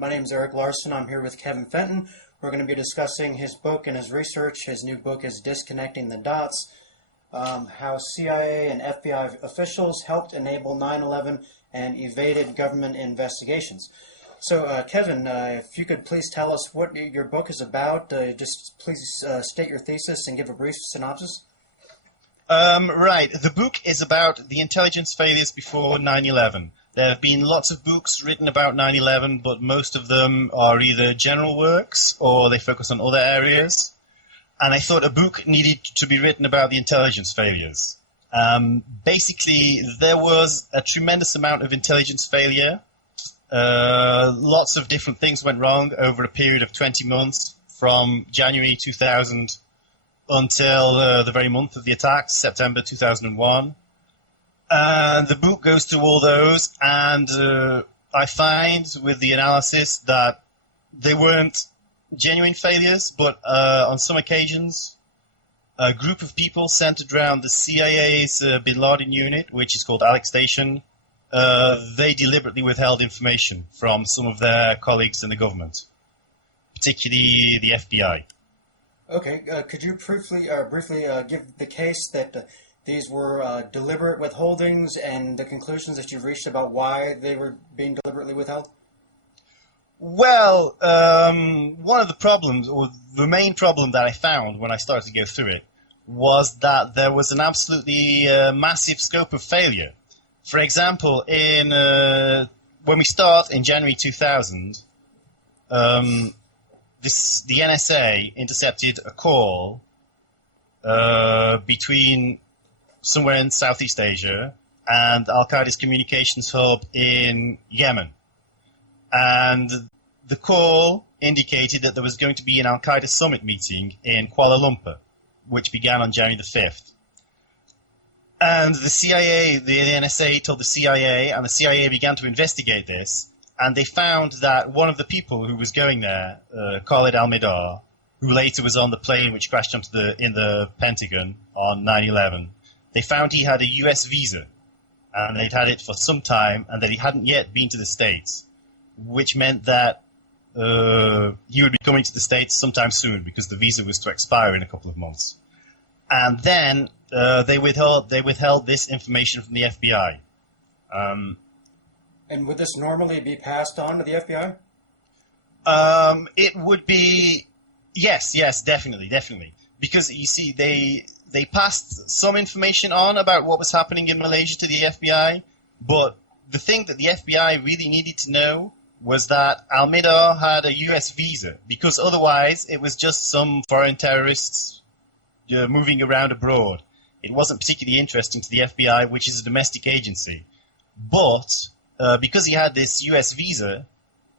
My name is Erik Larson. I'm here with Kevin Fenton. We're going to be discussing his book and his research. His new book is Disconnecting the Dots, how CIA and FBI officials helped enable 9/11 and evaded government investigations. So, Kevin, if you could please tell us what your book is about, just please state your thesis and give a brief synopsis. Right. The book is about the intelligence failures before 9/11. There have been lots of books written about 9/11, but most of them are either general works or they focus on other areas. And I thought a book needed to be written about the intelligence failures. Basically, there was a tremendous amount of intelligence failure. Lots of different things went wrong over a period of 20 months from January 2000 until the very month of the attacks, September 2001. And the book goes through all those, and I find with the analysis that they weren't genuine failures, but on some occasions, a group of people centered around the CIA's Bin Laden unit, which is called Alex Station, they deliberately withheld information from some of their colleagues in the government, particularly the FBI. Okay, could you briefly give the case that these were deliberate withholdings and the conclusions that you've reached about why they were being deliberately withheld? Well, one of the problems, or the main problem that I found when I started to go through it, was that there was an absolutely massive scope of failure. For example, when we start in January 2000, the NSA intercepted a call between somewhere in Southeast Asia and Al-Qaeda's communications hub in Yemen. And the call indicated that there was going to be an Al-Qaeda summit meeting in Kuala Lumpur, which began on January the 5th. And the CIA, the NSA told the CIA, and the CIA began to investigate this, and they found that one of the people who was going there, Khalid Al-Mihdhar, who later was on the plane which crashed in the Pentagon on 9/11, they found he had a US visa, and they'd had it for some time, and that he hadn't yet been to the States, which meant that he would be coming to the States sometime soon because the visa was to expire in a couple of months. And then they withheld this information from the FBI. And would this normally be passed on to the FBI? It would be, yes, definitely. Because, you see, they passed some information on about what was happening in Malaysia to the FBI, but the thing that the FBI really needed to know was that Al-Mihdhar had a US visa, because otherwise it was just some foreign terrorists moving around abroad. It wasn't particularly interesting to the FBI, which is a domestic agency. But because he had this US visa,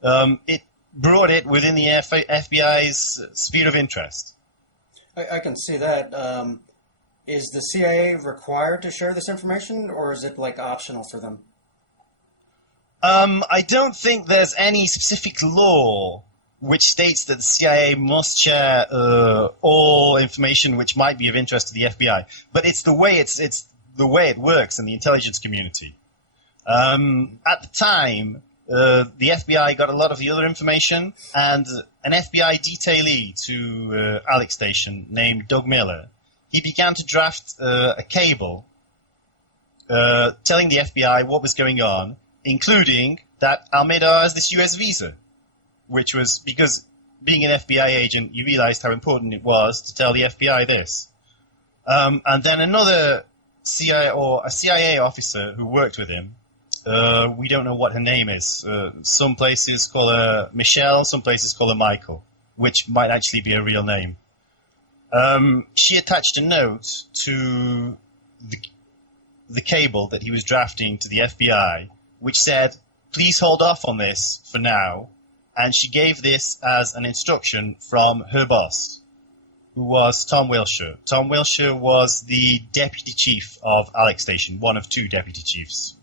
it brought it within the FBI's sphere of interest. I can see that. Is the CIA required to share this information, or is it like optional for them? I don't think there's any specific law which states that the CIA must share all information which might be of interest to the FBI, but it's the way it works in the intelligence community. At the time, the FBI got a lot of the other information, and an FBI detailee to Alex Station named Doug Miller, he began to draft a cable telling the FBI what was going on, including that Al-Mihdhar has this US visa, which was because being an FBI agent, you realized how important it was to tell the FBI this. And then another CIA officer who worked with him, we don't know what her name is. Some places call her Michelle, some places call her Michael, which might actually be a real name. She attached a note to the cable that he was drafting to the FBI, which said, please hold off on this for now. And she gave this as an instruction from her boss, who was Tom Wilshire. Tom Wilshire was the deputy chief of Alex Station, one of two deputy chiefs.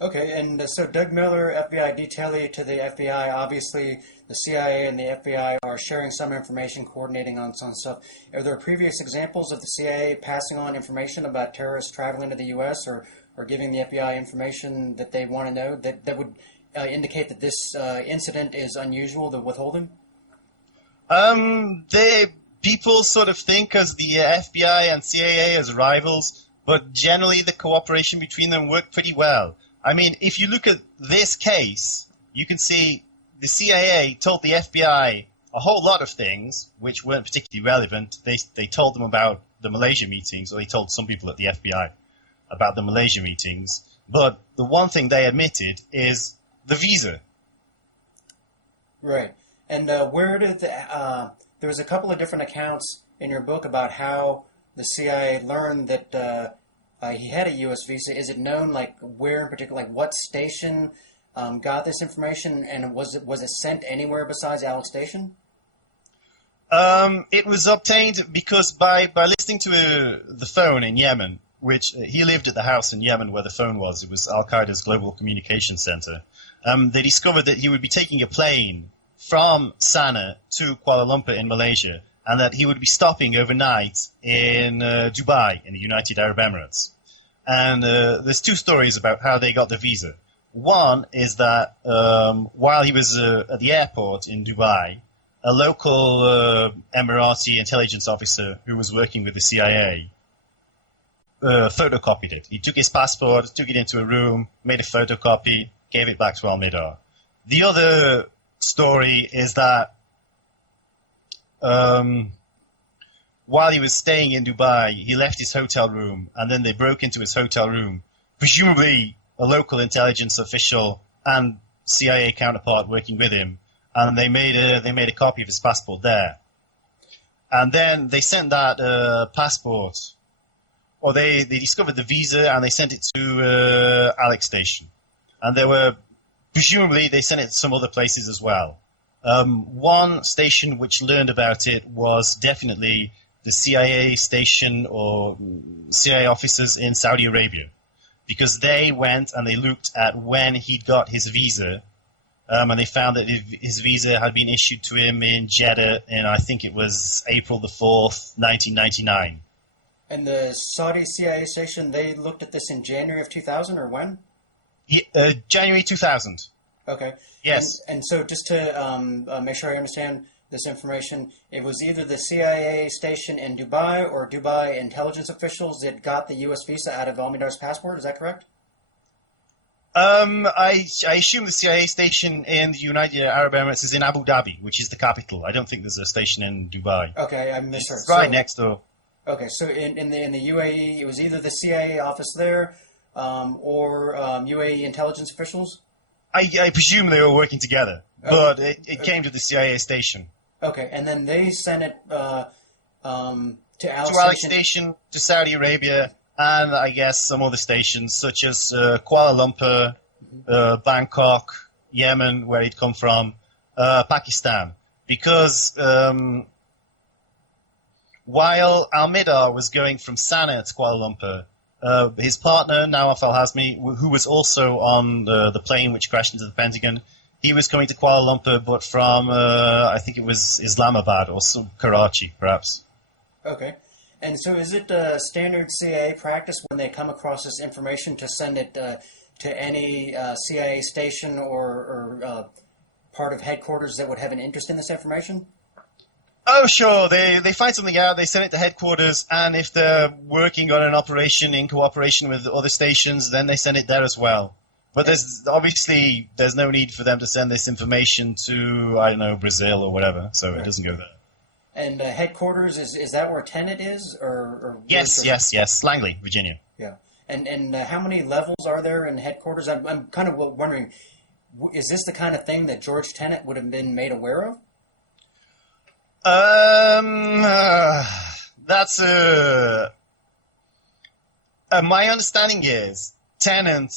Okay, and so Doug Miller, FBI detailee to the FBI, obviously the CIA and the FBI are sharing some information, coordinating on some stuff. Are there previous examples of the CIA passing on information about terrorists traveling to the U.S. or giving the FBI information that they want to know that would indicate that this incident is unusual, the withholding? People sort of think as the FBI and CIA as rivals, but generally the cooperation between them worked pretty well. I mean, if you look at this case, you can see the CIA told the FBI a whole lot of things which weren't particularly relevant. They told them about the Malaysia meetings, or they told some people at the FBI about the Malaysia meetings. But the one thing they admitted is the visa. Right. And where did there was a couple of different accounts in your book about how the CIA learned that he had a U.S. visa. Is it known, like, where in particular, like what station got this information, and was it sent anywhere besides Alex Station? It was obtained because by listening to the phone in Yemen, which he lived at the house in Yemen where the phone was. It was Al-Qaeda's global communication center. They discovered that he would be taking a plane from Sana'a to Kuala Lumpur in Malaysia, and that he would be stopping overnight in Dubai in the United Arab Emirates. And there's two stories about how they got the visa. One is that while he was at the airport in Dubai, a local Emirati intelligence officer who was working with the CIA photocopied it. He took his passport, took it into a room, made a photocopy, gave it back to Al-Mihdhar. The other story is that while he was staying in Dubai, he left his hotel room, and then they broke into his hotel room, presumably a local intelligence official and CIA counterpart working with him, and they made a copy of his passport there. And then they sent that passport, or they discovered the visa, and they sent it to Alex Station. And presumably they sent it to some other places as well. One station which learned about it was definitely the CIA station or CIA officers in Saudi Arabia, because they went and they looked at when he'd got his visa, and they found that his visa had been issued to him in Jeddah in, I think it was April the 4th, 1999. And the Saudi CIA station, they looked at this in January of 2000, or when? January 2000. Okay. Yes. And so just to make sure I understand this information, it was either the CIA station in Dubai or Dubai intelligence officials that got the U.S. visa out of Al-Mihdhar's passport. Is that correct? I assume the CIA station in the United Arab Emirates is in Abu Dhabi, which is the capital. I don't think there's a station in Dubai. Okay, I misheard. It's right next door. Okay, so in the UAE, it was either the CIA office there or UAE intelligence officials? I presume they were working together, but it came to the CIA station. Okay, and then they sent it to Alex Station, to Saudi Arabia, and I guess some other stations such as Kuala Lumpur, Bangkok, Yemen, where he'd come from, Pakistan. Because while Al-Mihdhar was going from Sana'a to Kuala Lumpur, his partner, Nawaf Al-Hazmi, who was also on the plane which crashed into the Pentagon, he was coming to Kuala Lumpur, but from, I think it was Islamabad or Karachi, perhaps. Okay. And so is it standard CIA practice when they come across this information to send it to any CIA station or part of headquarters that would have an interest in this information? Oh, sure. They find something out, they send it to headquarters, and if they're working on an operation in cooperation with other stations, then they send it there as well. But there's no need for them to send this information to, I don't know, Brazil or whatever, so right. It doesn't go there. And headquarters, is that where Tenet is? Or yes, Langley, Virginia. Yeah. And how many levels are there in headquarters? I'm kind of wondering, is this the kind of thing that George Tenet would have been made aware of? That's my understanding is Tenet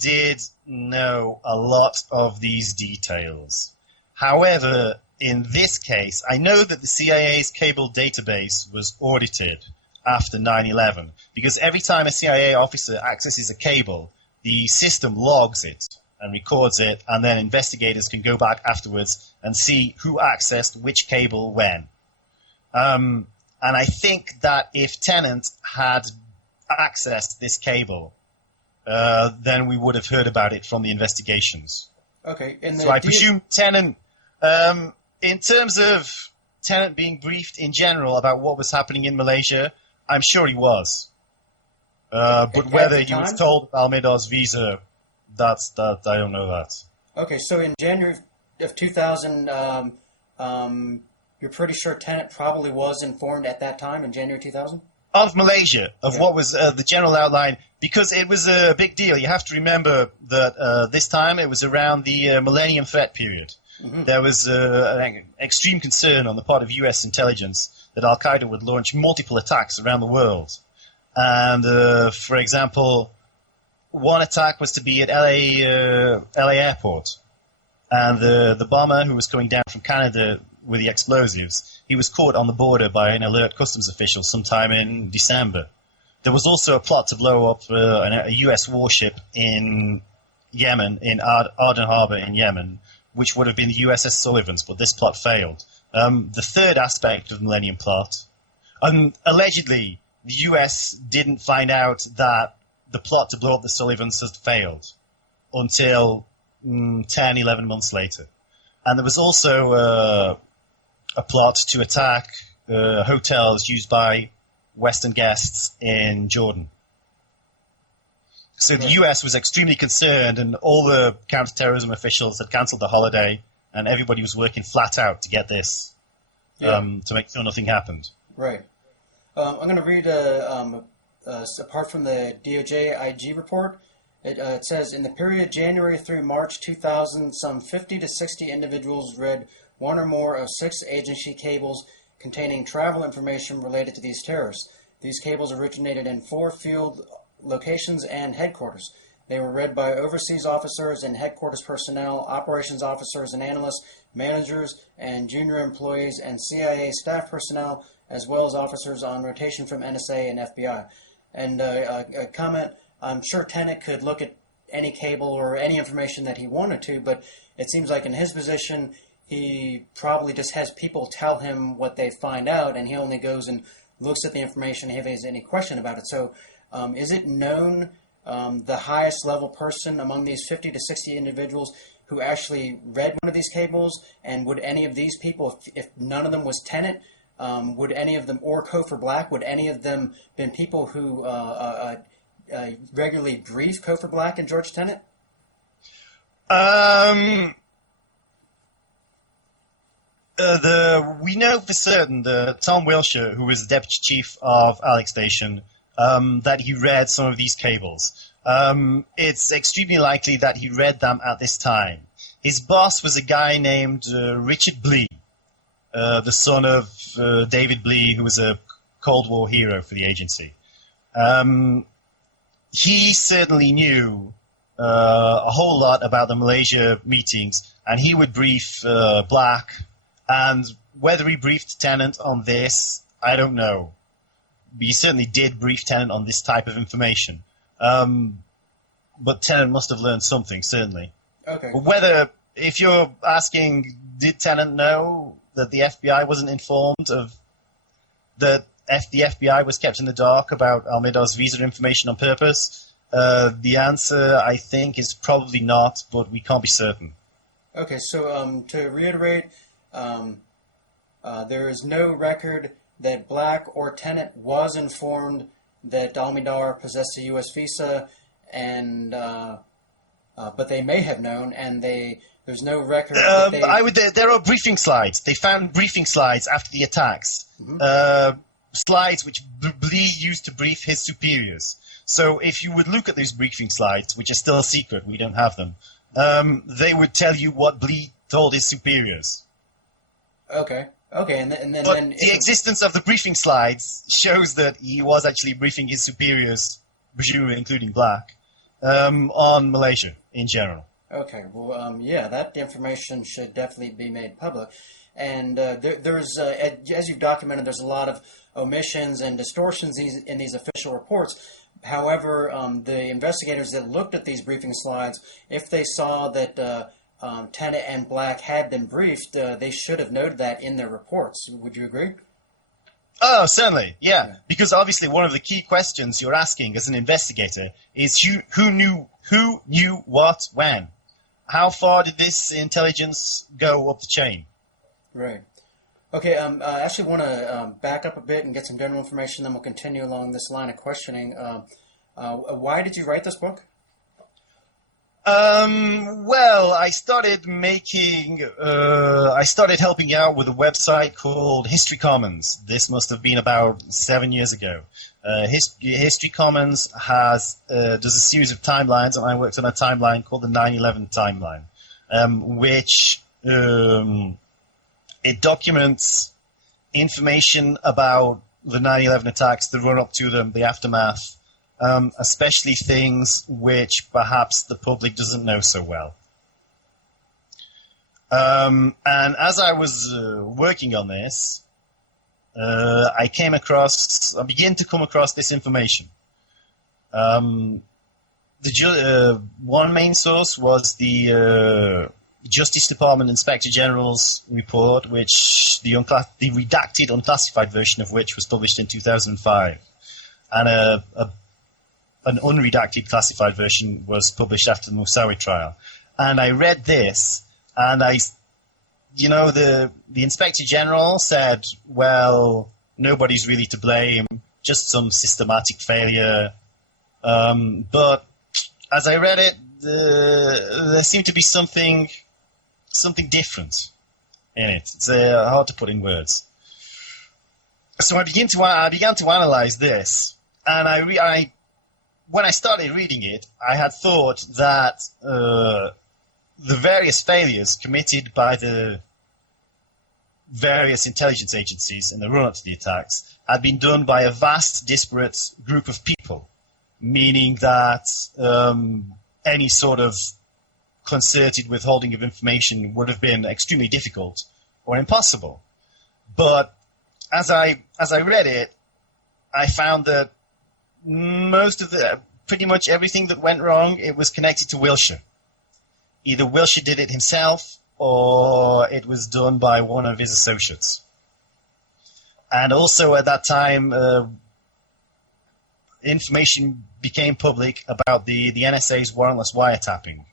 did know a lot of these details. However, in this case, I know that the CIA's cable database was audited after 9/11 because every time a CIA officer accesses a cable, the system logs it and records it, and then investigators can go back afterwards and see who accessed which cable when. And I think that if Tenet had accessed this cable, then we would have heard about it from the investigations. Okay. And So I presume Tennant, in terms of Tennant being briefed in general about what was happening in Malaysia, I'm sure he was. But whether he was told of Al-Mihdhar's visa, that I don't know that. Okay, so in January of 2000, you're pretty sure Tennant probably was informed at that time in January 2000? Of Malaysia, of what was the general outline, because it was a big deal. You have to remember that this time it was around the Millennium Threat period. Mm-hmm. There was an extreme concern on the part of U.S. intelligence that Al-Qaeda would launch multiple attacks around the world. And, for example, one attack was to be at LA Airport. And the bomber who was coming down from Canada with the explosives, he was caught on the border by an alert customs official sometime in December. There was also a plot to blow up a U.S. warship in Yemen, in Aden Harbor in Yemen, which would have been the USS Sullivan's, but this plot failed. The third aspect of the Millennium Plot, allegedly, the U.S. didn't find out that the plot to blow up the Sullivans had failed until 10, 11 months later. And there was also a plot to attack hotels used by Western guests in Jordan. So the U.S. was extremely concerned, and all the counterterrorism officials had cancelled the holiday, and everybody was working flat out to get this, to make sure nothing happened. Right. I'm going to read, apart from the DOJ IG report, it says, in the period January through March 2000, some 50 to 60 individuals read one or more of 6 agency cables containing travel information related to these terrorists. These cables originated in 4 field locations and headquarters. They were read by overseas officers and headquarters personnel, operations officers and analysts, managers and junior employees, and CIA staff personnel, as well as officers on rotation from NSA and FBI. And a comment, I'm sure Tennant could look at any cable or any information that he wanted to, but it seems like in his position, he probably just has people tell him what they find out, and he only goes and looks at the information if he has any question about it. So is it known the highest level person among these 50 to 60 individuals who actually read one of these cables? And would any of these people, if none of them was Tennant, would any of them, or Cofer Black, would any of them been people who regularly brief Cofer Black and George Tenet? We know for certain that Tom Wilshire, who was the deputy chief of Alex Station, that he read some of these cables. It's extremely likely that he read them at this time. His boss was a guy named Richard Blee, the son of David Blee, who was a Cold War hero for the agency. He certainly knew a whole lot about the Malaysia meetings, and he would brief Black. And whether he briefed Tennant on this, I don't know. He certainly did brief Tennant on this type of information. But Tennant must have learned something, certainly. Okay. But whether, if you're asking, did Tennant know that the FBI wasn't informed of that the FBI was kept in the dark about Al-Mihdhar's visa information on purpose? The answer, I think, is probably not, but we can't be certain. Okay, so to reiterate, there is no record that Black or Tennant was informed that Al-Mihdhar possessed a U.S. visa, and but they may have known, and there's no record that they... There are briefing slides. They found briefing slides after the attacks. Mm-hmm. Slides which Blee used to brief his superiors. So if you would look at those briefing slides, which are still secret, we don't have them, they would tell you what Blee told his superiors. Okay, and then the existence of the briefing slides shows that he was actually briefing his superiors, presumably including Black, on Malaysia in general. Okay, well, that information should definitely be made public. And there's, as you've documented, there's a lot of omissions and distortions in these official reports. However, the investigators that looked at these briefing slides, if they saw that Tennant and Black had been briefed, they should have noted that in their reports. Would you agree? Oh, certainly, yeah. Because obviously one of the key questions you're asking as an investigator is who knew what when. how far did this intelligence go up the chain? Right. Okay, I actually want to back up a bit and get some general information, then we'll continue along this line of questioning. Why did you write this book? Well, I started helping out with a website called History Commons. This must have been about 7 years ago. History Commons does a series of timelines, and I worked on a timeline called the 9/11 timeline, which it documents information about the 9/11 attacks, the run-up to them, the aftermath, especially things which perhaps the public doesn't know so well. And as I was working on this, I began to come across this information. One main source was the Justice Department Inspector General's report, which the redacted, unclassified version of which was published in 2005, and an unredacted classified version was published after the Moussaoui trial. And I read this, and the Inspector General said, well, nobody's really to blame, just some systematic failure. But as I read it, there seemed to be something different in it. It's hard to put in words. So I began to analyze this, and when I started reading it, I had thought that the various failures committed by the various intelligence agencies in the run-up to the attacks had been done by a vast, disparate group of people, meaning that any sort of concerted withholding of information would have been extremely difficult or impossible. But as I read it, I found that pretty much everything that went wrong, it was connected to Wilshire. Either Wilshire did it himself, or it was done by one of his associates. And also at that time, information became public about the NSA's warrantless wiretapping.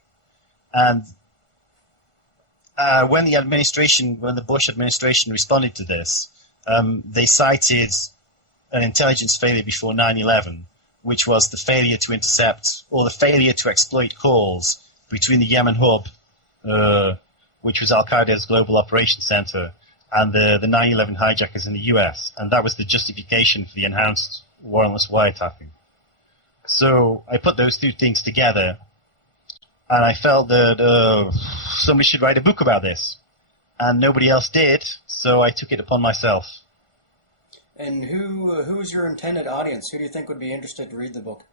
And when the Bush administration responded to this, they cited an intelligence failure before 9/11, which was the failure to intercept or the failure to exploit calls between the Yemen hub, which was Al-Qaeda's global operations center, and the 9/11 hijackers in the US. And that was the justification for the enhanced warrantless wiretapping. So I put those two things together, and I felt that somebody should write a book about this. And nobody else did, so I took it upon myself. And who is your intended audience? Who do you think would be interested to read the book?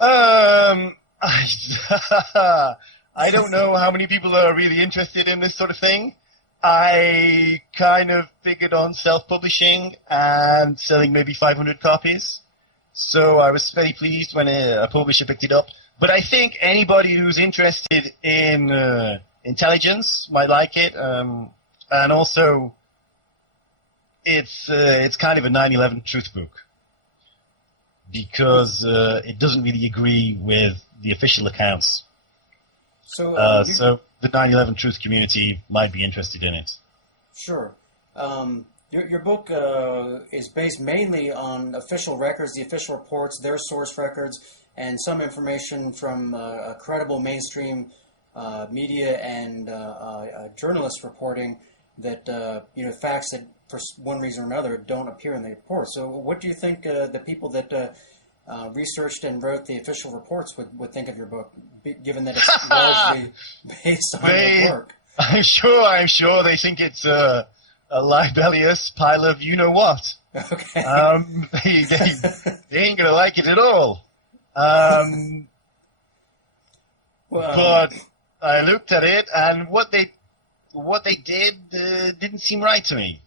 I don't know how many people are really interested in this sort of thing. I kind of figured on self-publishing and selling maybe 500 copies. So I was very pleased when a publisher picked it up. But I think anybody who's interested in intelligence might like it. And also, it's kind of a 9/11 truth book, because it doesn't really agree with the official accounts. So the 9/11 truth community might be interested in it. Sure. Your book is based mainly on official records, the official reports, their source records, and some information from credible mainstream media and journalists reporting that facts that for one reason or another don't appear in the report. So what do you think the people that researched and wrote the official reports would think of your book, given that it's largely based on your work? I'm sure they think it's a libellous pile of you-know-what. Okay. They ain't going to like it at all. But I looked at it, and what they did didn't seem right to me.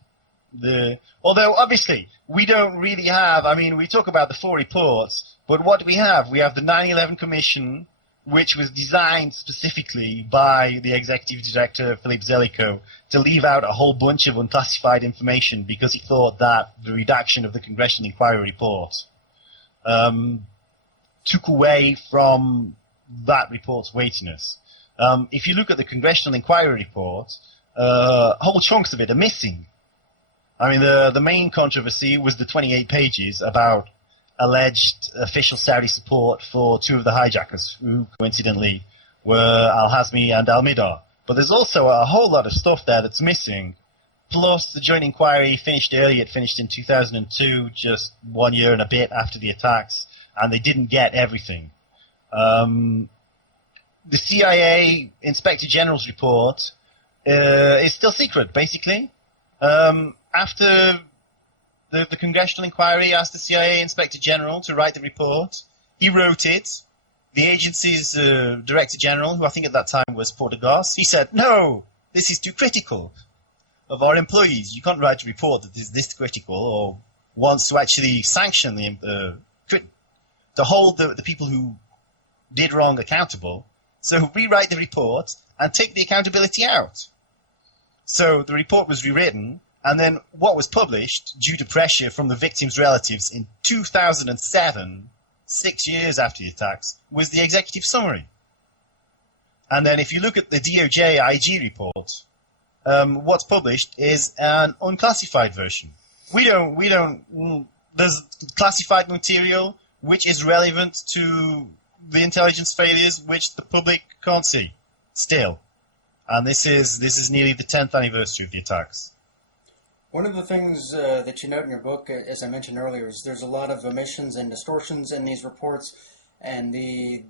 Although, obviously, we don't really have, we talk about the 4 reports, but what we have the 9/11 Commission, which was designed specifically by the executive director, Philippe Zelikow, to leave out a whole bunch of unclassified information because he thought that the redaction of the Congressional Inquiry Report took away from that report's weightiness. If you look at the Congressional Inquiry report, whole chunks of it are missing. I mean, the main controversy was the 28 pages about alleged official Saudi support for two of the hijackers, who coincidentally were Al-Hazmi and Al-Mihdhar. But there's also a whole lot of stuff there that's missing. Plus, the joint inquiry finished early. It finished in 2002, just 1 year and a bit after the attacks, and they didn't get everything. The CIA Inspector General's report is still secret, basically. After the Congressional Inquiry asked the CIA Inspector General to write the report, he wrote it. The agency's Director General, who I think at that time was Portegas, he said, "No, this is too critical of our employees. You can't write a report that is this critical or wants to actually sanction to hold the people who did wrong accountable. So rewrite the report and take the accountability out." So the report was rewritten, and then what was published, due to pressure from the victims' relatives in 2007, 6 years after the attacks, was the executive summary. And then if you look at the DOJ IG report, what's published is an unclassified version. There's classified material which is relevant to the intelligence failures which the public can't see still. And this is nearly the 10th anniversary of the attacks. One of the things that you note in your book, as I mentioned earlier, is there's a lot of omissions and distortions in these reports, and the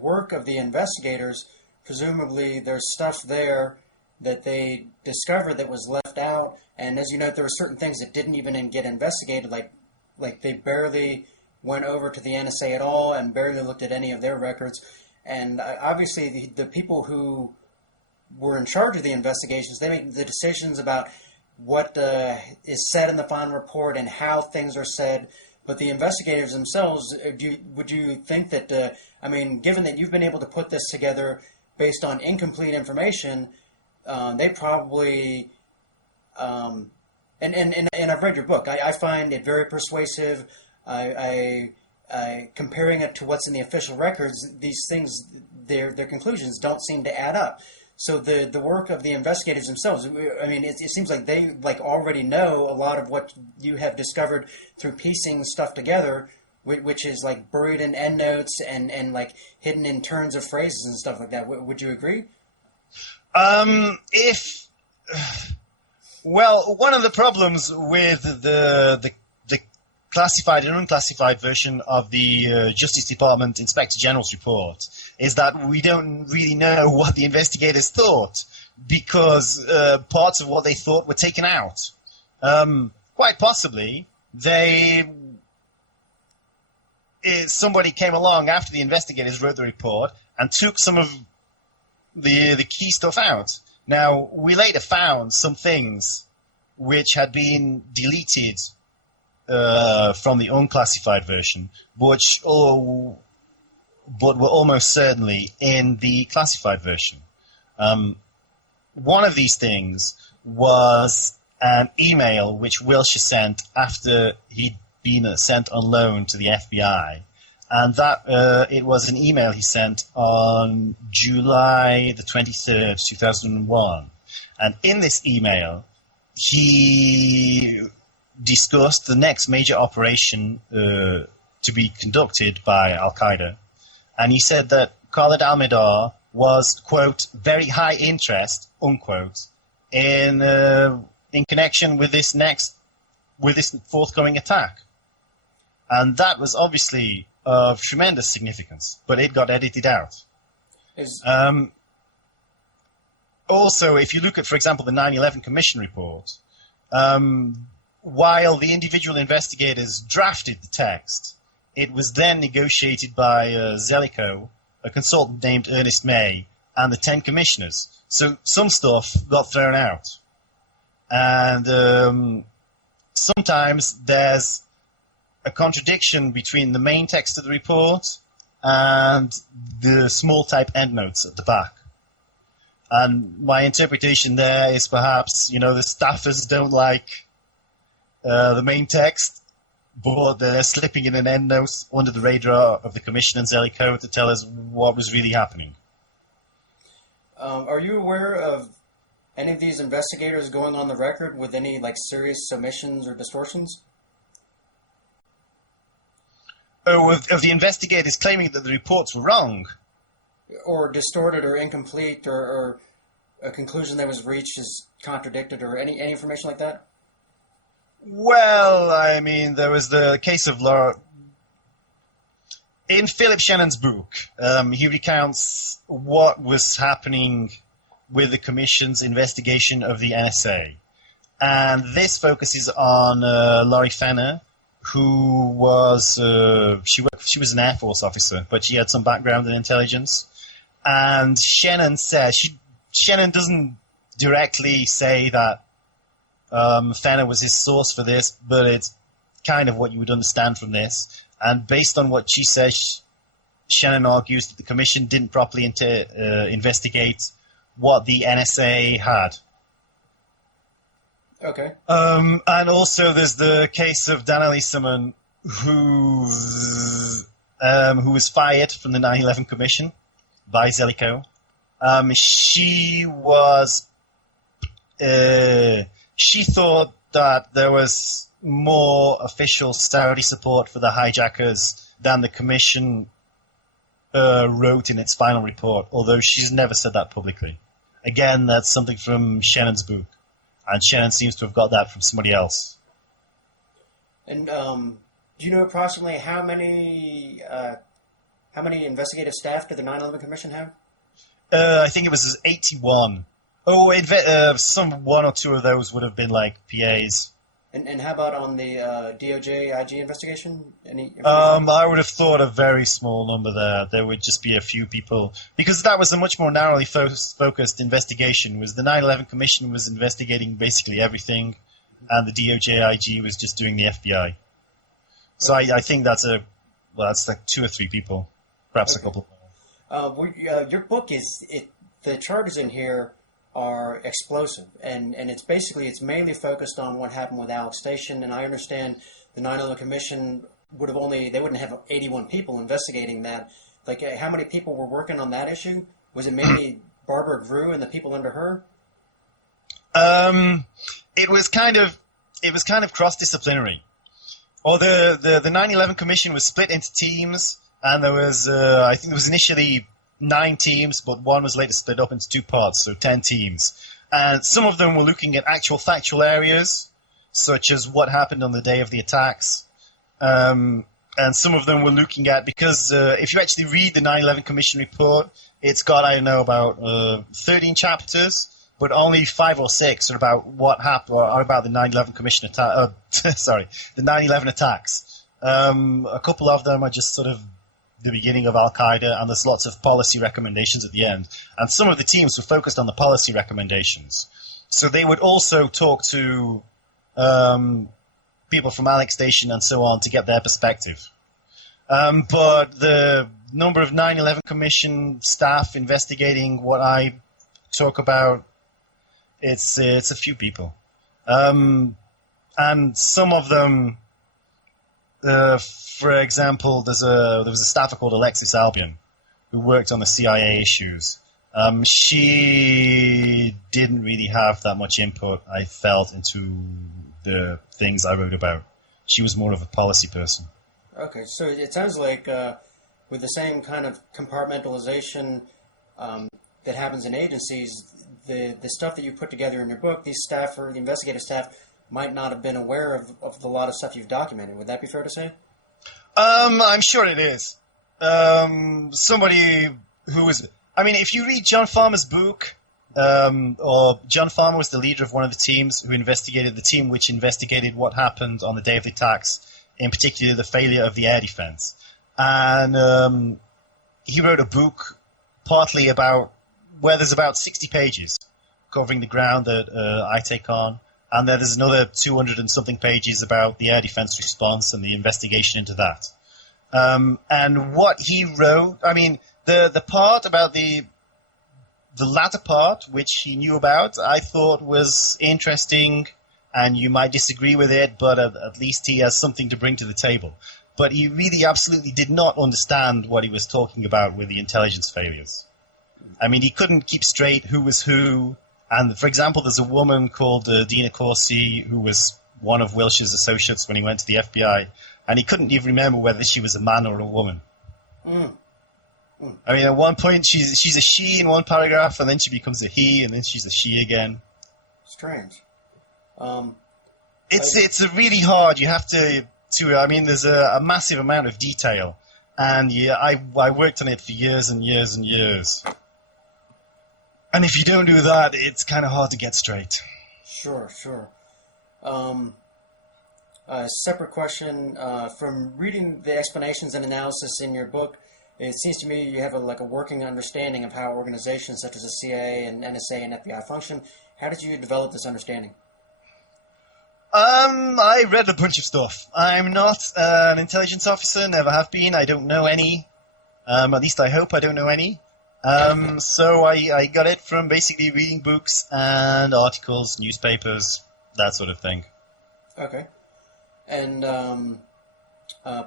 work of the investigators, presumably there's stuff there that they discovered that was left out, and as you note, there were certain things that didn't even get investigated, like they barely went over to the NSA at all and barely looked at any of their records. And obviously the people who were in charge of the investigations, they make the decisions about what is said in the final report and how things are said. But the investigators themselves, would you think that, given that you've been able to put this together based on incomplete information, they probably, and I've read your book, I find it very persuasive. I comparing it to what's in the official records, these things, their conclusions don't seem to add up. So the work of the investigators themselves, it seems like they already know a lot of what you have discovered through piecing stuff together, which is buried in endnotes and hidden in turns of phrases and stuff like that. Would you agree? One of the problems with the classified and unclassified version of the Justice Department Inspector General's report is that we don't really know what the investigators thought, because parts of what they thought were taken out. Quite possibly, somebody came along after the investigators wrote the report and took some of the key stuff out. Now, we later found some things which had been deleted from the unclassified version, but were almost certainly in the classified version. One of these things was an email which Wilshire sent after he'd been sent on loan to the FBI, and that it was an email he sent on July the 23rd, 2001. And in this email, he discussed the next major operation to be conducted by Al-Qaeda. And he said that Khalid al-Mihdhar was, quote, very high interest, unquote, in connection with this forthcoming attack. And that was obviously of tremendous significance, but it got edited out. Also, if you look at, for example, the 9/11 Commission report, while the individual investigators drafted the text, it was then negotiated by Zellico, a consultant named Ernest May, and the 10 commissioners. So some stuff got thrown out. And sometimes there's a contradiction between the main text of the report and the small type endnotes at the back. And my interpretation there is perhaps, the staffers don't like the main text, but they're slipping in an endnote under the radar of the Commission and Zellicoe to tell us what was really happening. Are you aware of any of these investigators going on the record with any serious omissions or distortions? Oh, of the investigators claiming that the reports were wrong? Or distorted or incomplete, or a conclusion that was reached is contradicted, or any information like that? Well, I mean, there was the case of Laura. In Philip Shannon's book, he recounts what was happening with the Commission's investigation of the NSA. And this focuses on Laurie Fenner, who was, she was an Air Force officer, but she had some background in intelligence. And Shannon says, Shannon doesn't directly say that Fenner was his source for this, but it's kind of what you would understand from this. And based on what she says, Shannon argues that the Commission didn't properly investigate what the NSA had. Okay. And also there's the case of Danielle Simon, who was fired from the 9/11 Commission by Zellicoe. She thought that there was more official Saudi support for the hijackers than the Commission wrote in its final report, although she's never said that publicly. Again, that's something from Shannon's book, and Shannon seems to have got that from somebody else. And do you know approximately how many investigative staff did the 9/11 Commission have? I think it was 81. Oh, some one or two of those would have been like PAs. And how about on the DOJ IG investigation? Any? I would have thought a very small number there. There would just be a few people, because that was a much more narrowly focused investigation. Was the 9/11 Commission was investigating basically everything, and the DOJ IG was just doing the FBI. So I think that's like 2 or 3 people, perhaps a couple. Your book the charges in here are explosive, and it's mainly focused on what happened with Alex Station. And I understand the 9/11 Commission they wouldn't have 81 people investigating that. Like, how many people were working on that issue? Was it mainly Barbara Grew and the people under her? It was kind of cross-disciplinary. Or the 9/11 Commission was split into teams, and there was I think there was initially 9 teams, but one was later split up into 2 parts, so 10 teams. And some of them were looking at actual factual areas, such as what happened on the day of the attacks. And some of them were looking at, because if you actually read the 9/11 Commission report, it's got, I don't know, about 13 chapters, but only 5 or 6 are about what happened, or are about the 9/11 Commission attack. The 9/11 attacks. A couple of them are just sort of the beginning of Al-Qaeda, and there's lots of policy recommendations at the end. And some of the teams were focused on the policy recommendations. So they would also talk to people from Alex Station and so on to get their perspective. But the number of 9/11 Commission staff investigating what I talk about, it's a few people. And some of them, for example, there was a staffer called Alexis Albion who worked on the CIA issues. She didn't really have that much input, I felt, into the things I wrote about. She was more of a policy person. Okay, so it sounds like with the same kind of compartmentalization that happens in agencies, the stuff that you put together in your book, the investigative staff, might not have been aware of the lot of stuff you've documented. Would that be fair to say? I'm sure it is. Somebody who was... I mean, if you read John Farmer's book, or John Farmer was the leader of one of the teams who investigated, the team which investigated what happened on the day of the attacks, in particular the failure of the air defense. And he wrote a book partly about, where there's about 60 pages covering the ground that I take on. And then there's another 200 and something pages about the air defense response and the investigation into that. And what he wrote, I mean, the part about the latter part, which he knew about, I thought was interesting and you might disagree with it, but at least he has something to bring to the table. But he really absolutely did not understand what he was talking about with the intelligence failures. I mean, he couldn't keep straight who was who. And, for example, there's a woman called Dina Corsi who was one of Wilshire's associates when he went to the FBI, and he couldn't even remember whether she was a man or a woman. I mean, at one point, she's a she in one paragraph, and then she becomes a he, and then she's a she again. Strange. It's a really hard. You have to I mean, there's a massive amount of detail, and yeah, I worked on it for years and years and years. And if you don't do that, it's kind of hard to get straight. Sure. A separate question. From reading the explanations and analysis in your book, it seems to me you have a working understanding of how organizations such as the CIA and NSA and FBI function. How did you develop this understanding? I read a bunch of stuff. I'm not an intelligence officer, never have been. I don't know any. At least I hope I don't know any. So I got it from basically reading books and articles, newspapers, that sort of thing. Okay. And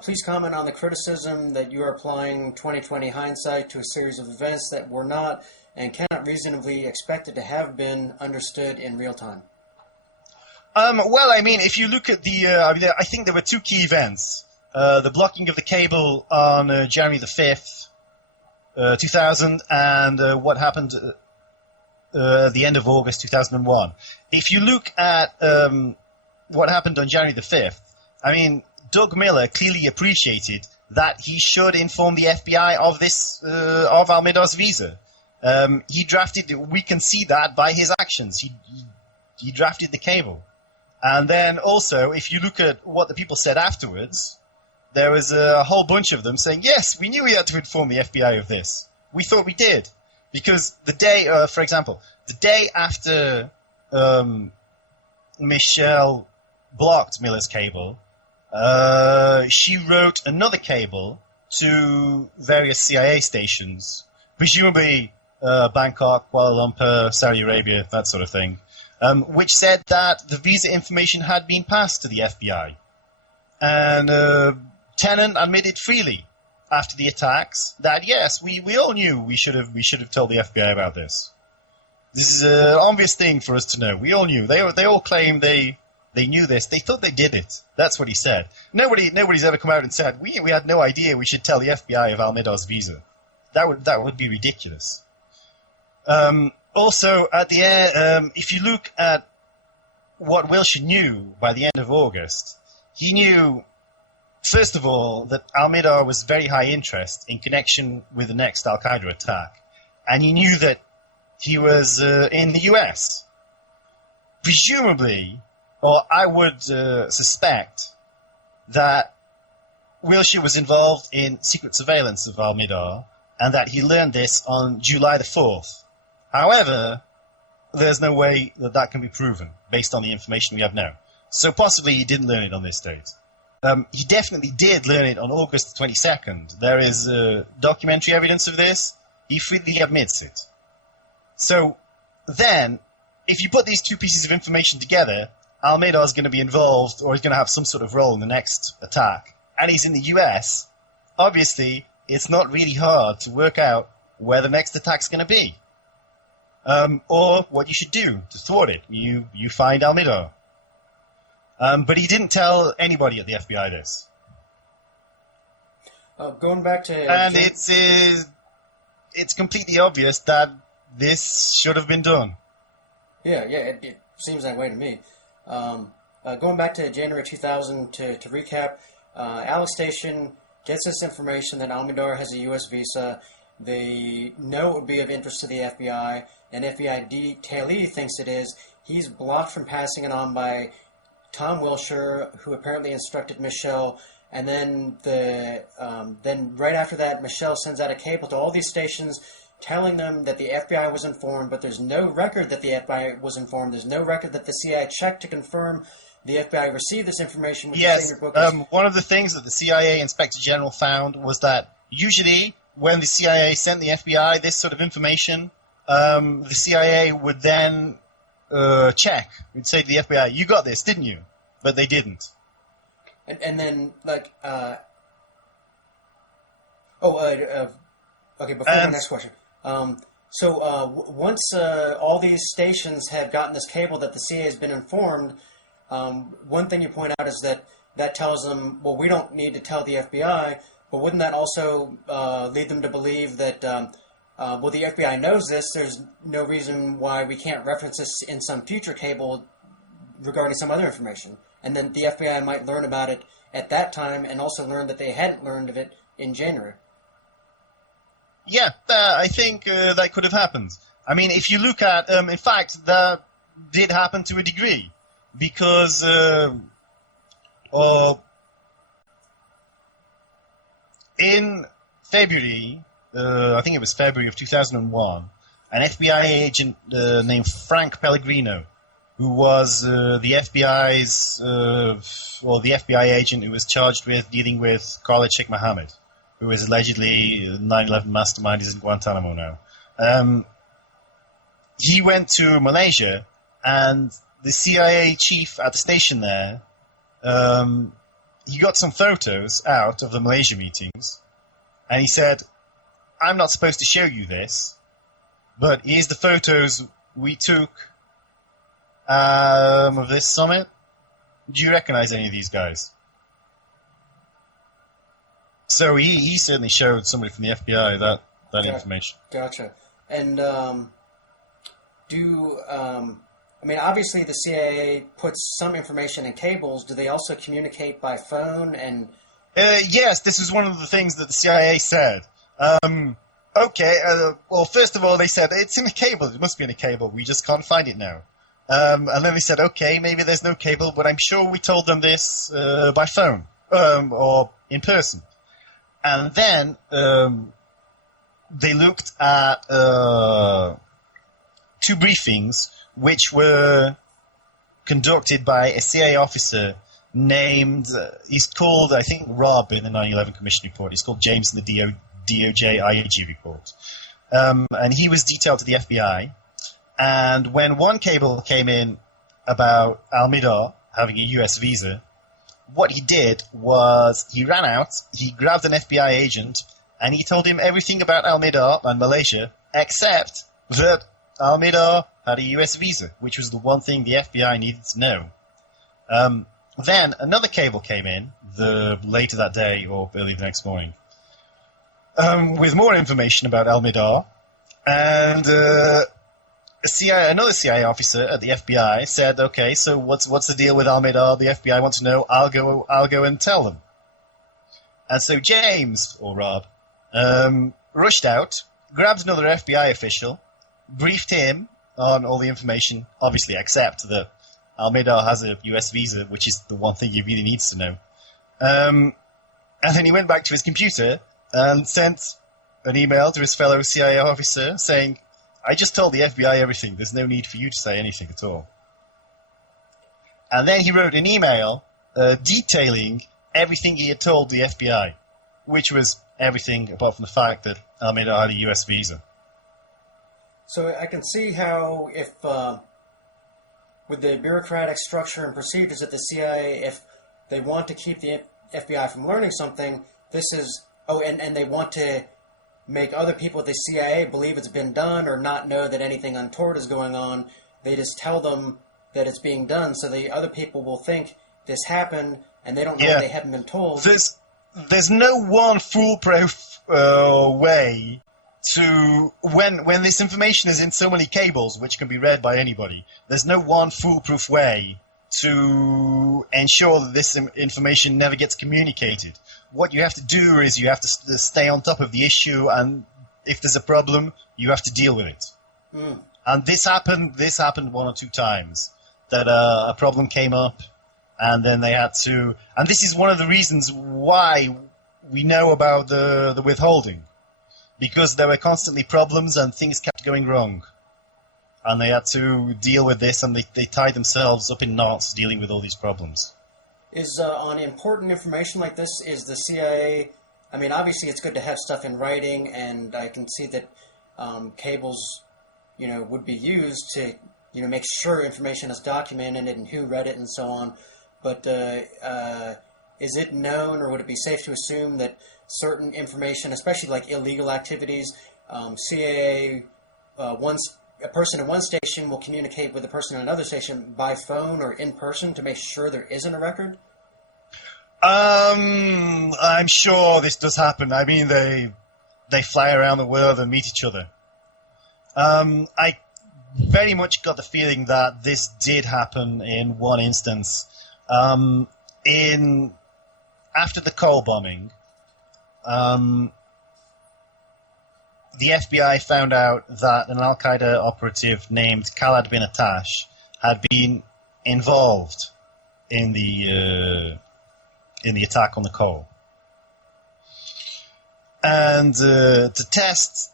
please comment on the criticism that you are applying 2020 hindsight to a series of events that were not and cannot reasonably expected to have been understood in real time. Well, I mean, if you look at I think there were two key events. The blocking of the cable on January the 5th, 2000, and what happened at the end of August 2001. If you look at what happened on January the 5th, I mean, Doug Miller clearly appreciated that he should inform the FBI of this, of Al-Mihdhar's visa. He drafted, we can see that by his actions. He drafted the cable. And then also, if you look at what the people said afterwards, there was a whole bunch of them saying, yes, we knew we had to inform the FBI of this. We thought we did. Because the day, for example, the day after Michelle blocked Miller's cable, she wrote another cable to various CIA stations, presumably Bangkok, Kuala Lumpur, Saudi Arabia, that sort of thing, which said that the visa information had been passed to the FBI. And Tennant admitted freely after the attacks that, yes, we all knew we should have told the FBI about this. This is an obvious thing for us to know. We all knew. They all claim they knew this. They thought they did it. That's what he said. Nobody's ever come out and said, we had no idea we should tell the FBI of Al-Mihdhar's visa. That would be ridiculous. Also, at the end, if you look at what Wilshire knew by the end of August, he knew, first of all, that Al-Mihdhar was very high interest in connection with the next Al-Qaeda attack. And he knew that he was in the US. Presumably, or I would suspect, that Wilshire was involved in secret surveillance of Al-Mihdhar, and that he learned this on July the 4th. However, there's no way that can be proven, based on the information we have now. So possibly he didn't learn it on this date. He definitely did learn it on August 22nd. There is documentary evidence of this. He freely admits it. So then, if you put these two pieces of information together, Al-Mihdhar is going to be involved, or is going to have some sort of role in the next attack, and he's in the US, obviously, it's not really hard to work out where the next attack's going to be. Or what you should do to thwart it. You find Al-Mihdhar. But he didn't tell anybody at the FBI this. Going back to... And it's completely obvious that this should have been done. Yeah, it seems that way to me. Going back to January 2000, to recap, Alice Station gets this information that Al-Mihdhar has a U.S. visa. They know it would be of interest to the FBI. An FBI detailee thinks it is. He's blocked from passing it on by Tom Wilshire, who apparently instructed Michelle. And then then right after that, Michelle sends out a cable to all these stations telling them that the FBI was informed, but there's no record that the FBI was informed. There's no record that the CIA checked to confirm the FBI received this information. Which yes, one of the things that the CIA Inspector General found was that usually when the CIA sent the FBI this sort of information, the CIA would then check. We'd say to the FBI, "You got this, didn't you?" But they didn't. And then, like, okay, before my next question. Once all these stations have gotten this cable that the CIA has been informed, one thing you point out is that tells them, well, we don't need to tell the FBI, but wouldn't that also lead them to believe that, well, the FBI knows this, there's no reason why we can't reference this in some future cable regarding some other information? And then the FBI might learn about it at that time and also learn that they hadn't learned of it in January. Yeah, I think that could have happened. I mean, if you look at, in fact, that did happen to a degree, because in February, I think it was February of 2001, an FBI agent named Frank Pellegrino, who was the FBI's, the FBI agent who was charged with dealing with Khalid Sheikh Mohammed, who is allegedly 9/11 mastermind, is in Guantanamo now. He went to Malaysia, and the CIA chief at the station there, he got some photos out of the Malaysia meetings, and he said, "I'm not supposed to show you this, but here's the photos we took of this summit. Do you recognize any of these guys?" So he certainly showed somebody from the FBI that information. Gotcha. And I mean, obviously the CIA puts some information in cables. Do they also communicate by phone? And yes, this is one of the things that the CIA said. Well, first of all, they said, it's in a cable. It must be in a cable. We just can't find it now. And then they said, okay, maybe there's no cable, but I'm sure we told them this by phone or in person. And then they looked at two briefings which were conducted by a CIA officer named, he's called, I think, Rob in the 9/11 Commission report. He's called James in the DOJ IAG report. And he was detailed to the FBI. And when one cable came in about Al-Mihdhar having a US visa, what he did was he ran out, he grabbed an FBI agent, and he told him everything about Al-Mihdhar and Malaysia, except that Al-Mihdhar had a US visa, which was the one thing the FBI needed to know. Then another cable came in later that day or early the next morning with more information about Al-Mihdhar, and another CIA officer at the FBI said, "Okay, so what's the deal with Al-Mihdhar? The FBI wants to know. I'll go and tell them." And so James or Rob rushed out, grabbed another FBI official, briefed him on all the information, obviously except that Al-Mihdhar has a US visa, which is the one thing he really needs to know. And then he went back to his computer and sent an email to his fellow CIA officer saying, "I just told the FBI everything. There's no need for you to say anything at all." And then he wrote an email detailing everything he had told the FBI, which was everything apart from the fact that Al-Mihdhar had a US visa. so I can see how if, with the bureaucratic structure and procedures at the CIA, if they want to keep the FBI from learning something, this is, and they want to make other people at the CIA believe it's been done or not know that anything untoward is going on, they just tell them that it's being done, so the other people will think this happened, and they don't know they haven't been told. There's no one foolproof way to, when this information is in so many cables, which can be read by anybody, there's no one foolproof way to ensure that this information never gets communicated. What you have to do is you have to stay on top of the issue, and if there's a problem, you have to deal with it. And this happened one or two times, that a problem came up, and then they had to, and this is one of the reasons why we know about the withholding, because there were constantly problems and things kept going wrong. And they had to deal with this, and they tied themselves up in knots dealing with all these problems. Is on important information like this, is the CIA, I mean, obviously it's good to have stuff in writing, and I can see that cables, would be used to make sure information is documented and who read it and so on. But is it known, or would it be safe to assume that certain information, especially like illegal activities, CIA, a person in one station will communicate with a person in another station by phone or in person to make sure there isn't a record? I'm sure this does happen. I mean, they fly around the world and meet each other. I very much got the feeling that this did happen in one instance. After the Cole bombing, the FBI found out that an Al-Qaeda operative named Khaled bin Attash had been involved in the attack on the Cole. And to test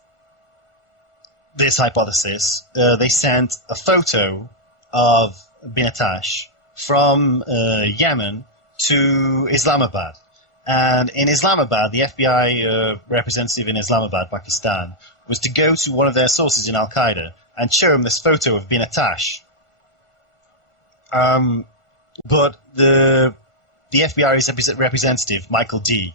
this hypothesis, they sent a photo of bin Attash from Yemen to Islamabad. And in Islamabad, the FBI representative in Islamabad, Pakistan, was to go to one of their sources in Al-Qaeda and show him this photo of bin Attash. But the FBI representative, Michael D.,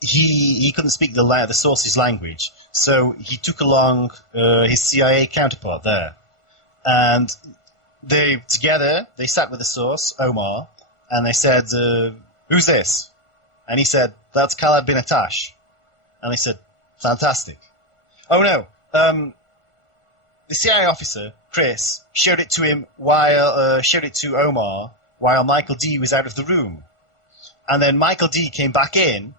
he couldn't speak the source's language, so he took along his CIA counterpart there. And they sat with the source, Omar, and they said, "Who's this?" And he said, "That's Khaled bin Attash." And they said, "Fantastic." Oh no, the CIA officer, Chris, showed it to Omar while Michael D was out of the room. And then Michael D came back in,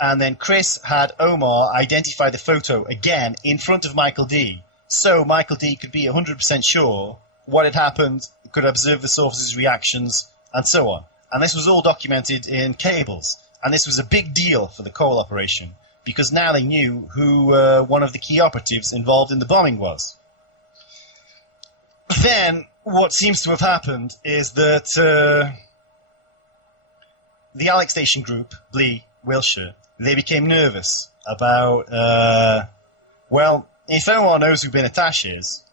and then Chris had Omar identify the photo again in front of Michael D. So Michael D could be 100% sure what had happened, could observe the source's reactions, and so on. And this was all documented in cables. And this was a big deal for the Cole operation, because now they knew who one of the key operatives involved in the bombing was. Then, what seems to have happened is that the Alex Station group, Blee, Wilshire, they became nervous about, if Omar knows who bin Attash is,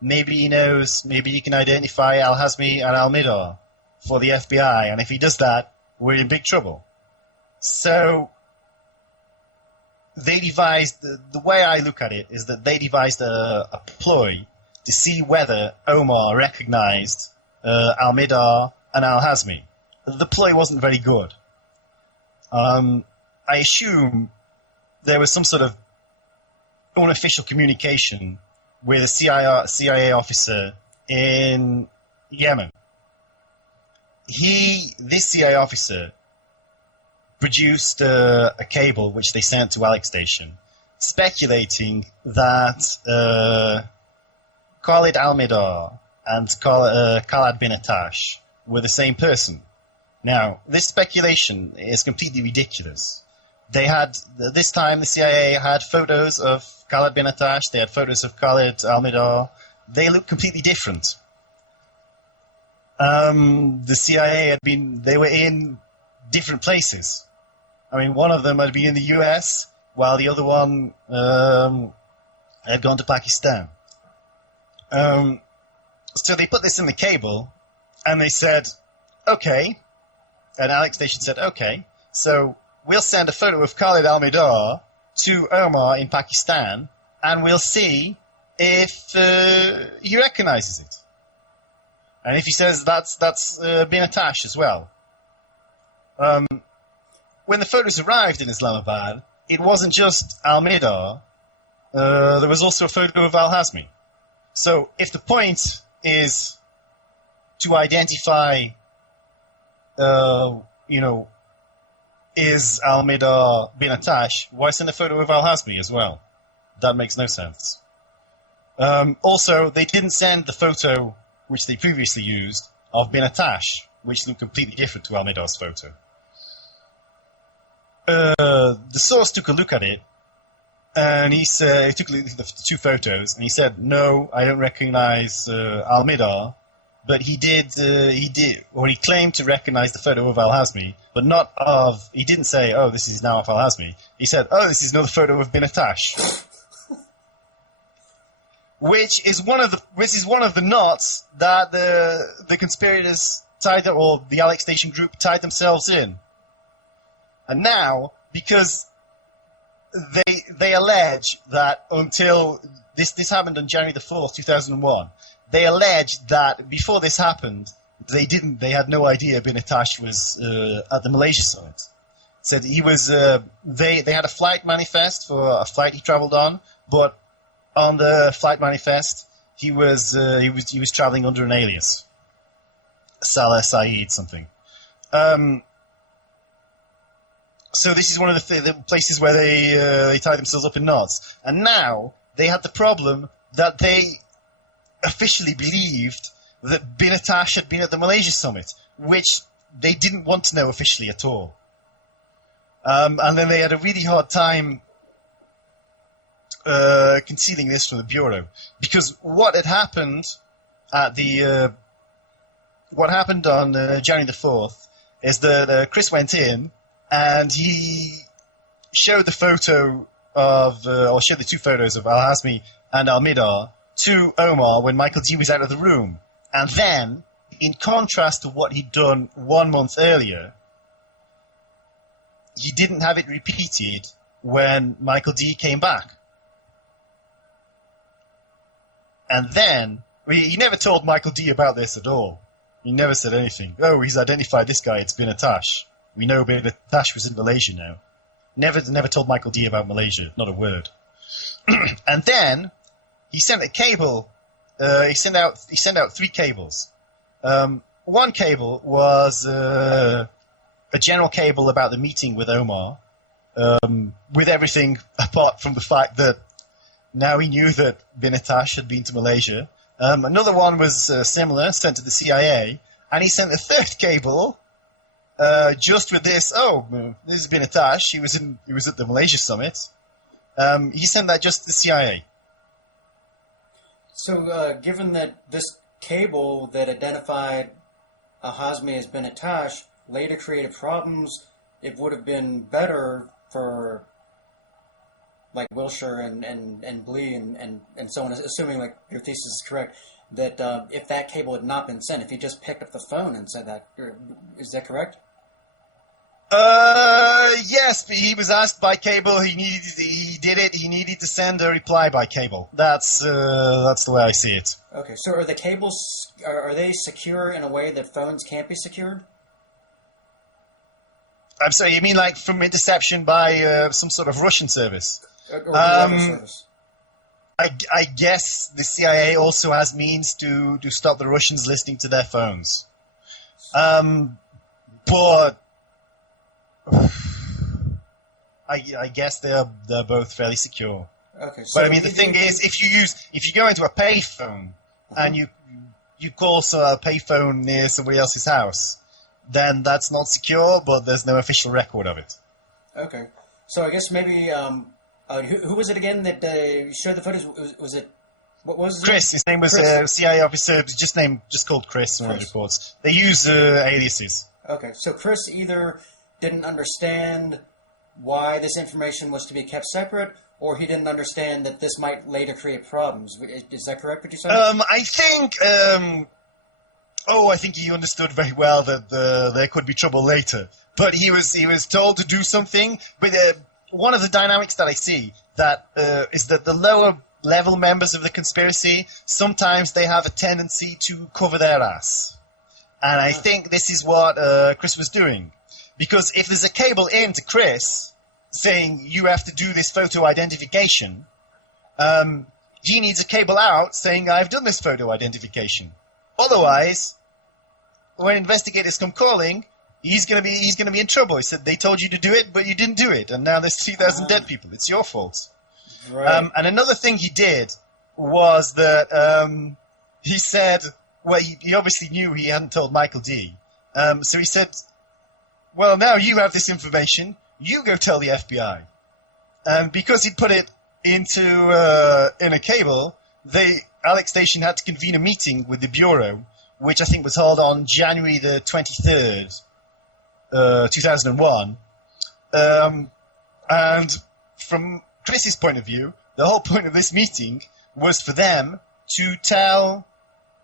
maybe he can identify Al-Hazmi and Al-Mihdhar for the FBI, and if he does that, we're in big trouble. So they devised, the way I look at it is that they devised a ploy to see whether Omar recognized Al-Mihdhar and Al-Hazmi. The ploy wasn't very good. I assume there was some sort of unofficial communication with a CIA officer in Yemen. This CIA officer produced a cable which they sent to Alex Station, speculating that Khalid Al-Mihdhar and Khaled bin Attash were the same person. Now, this speculation is completely ridiculous. This time the CIA had photos of Khaled bin Attash, they had photos of Khalid Al-Mihdhar. They look completely different. The CIA they were in different places. I mean, one of them had been in the US, while the other one had gone to Pakistan. So they put this in the cable, and they said, okay, and Alex Station said, okay, so we'll send a photo of Khalid Al-Mihdhar to Omar in Pakistan, and we'll see if he recognizes it. And if he says that's bin Attash as well. When the photos arrived in Islamabad, it wasn't just Al-Mihdhar, there was also a photo of Al-Hazmi. So if the point is to identify, is Al-Mihdhar bin Attash, why send a photo of Al-Hazmi as well? That makes no sense. Also, they didn't send the photo which they previously used of bin Attash, which looked completely different to Al-Mihdhar's photo. The source took a look at it, and he took a look at the two photos, and he said, "No, I don't recognize Al-Mihdhar," but he claimed to recognize the photo of Al-Hazmi, but he didn't say, "Oh, this is now of Al-Hazmi." He said, "Oh, this is another photo of bin Attash." which is one of the knots that the conspirators tied, or the Alex Station group tied themselves in. And now, because they allege that until this happened on January the 4th, 2001, they alleged that before this happened, they had no idea bin Attash was at the Malaysia summit. Said he was, they had a flight manifest for a flight he traveled on, but on the flight manifest, he was traveling under an alias. Saleh Saeed something. So this is one of the places where they tie themselves up in knots. And now they had the problem that they officially believed that bin Attash had been at the Malaysia summit, which they didn't want to know officially at all. And then they had a really hard time concealing this from the Bureau, because what had happened at what happened on January the 4th is that Chris went in and he showed the photo of, or showed the two photos of Al-Hazmi and Al-Mihdhar to Omar when Michael D was out of the room. And then, in contrast to what he'd done 1 month earlier, he didn't have it repeated when Michael D came back. And then, he never told Michael D about this at all. He never said anything. Oh, he's identified this guy, it's bin Attash. We know bin Attash was in Malaysia now. Never told Michael D about Malaysia, not a word. And then, he sent a cable, he sent out 3 cables. One cable was a general cable about the meeting with Omar, with everything apart from the fact that now he knew that bin Attash had been to Malaysia. Another one was similar, sent to the CIA, and he sent a third cable just with this. Oh, this is bin Attash. He was at the Malaysia summit. He sent that just to the CIA. So, given that this cable that identified Al-Hazmi as bin Attash later created problems, it would have been better for, like, Wilshire and Blee and so on, assuming, like, your thesis is correct, that if that cable had not been sent, if he just picked up the phone and said that, is that correct? Yes, but he was asked by cable. He did it. He needed to send a reply by cable. That's the way I see it. Okay, so are the cables, are they secure in a way that phones can't be secured? I'm sorry, you mean like from interception by some sort of Russian service? Or whatever service? I guess the CIA also has means to stop the Russians listening to their phones. But I guess they're both fairly secure. Okay, so but I mean, the thing is, if you go into a payphone and you call a payphone near somebody else's house, then that's not secure, but there's no official record of it. Okay, so I guess maybe who was it again that showed the footage? Was it what was his Chris? Name? His name was a CIA officer, just called Chris in all the reports. They use aliases. Okay, so Chris either didn't understand why this information was to be kept separate, or he didn't understand that this might later create problems. Is that correct, what you said? I think he understood very well that there could be trouble later. But he was told to do something. But one of the dynamics that I see is that the lower level members of the conspiracy, sometimes they have a tendency to cover their ass. And I think this is what Chris was doing. Because if there's a cable in to Chris saying you have to do this photo identification, he needs a cable out saying I've done this photo identification. Otherwise, when investigators come calling, he's gonna be in trouble. He said they told you to do it, but you didn't do it, and now there's 3,000 dead people. It's your fault. Right. And another thing he did was that he said, well, he obviously knew he hadn't told Michael D. So he said, well, now you have this information. You go tell the FBI. And because he put it into in a cable, Alex Station had to convene a meeting with the Bureau, which I think was held on January the 23rd, 2001. And from Chris's point of view, the whole point of this meeting was for them to tell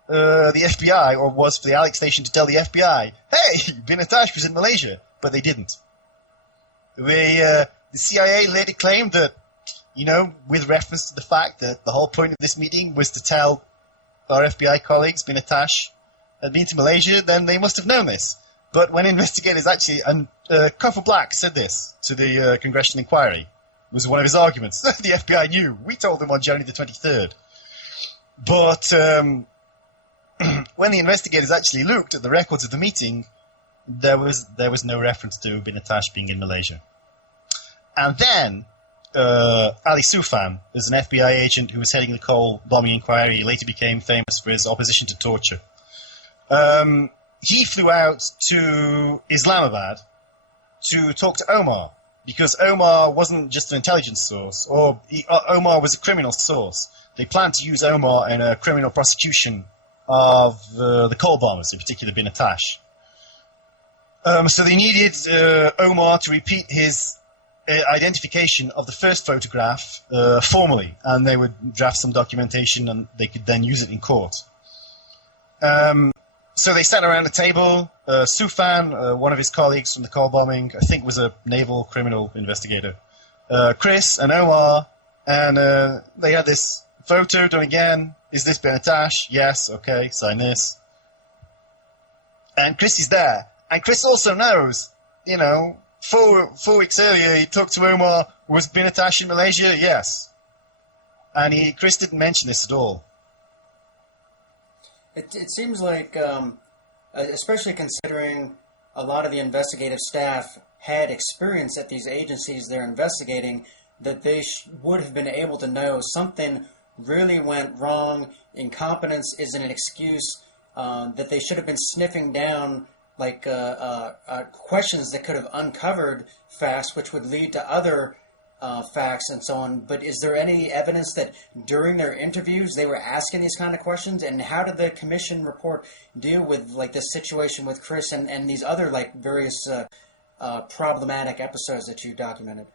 the FBI, or was for the Alex station to tell the FBI, hey, Bin Attash was in Malaysia, but they didn't. The CIA later claimed that, with reference to the fact that the whole point of this meeting was to tell our FBI colleagues Bin Attash had been to Malaysia, then they must have known this. But when investigators actually, and Koffer Black said this to the Congressional Inquiry, was one of his arguments. The FBI knew. We told them on January the 23rd. But when the investigators actually looked at the records of the meeting, there was no reference to Bin Attash being in Malaysia. And then Ali Soufan is an FBI agent who was heading the Cole bombing inquiry. He later became famous for his opposition to torture. He flew out to Islamabad to talk to Omar, because Omar wasn't just an intelligence source, Omar was a criminal source. They planned to use Omar in a criminal prosecution of the Cole bombers, in particular Bin Attash. So they needed Omar to repeat his identification of the first photograph formally, and they would draft some documentation and they could then use it in court. So they sat around a table. Soufan, one of his colleagues from the Cole bombing, I think was a naval criminal investigator, Chris and Omar, and they had this photo done again. Is this Bin Attash? Yes, okay, sign this. And Chris is there. And Chris also knows, 4 weeks earlier he talked to Omar, was Bin Attash in Malaysia? Yes. And Chris didn't mention this at all. It seems like, especially considering a lot of the investigative staff had experience at these agencies they're investigating, that they would have been able to know something really went wrong. Incompetence isn't an excuse. That they should have been sniffing down questions that could have uncovered facts, which would lead to other facts and so on. But is there any evidence that during their interviews they were asking these kind of questions? And how did the commission report deal with this situation with Chris and these other various problematic episodes that you documented?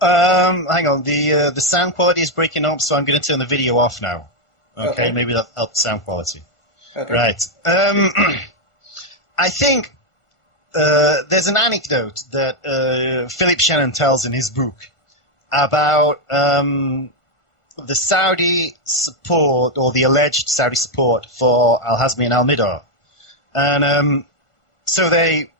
Hang on, the sound quality is breaking up, so I'm going to turn the video off now. Okay. Maybe that'll help the sound quality. Okay. Right. I think there's an anecdote that Philip Shannon tells in his book about the Saudi support, or the alleged Saudi support for Al-Hazmi and Al-Mihdhar. And so they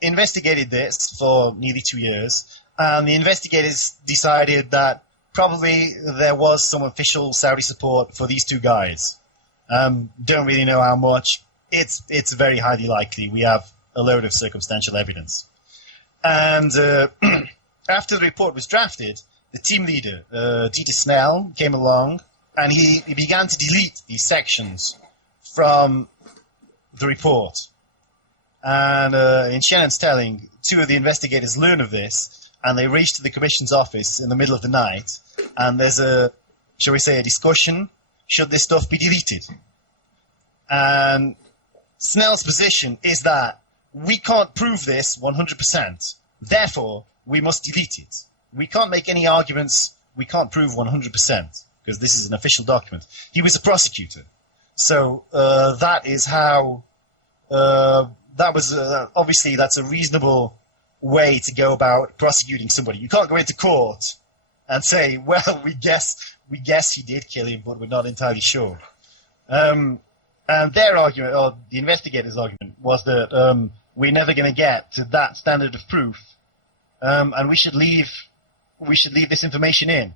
investigated this for nearly 2 years, and the investigators decided that probably there was some official Saudi support for these two guys. Don't really know how much. It's very highly likely. We have a load of circumstantial evidence. And after the report was drafted, the team leader, Dieter Snell, came along, and he began to delete these sections from the report. And in Shannon's telling, 2 of the investigators learn of this, and they race to the commission's office in the middle of the night, and there's shall we say, a discussion. Should this stuff be deleted? And Snell's position is that we can't prove this 100%. Therefore, we must delete it. We can't make any arguments. We can't prove 100%, because this is an official document. He was a prosecutor. So that is how... that was obviously, that's a reasonable way to go about prosecuting somebody. You can't go into court and say, well, we guess he did kill him, but we're not entirely sure. And their argument, or the investigators' argument, was that we're never going to get to that standard of proof, and we should leave this information in.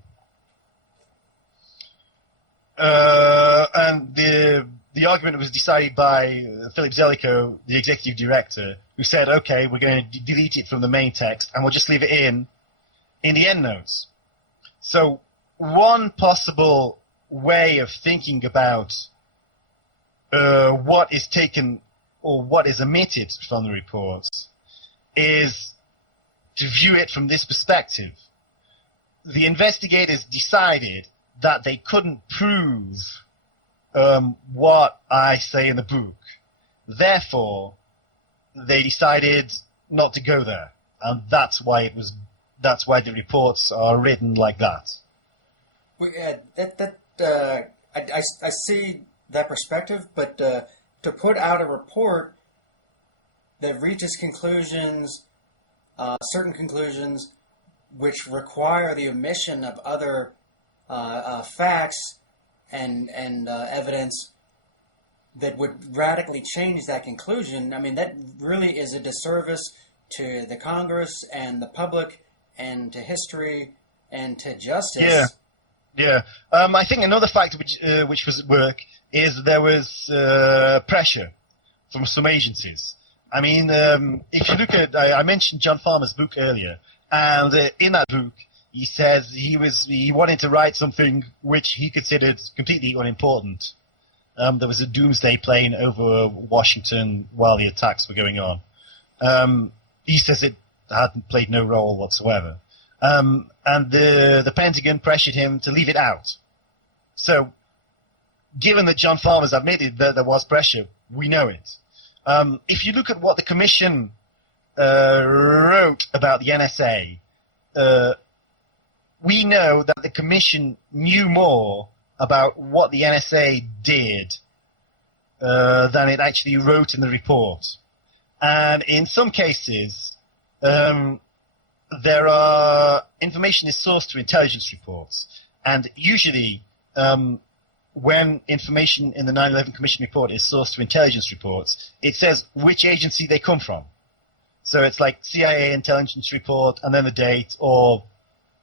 And the argument was decided by Philip Zelikow, the executive director, who said, okay, we're going to delete it from the main text, and we'll just leave it in the endnotes. So one possible way of thinking about what is taken or what is omitted from the reports is to view it from this perspective. The investigators decided that they couldn't prove what I say in the book. Therefore, they decided not to go there, and that's why the reports are written like that. I see that perspective, but to put out a report that reaches conclusions, certain conclusions, which require the omission of other facts and evidence that would radically change that conclusion. I mean, that really is a disservice to the Congress and the public and to history and to justice. Yeah. Yeah, I think another factor which was at work is there was pressure from some agencies. I mean, if you look at, I mentioned John Farmer's book earlier, and in that book he says he wanted to write something which he considered completely unimportant. There was a doomsday plane over Washington while the attacks were going on. He says it hadn't played no role whatsoever. And the Pentagon pressured him to leave it out. So, given that John Farmer's admitted that there was pressure, we know it. If you look at what the Commission wrote about the NSA, we know that the Commission knew more about what the NSA did than it actually wrote in the report. And in some cases, there are information is sourced through intelligence reports, and usually when information in the 9/11 Commission report is sourced through intelligence reports, it says which agency they come from. So it's like CIA intelligence report and then the date, or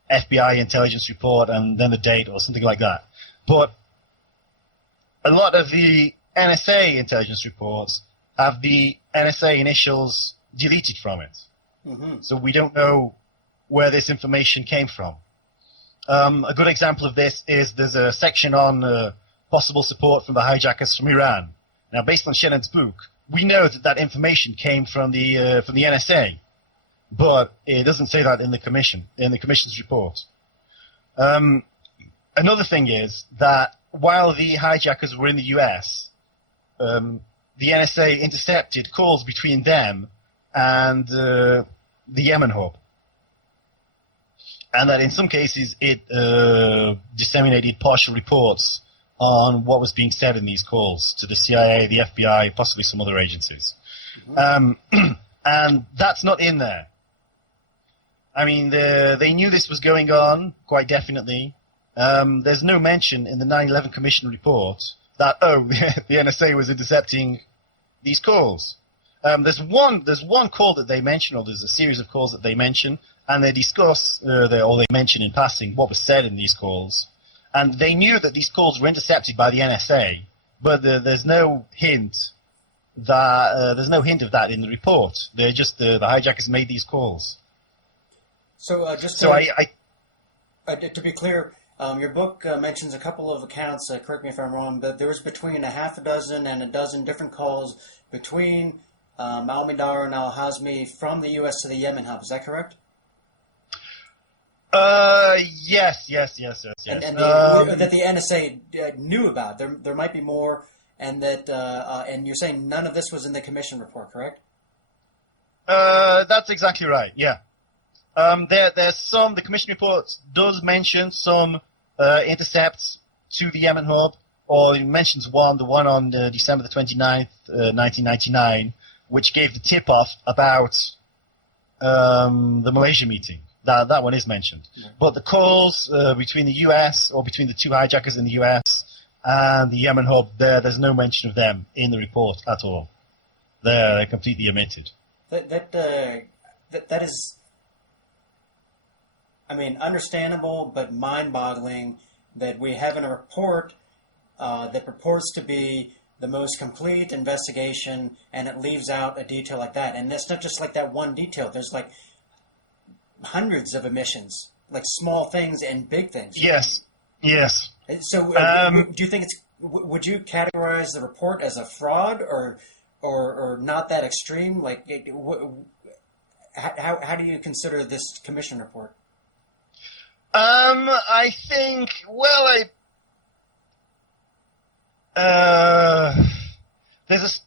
FBI intelligence report and then the date, or something like that. But a lot of the NSA intelligence reports have the NSA initials deleted from it. Mm-hmm. So we don't know where this information came from. A good example of this is there's a section on possible support from the hijackers from Iran. Now, based on Shannon's book, we know that information came from the NSA, but it doesn't say that in the Commission's report. Another thing is that while the hijackers were in the US, the NSA intercepted calls between them and the Yemen hub. And that in some cases it disseminated partial reports on what was being said in these calls to the CIA, the FBI, possibly some other agencies. Mm-hmm. And that's not in there. I mean, they knew this was going on, quite definitely. There's no mention in the 9/11 Commission report that, the NSA was intercepting these calls. There's one call that they mention, or there's a series of calls that they mention, and they discuss, or they mention in passing what was said in these calls. And they knew that these calls were intercepted by the NSA, but there's no hint of that in the report. They're just the hijackers made these calls. So to be clear, your book mentions a couple of accounts. Correct me if I'm wrong, but there was between a half a dozen and a dozen different calls between Al-Mihdhar and Al-Hazmi from the U.S. to the Yemen hub. Is that correct? Yes. And that the NSA knew about. There might be more, and that and you're saying none of this was in the Commission report, correct? That's exactly right. Yeah. There's some. The Commission report does mention some intercepts to the Yemen hub, or it mentions the one on December the 29th, 1999, which gave the tip-off about the Malaysia meeting. That one is mentioned. Yeah. But the calls between the US, or between the two hijackers in the US and the Yemen hub, there's no mention of them in the report at all. They're completely omitted. That is, I mean, understandable, but mind-boggling that we have in a report that purports to be the most complete investigation, and it leaves out a detail like that. And that's not just like that one detail. There's like hundreds of omissions, like small things and big things. Yes. So, do you think would you categorize the report as a fraud, or not that extreme? Like, how do you consider this Commission report? I think, there's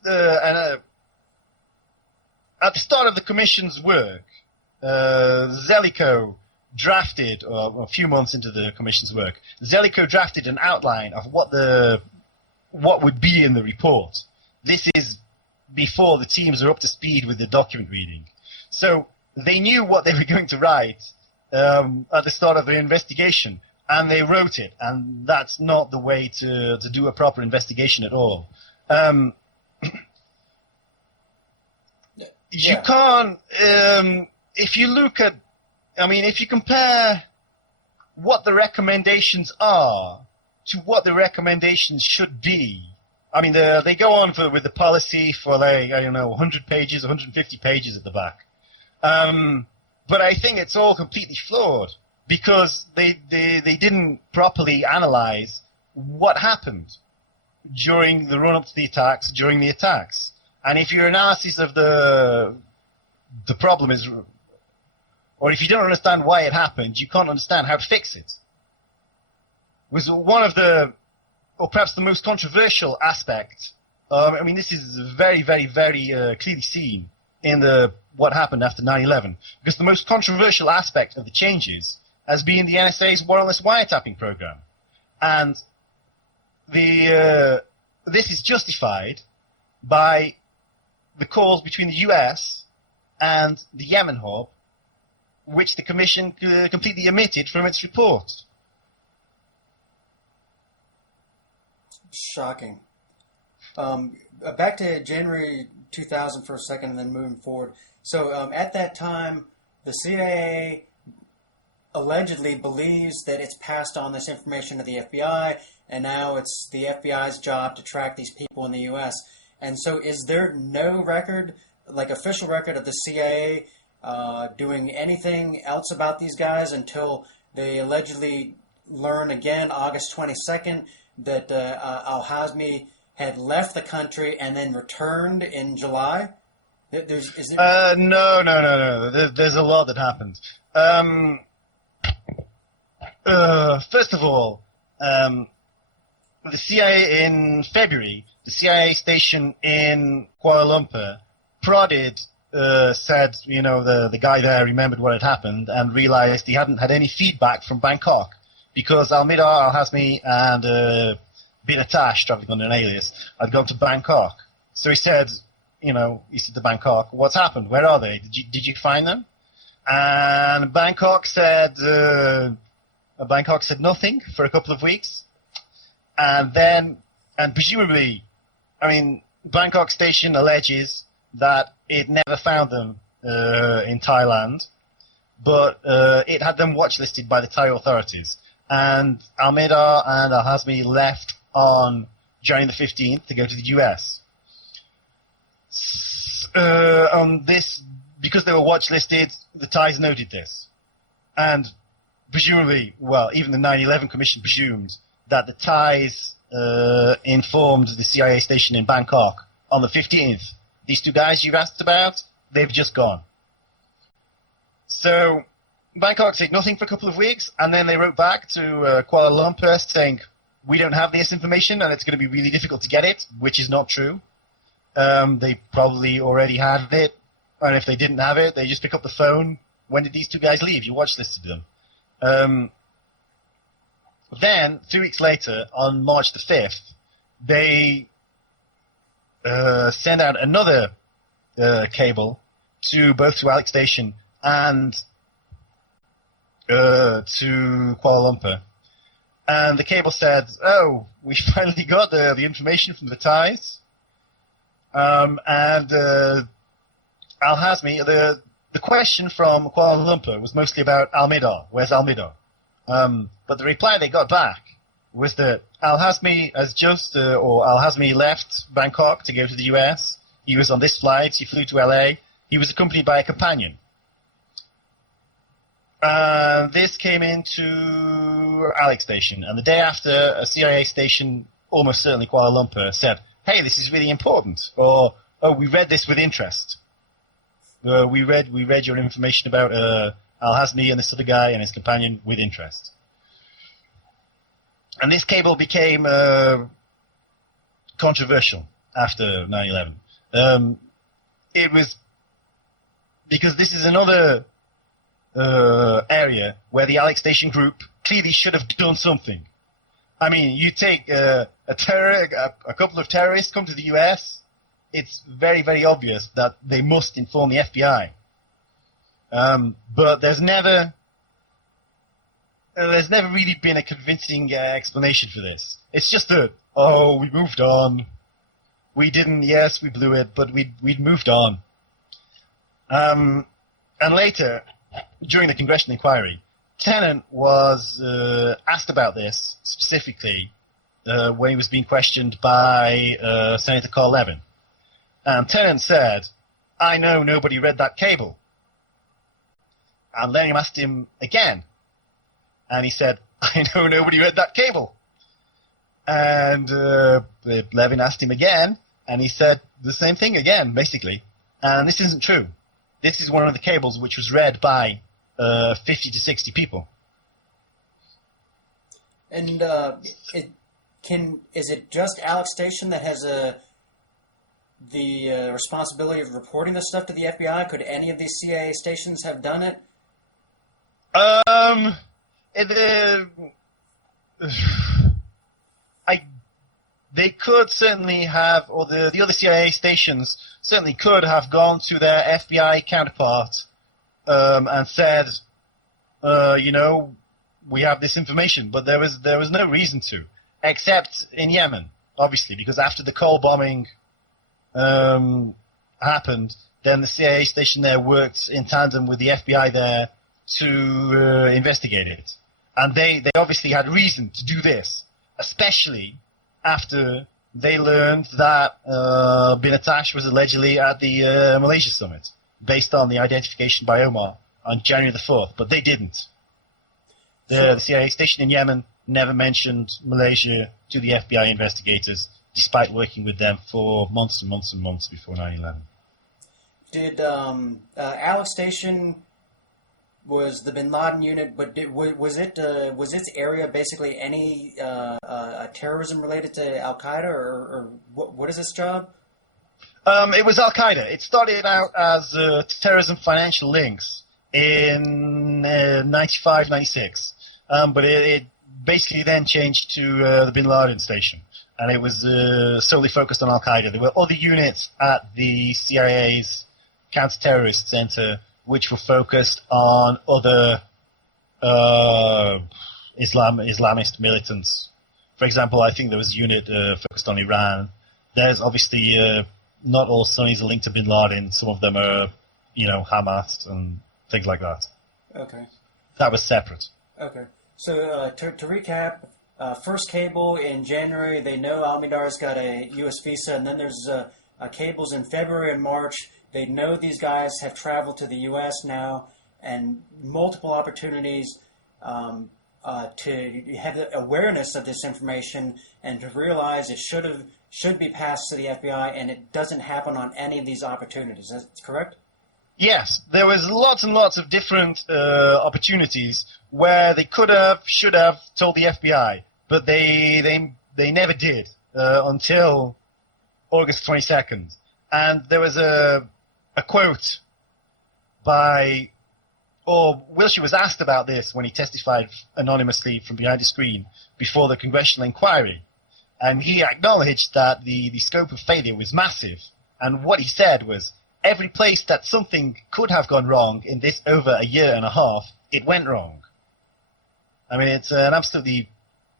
at the start of the Commission's work, Zelikow drafted, or a few months into the commission's work, Zelikow drafted an outline of what would be in the report. This is before the teams are up to speed with the document reading. So they knew what they were going to write at the start of the investigation, and they wrote it, and that's not the way to do a proper investigation at all. You can't, if you look at, if you compare what the recommendations are to what the recommendations should be, they go on with the policy for 100 pages, 150 pages at the back. But I think it's all completely flawed because they didn't properly analyze what happened during the run-up to the attacks, during the attacks. And if your analysis of the problem is, or if you don't understand why it happened, you can't understand how to fix it. It was one of the, or perhaps the most controversial aspect. This is very, very, very clearly seen in what happened after 9/11, because the most controversial aspect of the changes has been the NSA's warrantless wiretapping program, and this is justified by the calls between the US and the Yemen hub, which the Commission completely omitted from its report. Shocking. Back to January 2000 for a second and then moving forward. So at that time, the CIA allegedly believes that it's passed on this information to the FBI, and now it's the FBI's job to track these people in the U.S. And so is there no record, like official record of the CIA doing anything else about these guys until they allegedly learn again August 22nd that Al-Hazmi had left the country and then returned in July? No. There's a lot that happened. First of all, the CIA in February, the CIA station in Kuala Lumpur prodded, said, the guy there remembered what had happened and realized he hadn't had any feedback from Bangkok because Al-Mihdhar, Al-Hazmi, and Bin Attash, traveling on an alias, had gone to Bangkok. So he said to Bangkok, what's happened? Where are they? Did you find them? And Bangkok said nothing for a couple of weeks. And presumably, Bangkok station alleges that it never found them in Thailand, but it had them watch-listed by the Thai authorities. And Al-Mihdhar and Al-Hazmi left on January the 15th to go to the US. On this, because they were watch-listed, the Thais noted this. And presumably, even the 9/11 Commission presumed that the Thais informed the CIA station in Bangkok on the 15th. These two guys you've asked about, they've just gone. So Bangkok said nothing for a couple of weeks, and then they wrote back to Kuala Lumpur saying, we don't have this information and it's going to be really difficult to get it, which is not true. They probably already had it, and if they didn't have it, they just pick up the phone. When did these two guys leave? You watch-listed them. Then, 2 weeks later, on March the 5th, they send out another cable both to Alex Station and to Kuala Lumpur. And the cable said, we finally got the information from the Thais. And Al-Hazmi, the question from Kuala Lumpur was mostly about Al-Mihdhar. Where's Al-Mihdhar? But the reply they got back was that Al-Hazmi Al-Hazmi left Bangkok to go to the US. He was on this flight. He flew to LA. He was accompanied by a companion. This came into Alex Station, and the day after, a CIA station, almost certainly Kuala Lumpur, said, hey, this is really important, or, we read this with interest. We read your information about Al-Hazmi and this other guy and his companion with interest. And this cable became controversial after 9/11. It was because this is another area where the Alex Station group clearly should have done something. I mean, you take a couple of terrorists come to the US, it's very, very obvious that they must inform the FBI. But there's never really been a convincing explanation for this. It's just we moved on. We didn't, yes, we blew it, but we'd moved on. And later, during the congressional inquiry, Tennant was asked about this specifically when he was being questioned by Senator Carl Levin. And Tennant said, "I know nobody read that cable." And Levin asked him again. And he said, "I know nobody read that cable." And Levin asked him again, and he said the same thing again, basically. And this isn't true. This is one of the cables which was read by 50 to 60 people. And is it just Alex Station that has the responsibility of reporting this stuff to the FBI? Could any of these CIA stations have done it? They could certainly have, or the other CIA stations certainly could have gone to their FBI counterpart and said, we have this information, but there was no reason to, except in Yemen, obviously, because after the coal bombing happened, then the CIA station there worked in tandem with the FBI there to investigate it. And they obviously had reason to do this, especially after they learned that Bin Attash was allegedly at the Malaysia summit, based on the identification by Omar on January the 4th, but they didn't. The CIA station in Yemen never mentioned Malaysia to the FBI investigators, despite working with them for months and months and months before 9/11. Did Alex Station was the Bin Laden unit, but was its area basically any terrorism related to Al Qaeda, or what is its job? It was Al Qaeda. It started out as terrorism financial links in 95, 96, but it basically then changed to the Bin Laden station, and it was solely focused on Al Qaeda. There were other units at the CIA's counter-terrorist center which were focused on other Islamist militants. For example, I think there was a unit focused on Iran. There's obviously not all Sunnis are linked to Bin Laden. Some of them are, Hamas and things like that. Okay. That was separate. Okay. So to recap, first cable in January, they know Al-Mihdhar's got a U.S. visa, and then there's cables in February and March. They know these guys have traveled to the U.S. now, and multiple opportunities to have the awareness of this information and to realize it should be passed to the FBI, and it doesn't happen on any of these opportunities. That's correct? Yes, there was lots and lots of different opportunities where they could have, should have told the FBI, but they never did until August 22nd. And there was a quote by, Wilshire was asked about this when he testified anonymously from behind the screen before the congressional inquiry, and he acknowledged that the scope of failure was massive, and what he said was, every place that something could have gone wrong in this over a year and a half, it went wrong. I mean, it's an absolutely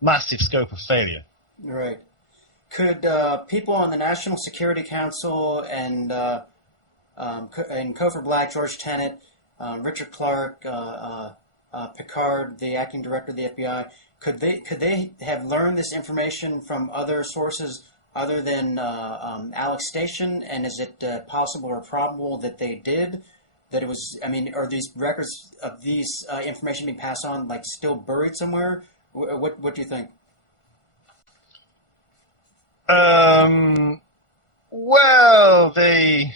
massive scope of failure. Right. Could people on the National Security Council and Cofer Black, George Tenet, Richard Clark, Picard, the acting director of the FBI, could they have learned this information from other sources other than Alex Station? And is it possible or probable that they did? That it was? I mean, are these records of these information being passed on still buried somewhere? What do you think? Well, they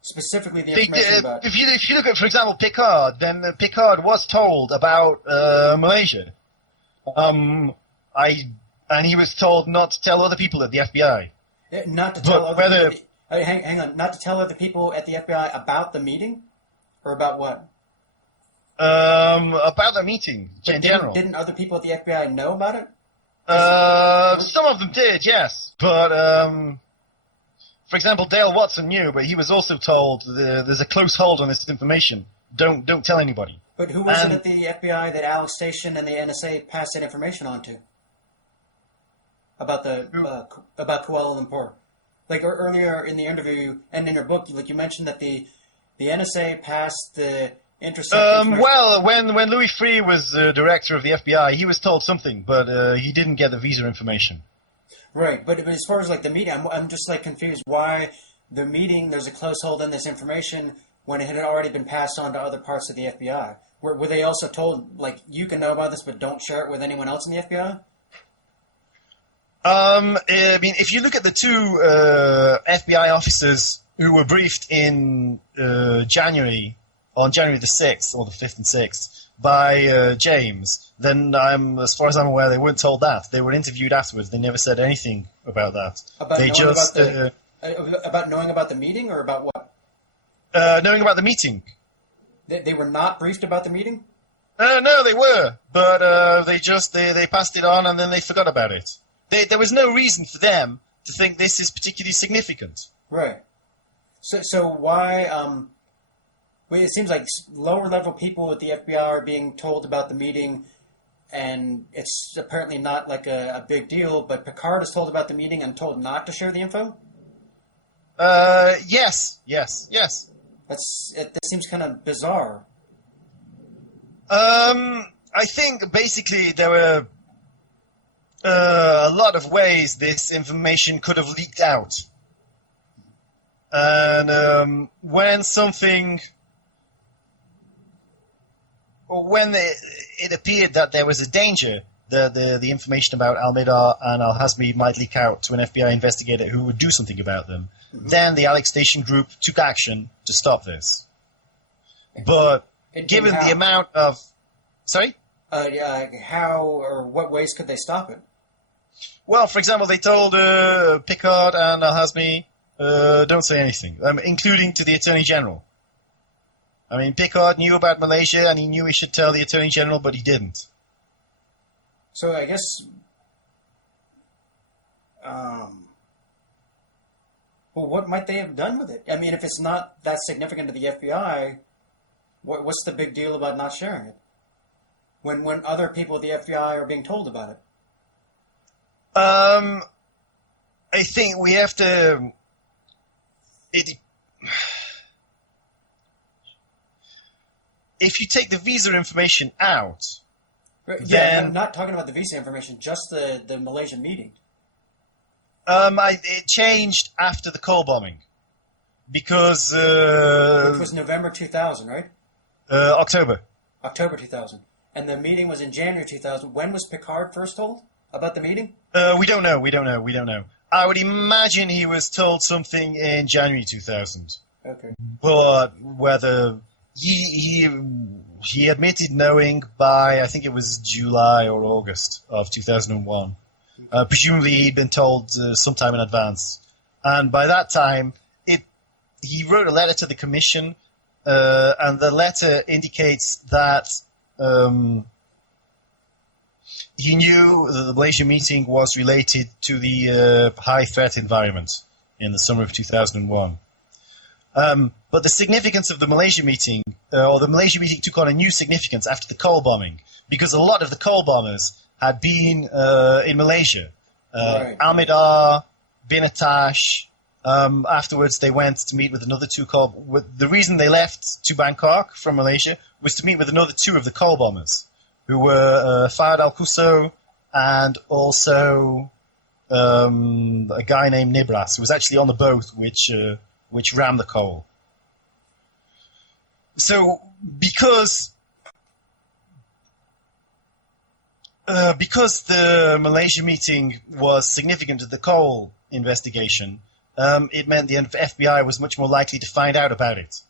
specifically the information about. If you look at, for example, Picard, then Picard was told about Malaysia. And he was told not to tell other people at the FBI. Not to tell hang on, not to tell other people at the FBI about the meeting, or about what? About the meeting in general. Didn't other people at the FBI know about it? Some of them did, yes. But, for example, Dale Watson knew, but he was also told there's a close hold on this information. Don't tell anybody. But who was it at the FBI that Alex Station and the NSA passed that information on to? About about Kuala Lumpur. Like earlier in the interview and in your book, like you mentioned that the NSA passed the intercept. Well, when Louis Freeh was director of the FBI, he was told something, but he didn't get the visa information. Right, but as far as like the meeting, I'm just like confused why the meeting. There's a close hold on this information when it had already been passed on to other parts of the FBI. Were they also told like you can know about this, but don't share it with anyone else in the FBI? I mean, if you look at the two FBI officers who were briefed in January, on January the 6th, or the 5th and 6th, by James, then as far as I'm aware, they weren't told that. They were interviewed afterwards. They never said anything about that. About knowing about the meeting, or about what? Knowing about the meeting. They were not briefed about the meeting? No, they were, but they passed it on and then they forgot about it. There was no reason for them to think this is particularly significant. Right. So why? It seems like lower level people at the FBI are being told about the meeting, and it's apparently not like a big deal. But Picard is told about the meeting and told not to share the info. Yes. That seems kind of bizarre. I think basically there were a lot of ways this information could have leaked out. And when it appeared that there was a danger that the information about Al-Mihdhar and Al-Hazmi might leak out to an FBI investigator who would do something about them, then the Alex Station group took action to stop this. But given the amount of... Sorry? How or what ways could they stop it? Well, for example, they told Picard and Al-Hazmi, don't say anything, including to the Attorney General. I mean, Picard knew about Malaysia, and he knew he should tell the Attorney General, but he didn't. So I guess... well, what might they have done with it? I mean, if it's not that significant to the FBI, what's the big deal about not sharing it? When other people at the FBI are being told about it? I think we have to... If you take the visa information out, then... I'm not talking about the visa information, just the Malaysian meeting. It changed after the Cole bombing. Because... Which was November 2000, right? October. October 2000. And the meeting was in January 2000. When was Picard first told about the meeting? We don't know. I would imagine he was told something in January 2000. Okay. But whether... He admitted knowing by, I think it was July or August of 2001. Presumably he'd been told sometime in advance. And by that time, he wrote a letter to the commission, and the letter indicates that he knew that the Malaysia meeting was related to the high threat environment in the summer of 2001. But the significance of the Malaysia meeting, or the Malaysia meeting took on a new significance after the Cole bombing, because a lot of the Cole bombers had been in Malaysia. Right. Al-Mihdhar, bin Attash. Afterwards, they went to meet with another two the reason they left to Bangkok from Malaysia was to meet with another two of the Cole bombers, who were Fahd Al-Qusso and also a guy named Nibras, who was actually on the boat which rammed the Cole. So, because the Malaysia meeting was significant to the Cole investigation, it meant the FBI was much more likely to find out about it.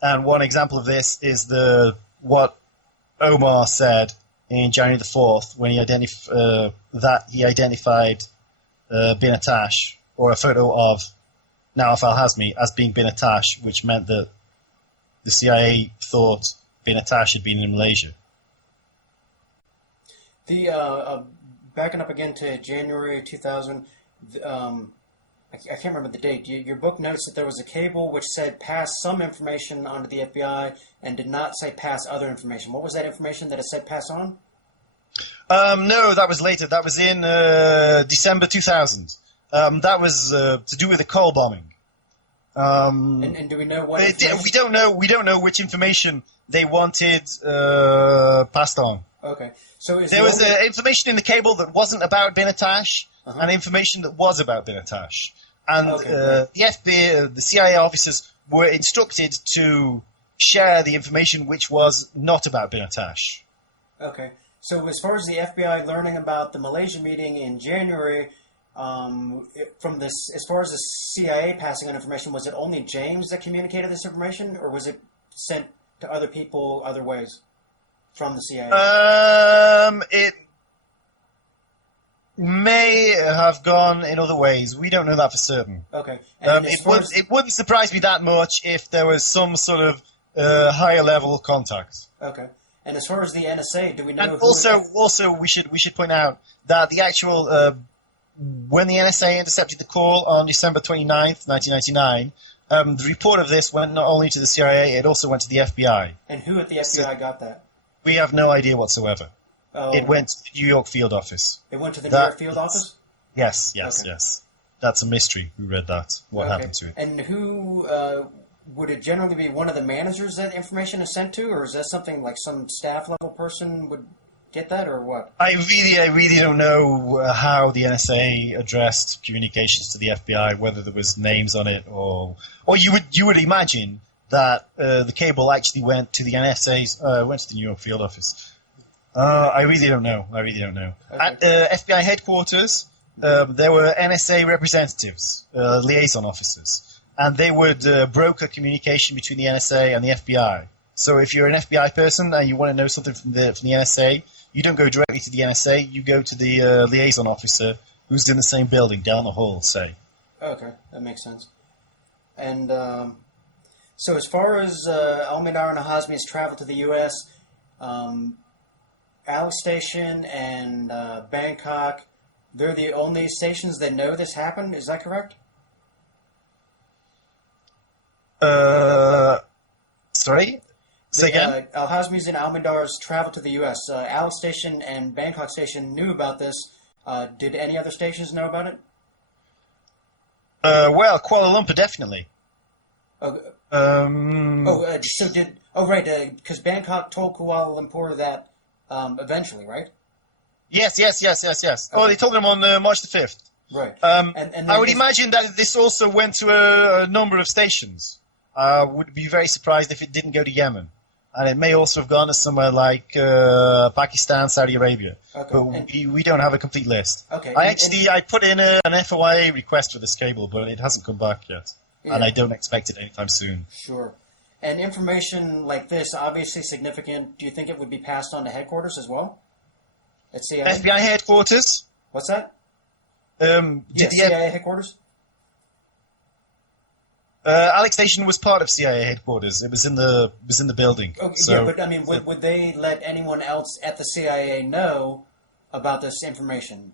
And one example of this is what Omar said in January the 4th when he identified bin Attash, or a photo of Nawaf Al-Hazmi as being bin Attash, which meant that the CIA thought bin Attash had been in Malaysia. The backing up again to January 2000, I can't remember the date. Your book notes that there was a cable which said pass some information onto the FBI and did not say pass other information. What was that information that it said pass on? No, that was later. That was in December 2000. That was to do with the coal bombing. And do we know what? We don't know. We don't know which information they wanted passed on. Okay, so there was information in the cable that wasn't about bin Attash, and information that was about bin Attash. And the FBI, the CIA officers were instructed to share the information which was not about bin Attash. Okay, so as far as the FBI learning about the Malaysia meeting in January, from this, as far as the CIA passing on information, was it only James that communicated this information, or was it sent to other people other ways from the CIA? It may have gone in other ways. We don't know that for certain. Okay. It wouldn't surprise me that much if there was some sort of higher level contact. Okay. And as far as the NSA, do we know? And also, we should point out that the actual when the NSA intercepted the call on December 29th, 1999, the report of this went not only to the CIA, it also went to the FBI. And who at the FBI got that? We have no idea whatsoever. Oh. It went to the New York field office. It went to the New York field office? Yes. Okay. That's a mystery. Who read that? What happened to it? And who would it generally be? One of the managers that information is sent to, or is that something like some staff level person would get that, or what? I really don't know how the NSA addressed communications to the FBI, whether there was names on it, or you would imagine that the cable actually went to the NSA's went to the New York field office. I really don't know. Okay. At FBI headquarters, there were NSA representatives, liaison officers, and they would broker communication between the NSA and the FBI. So if you're an FBI person and you want to know something from the NSA, you don't go directly to the NSA, you go to the liaison officer who's in the same building, down the hall, say. Okay, that makes sense. And so as far as Al-Mihdhar and Al-Hazmi's travel to the U.S., Ali Station and Bangkok, they're the only stations that know this happened, is that correct? Sorry? Say again? Al-Hazmi's and Al-Mihdhar's travel to the U.S. Ali Station and Bangkok Station knew about this. Did any other stations know about it? Well, Kuala Lumpur definitely. Because Bangkok told Kuala Lumpur that eventually, right? Yes. Oh, they told them on March the 5th. Right. And I would imagine that this also went to a number of stations. I would be very surprised if it didn't go to Yemen. And it may also have gone to somewhere like Pakistan, Saudi Arabia. Okay. But we don't have a complete list. Okay. I put in an FOIA request for this cable, but it hasn't come back yet. Yeah. And I don't expect it anytime soon. Sure. And information like this, obviously significant, do you think it would be passed on to headquarters as well? At CIA? FBI headquarters? What's that? CIA headquarters? Alex Station was part of CIA headquarters. It was in the building. Okay, so, yeah, but I mean, would they let anyone else at the CIA know about this information?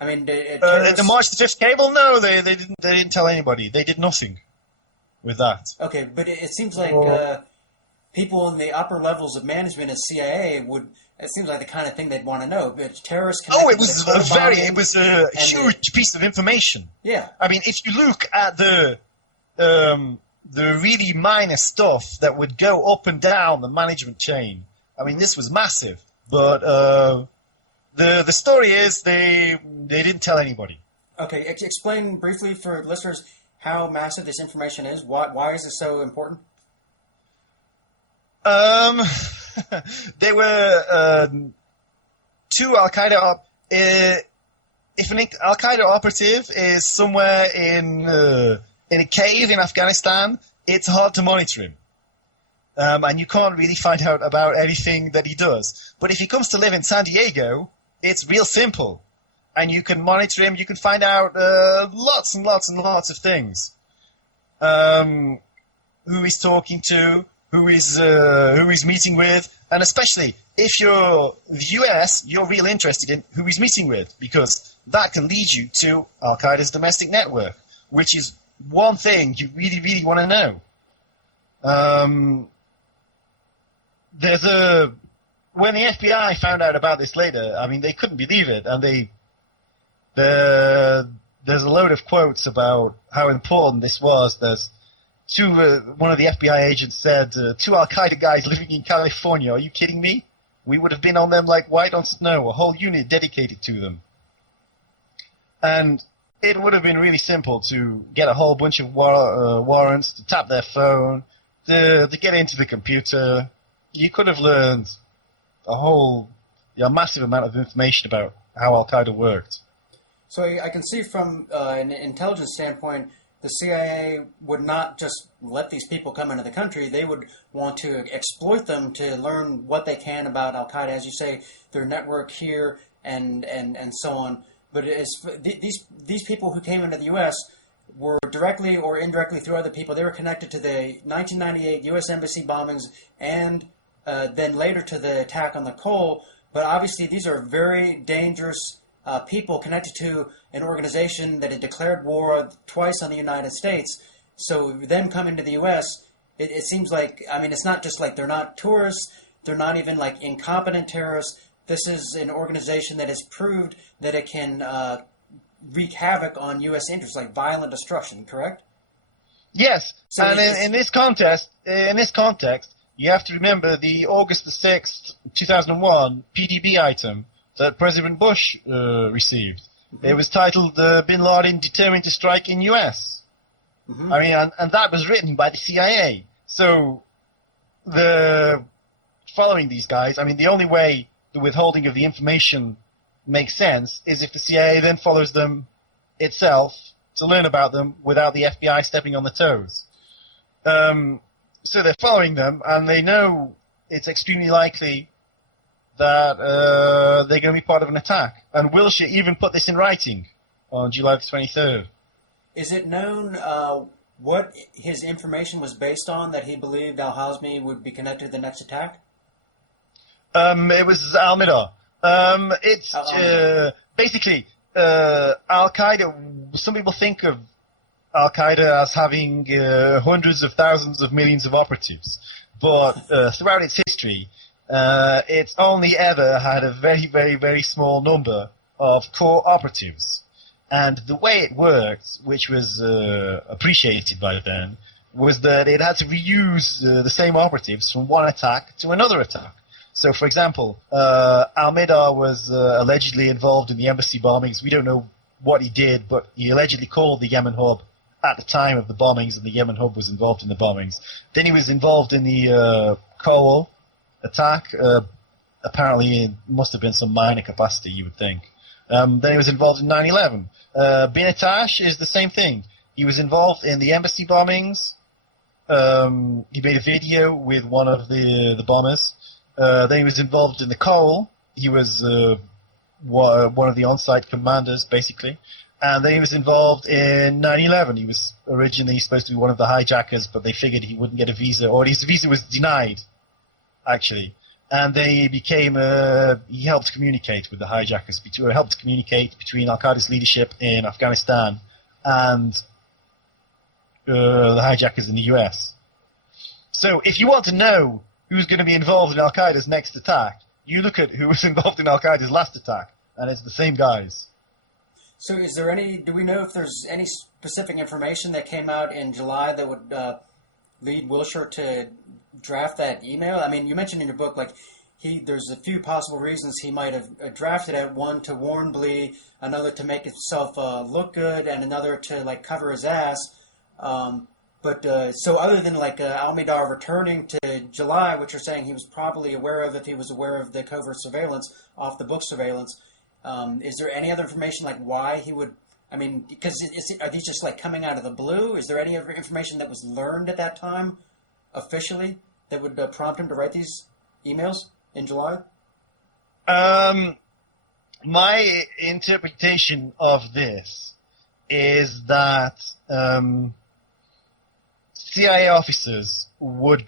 I mean, the March the 5th cable? No, they didn't tell anybody. They did nothing with that. Okay, but it seems like people in the upper levels of management at CIA would. It seems like the kind of thing they'd want to know. But terrorists. It was a huge piece of information. Yeah. I mean, if you look at the really minor stuff that would go up and down the management chain, I mean, this was massive. But the story is they didn't tell anybody. Okay, explain briefly for listeners how massive this information is. Why is it so important? There were two Al-Qaeda if an Al-Qaeda operative is somewhere in a cave in Afghanistan, it's hard to monitor him. And you can't really find out about anything that he does. But if he comes to live in San Diego, it's real simple. And you can monitor him, you can find out lots and lots and lots of things. Who he's talking to, who he's meeting with, and especially if you're the US, you're really interested in who he's meeting with, because that can lead you to Al-Qaeda's domestic network, which is one thing you really, really want to know. When the FBI found out about this later, I mean, they couldn't believe it, and there's a load of quotes about how important this was. There's one of the FBI agents said, two Al-Qaeda guys living in California, are you kidding me? We would have been on them like white on snow, a whole unit dedicated to them. And it would have been really simple to get a whole bunch of warrants, to tap their phone, to get into the computer. You could have learned a massive amount of information about how Al-Qaeda worked. So I can see from an intelligence standpoint, the CIA would not just let these people come into the country. They would want to exploit them to learn what they can about Al-Qaeda, as you say, their network here and so on. But these people who came into the U.S. were directly or indirectly through other people. They were connected to the 1998 U.S. Embassy bombings and then later to the attack on the Cole. But obviously these are very dangerous people connected to an organization that had declared war twice on the United States. So them coming to the U.S., it seems like, I mean, it's not just like they're not tourists, they're not even like incompetent terrorists. This is an organization that has proved that it can wreak havoc on U.S. interests, like violent destruction, correct? Yes, so and in this context, you have to remember the August the 6th, 2001 PDB item that President Bush received. Mm-hmm. It was titled Bin Laden Determined to Strike in U.S. Mm-hmm. I mean, and that was written by the CIA. So, following these guys, I mean, the only way the withholding of the information makes sense is if the CIA then follows them itself to learn about them without the FBI stepping on the toes. So they're following them, and they know it's extremely likely that they're going to be part of an attack. And Wilshire even put this in writing on July the 23rd. Is it known what his information was based on, that he believed Al-Hazmi would be connected to the next attack? It was Al-Mihdhar. It's basically Al-Qaeda. Some people think of Al-Qaeda as having hundreds of thousands of millions of operatives, but throughout its history, it's only ever had a very, very, very small number of core operatives. And the way it worked, which was appreciated by then, was that it had to reuse the same operatives from one attack to another attack. So, for example, Al-Mihdhar was allegedly involved in the embassy bombings. We don't know what he did, but he allegedly called the Yemen hub at the time of the bombings, and the Yemen hub was involved in the bombings. Then he was involved in the Cole attack. Apparently, it must have been some minor capacity, you would think. Then he was involved in 9/11. Binatash is the same thing. He was involved in the embassy bombings. He made a video with one of the bombers. Then he was involved in the Cole. He was one of the on-site commanders, basically. And then he was involved in 9/11. He was originally supposed to be one of the hijackers, but they figured he wouldn't get a visa, or his visa was denied, actually. And then he became, he helped communicate with the hijackers, helped communicate between Al-Qaeda's leadership in Afghanistan and the hijackers in the US. So if you want to know who's going to be involved in Al-Qaeda's next attack, you look at who was involved in Al-Qaeda's last attack, and it's the same guys. So do we know if there's any specific information that came out in July that would lead Wilshire to draft that email? I mean, you mentioned in your book, like, there's a few possible reasons he might have drafted it. One, to warn Blee, another to make himself look good, and another to, like, cover his ass. So other than, like, Al-Mihdhar returning to July, which you're saying he was probably aware of if he was aware of the covert surveillance, off-the-book surveillance, is there any other information, like why he would, I mean, because are these just, like, coming out of the blue? Is there any other information that was learned at that time, officially, that would prompt him to write these emails in July? My interpretation of this is that CIA officers were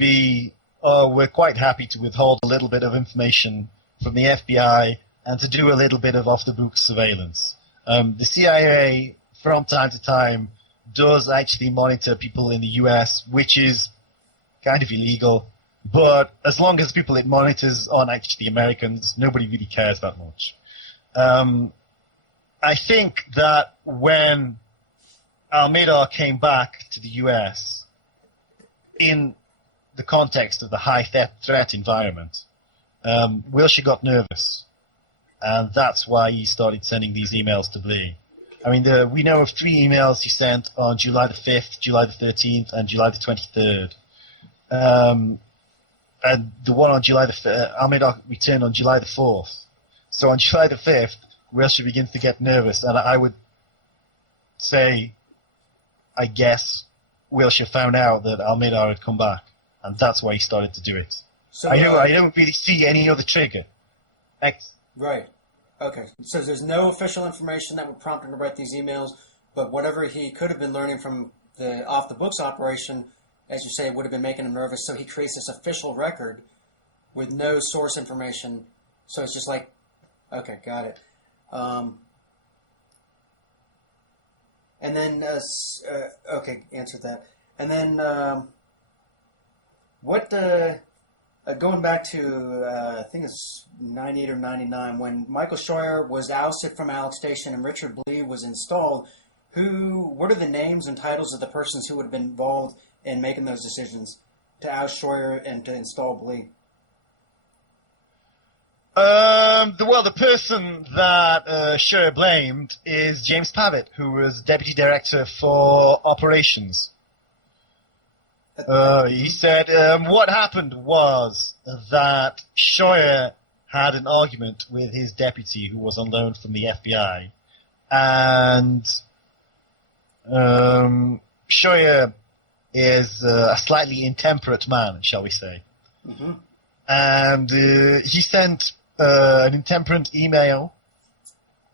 quite happy to withhold a little bit of information from the FBI and to do a little bit of off-the-books surveillance. The CIA, from time to time, does actually monitor people in the US, which is kind of illegal. But as long as people it monitors aren't actually Americans, nobody really cares that much. I think that when Al-Mihdhar came back to the US in the context of the high threat environment, Wilshire got nervous, and that's why he started sending these emails to Blee. I mean, we know of 3 emails he sent on July the 5th, July the 13th, and July the 23rd. And the one on July the 5th, Al-Mihdhar returned on July the 4th. So on July the 5th, Wilshire begins to get nervous, and I would say, I guess, Wilshire found out that Al-Mihdhar had come back, and that's why he started to do it. So I don't really see any other trigger. Right. Okay. So there's no official information that would prompt him to write these emails, but whatever he could have been learning from the off-the-books operation, as you say, would have been making him nervous, so he creates this official record with no source information. So it's just like, okay, got it. And then, okay, answered that. And then, going back to, I think it's 98 or 99, when Michael Scheuer was ousted from Alex Station and Richard Blee was installed, what are the names and titles of the persons who would have been involved in making those decisions to oust Scheuer and to install Blee? The person that Scheuer blamed is James Pavitt, who was Deputy Director for Operations. He said what happened was that Scheuer had an argument with his deputy who was on loan from the FBI, and Scheuer is a slightly intemperate man, shall we say. Mm-hmm. And he sent an intemperate email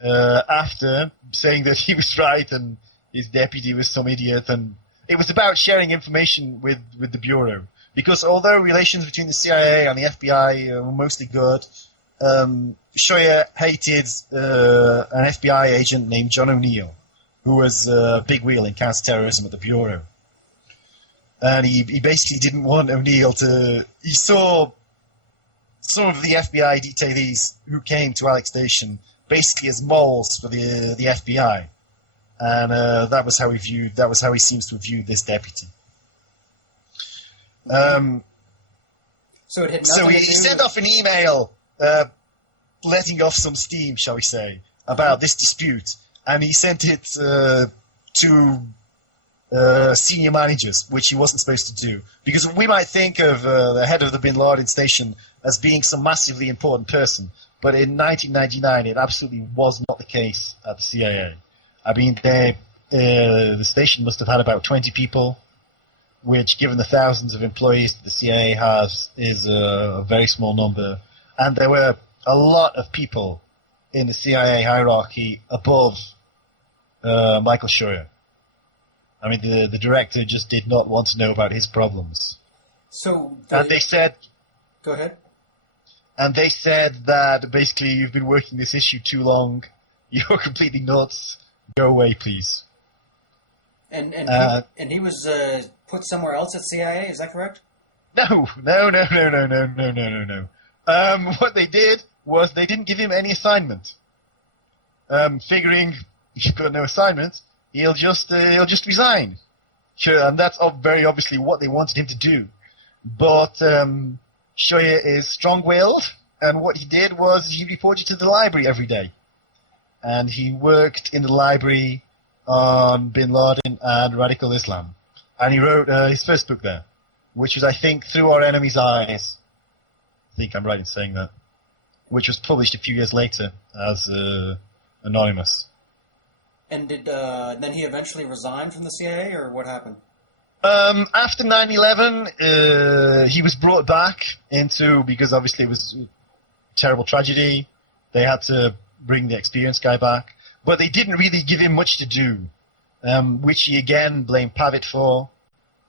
after saying that he was right and his deputy was some idiot, and it was about sharing information with the Bureau. Because although relations between the CIA and the FBI were mostly good, Scheuer hated an FBI agent named John O'Neill, who was a big wheel in counterterrorism at the Bureau. And he basically didn't want O'Neill to... He saw some of the FBI detainees who came to Alex Station basically as moles for the FBI. And that was how he seems to have viewed this deputy. So it had so he sent off an email letting off some steam, shall we say, about this dispute. And he sent it to senior managers, which he wasn't supposed to do. Because we might think of the head of the Bin Laden station as being some massively important person. But in 1999, it absolutely was not the case at the CIA. I mean, the station must have had about 20 people, which, given the thousands of employees that the CIA has, is a very small number. And there were a lot of people in the CIA hierarchy above Michael Scheuer. I mean, the director just did not want to know about his problems. And they said... Go ahead. And they said that basically you've been working this issue too long, you're completely nuts, go away, please. And he was put somewhere else at CIA, is that correct? No. What they did was they didn't give him any assignment. Figuring if you've got no assignment, he'll just resign. Sure, and that's very obviously what they wanted him to do. But Scheuer is strong-willed, and what he did was he reported to the library every day. And he worked in the library on Bin Laden and radical Islam. And he wrote his first book there, which was, I think, Through Our Enemy's Eyes. I think I'm right in saying that. Which was published a few years later as anonymous. And then he eventually resigned from the CIA, or what happened? After 9/11, he was brought back because obviously it was a terrible tragedy. They had to bring the experienced guy back. But they didn't really give him much to do, which he again blamed Pavitt for.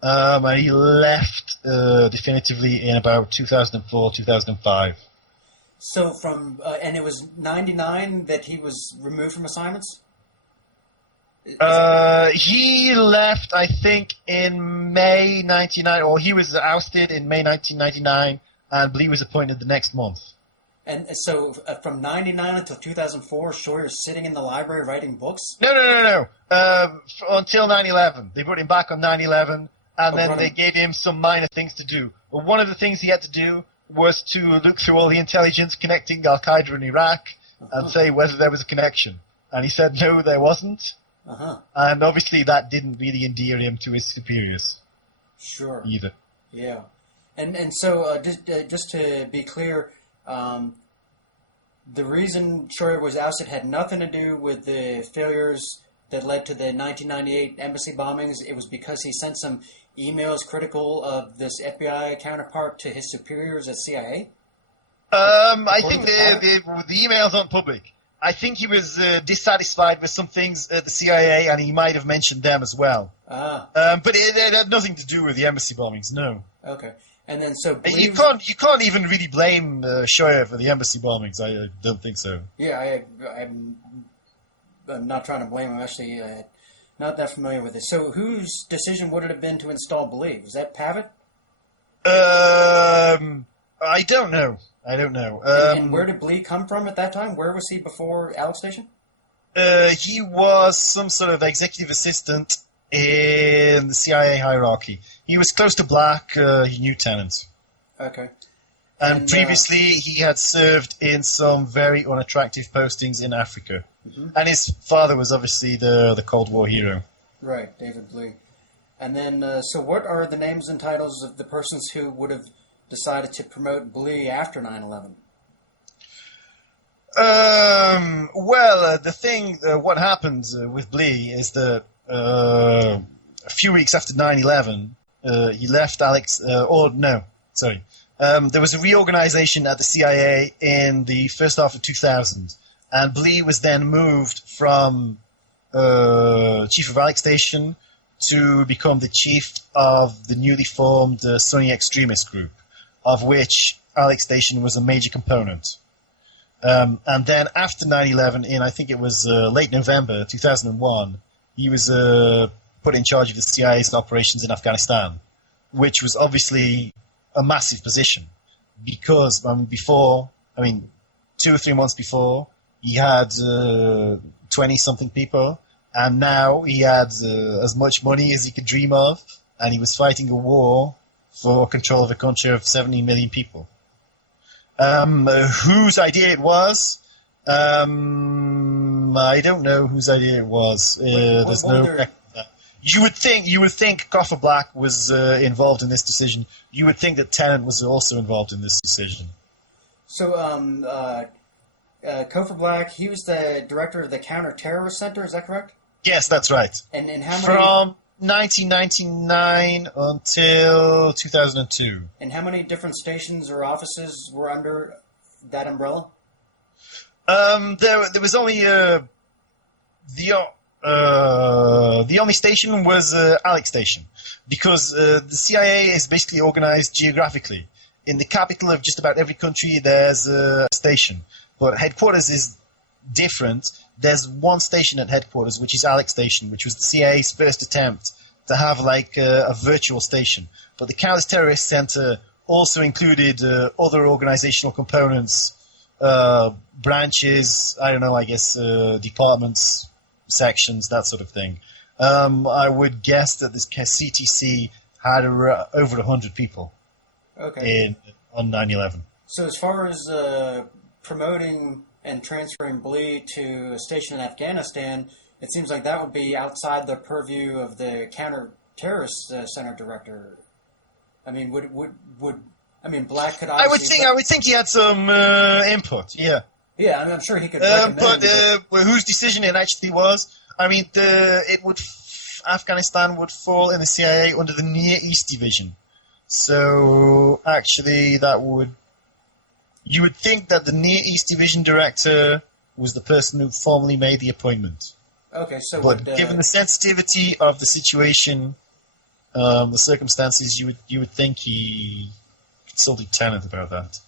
And he left definitively in about 2004, 2005. So and it was 99 that he was removed from assignments? He left, I think, in May 99, or he was ousted in May 1999, and Blee was appointed the next month. And so from 99 until 2004, Sawyer's sitting in the library writing books? No. Until 9/11. They put him back on 9/11, and then they gave him some minor things to do. But one of the things he had to do was to look through all the intelligence connecting Al-Qaeda in Iraq and say whether there was a connection. And he said no, there wasn't. And obviously that didn't really endear him to his superiors. Sure. Either. Yeah. And so just to be clear, the reason Schroeder was ousted had nothing to do with the failures that led to the 1998 embassy bombings. It was because he sent some emails critical of this FBI counterpart to his superiors at CIA? I think the emails aren't public. I think he was dissatisfied with some things at the CIA, and he might have mentioned them as well. But it had nothing to do with the embassy bombings, no. Okay. And then so you can't even really blame Schroeder for the embassy bombings. I don't think so. Yeah, I'm not trying to blame him. Actually, not that familiar with it. So whose decision would it have been to install Blee? Was that Pavitt? I don't know. And where did Blee come from at that time? Where was he before Alex Station? He was some sort of executive assistant in the CIA hierarchy. He was close to Black. He knew Tennant. Okay. And previously, he had served in some very unattractive postings in Africa. Mm-hmm. And his father was obviously the Cold War hero. Right, David Blee. And then, so what are the names and titles of the persons who would have decided to promote Blee after 9/11? What happened with Blee is that a few weeks after 9/11, he left Alex. There was a reorganization at the CIA in the first half of 2000, and Blee was then moved from chief of Alex Station to become the chief of the newly formed Sunni extremist group, of which Alex Station was a major component. And then after 9/11, in I think it was late November 2001, he was put in charge of the CIA's operations in Afghanistan, which was obviously a massive position because 2 or 3 months before, he had 20-something people, and now he had as much money as he could dream of, and he was fighting a war for control of a country of 17 million people. Whose idea it was? I don't know whose idea it was. There's no record of that. You would think Coffer Black was involved in this decision. You would think that Tennant was also involved in this decision. So, Coffer Black, he was the director of the Counter-Terrorist Center, is that correct? Yes, that's right. And how many... From 1999 until 2002. And how many different stations or offices were under that umbrella? There was only the only station was Alex Station, because the CIA is basically organized geographically. In the capital of just about every country, there's a station, but headquarters is different. There's one station at headquarters, which is Alex Station, which was the CIA's first attempt to have like a virtual station. But the Counter-Terrorist Center also included other organizational components, branches, departments, sections, that sort of thing. I would guess that this CTC had over 100 people on 9/11. So as far as promoting and transferring Blee to a station in Afghanistan, it seems like that would be outside the purview of the Counter-Terrorist Center director. I mean, Black could obviously... I would think he had some input, yeah. Yeah, I'm sure he could but whose decision it actually was, Afghanistan would fall in the CIA under the Near East Division. So, actually, you would think that the Near East Division director was the person who formally made the appointment. Okay, so... But given the sensitivity of the situation, the circumstances, you would think he consulted Tennant about that.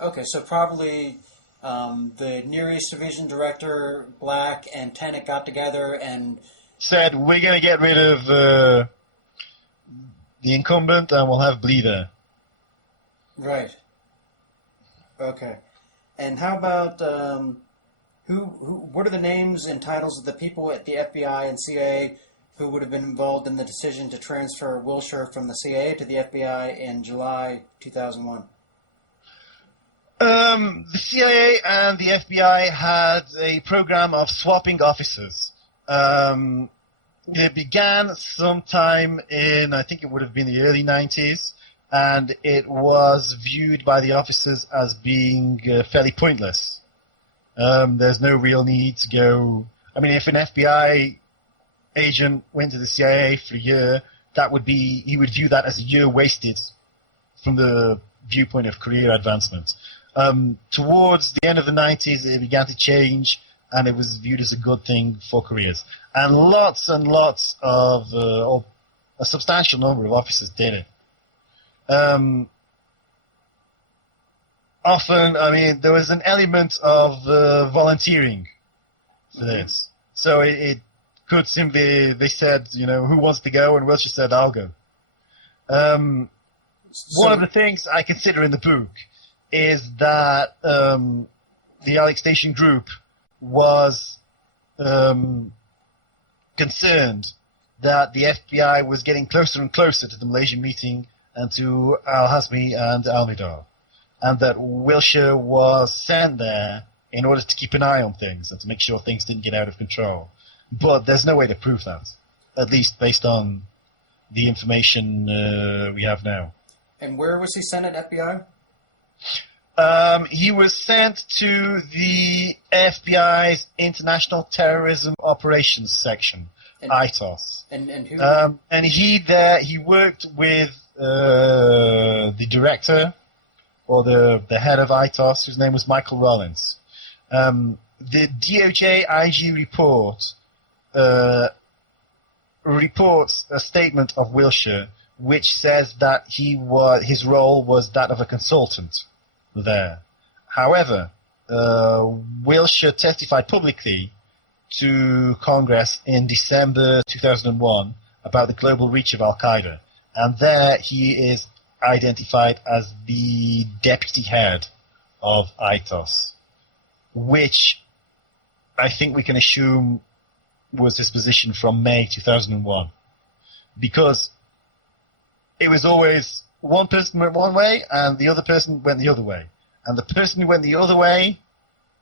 Okay, so probably the Near East Division Director, Black, and Tennant got together and said, we're going to get rid of the incumbent and we'll have Blee there. Right. Okay. And how about what are the names and titles of the people at the FBI and CIA who would have been involved in the decision to transfer Wilshire from the CIA to the FBI in July 2001? The CIA and the FBI had a program of swapping officers. It began sometime in, I think it would have been the early 90s, and it was viewed by the officers as being fairly pointless. There's no real need to go... I mean, if an FBI agent went to the CIA for a year, he would view that as a year wasted from the viewpoint of career advancement. Towards the end of the 90s, it began to change, and it was viewed as a good thing for careers. And lots of, or a substantial number of officers did it. Often, I mean, there was an element of volunteering for this. So it could simply, they said, who wants to go? And Wilshire said, I'll go. One of the things I consider in the book is that the Alex Station group was concerned that the FBI was getting closer and closer to the Malaysian meeting and to Al-Hazmi and Al-Mihdhar, and that Wilshire was sent there in order to keep an eye on things and to make sure things didn't get out of control. But there's no way to prove that, at least based on the information we have now. And where was he sent at FBI? He was sent to the FBI's International Terrorism Operations Section, ITOS. And who? And he worked with the director, or the head of ITOS, whose name was Michael Rollins. The DOJ IG report reports a statement of Wilshire which says that his role was that of a consultant there. However, Wilshire testified publicly to Congress in December 2001 about the global reach of Al-Qaeda, and there he is identified as the deputy head of ITOS, which I think we can assume was his position from May 2001, because it was always one person went one way and the other person went the other way. And the person who went the other way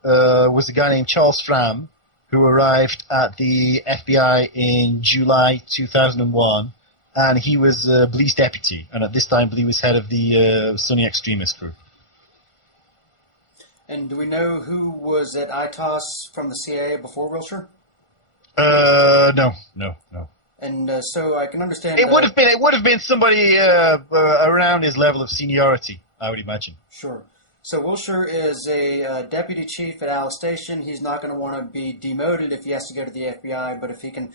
was a guy named Charles Fram, who arrived at the FBI in July 2001, and he was Blee's deputy. And at this time, Blee was head of the Sunni extremist group. And do we know who was at ITOS from the CIA before Wilshire? No. And so I can understand. It would have been somebody around his level of seniority, I would imagine. Sure. So Wilshire is a deputy chief at Al Station. He's not going to want to be demoted if he has to go to the FBI, but if he can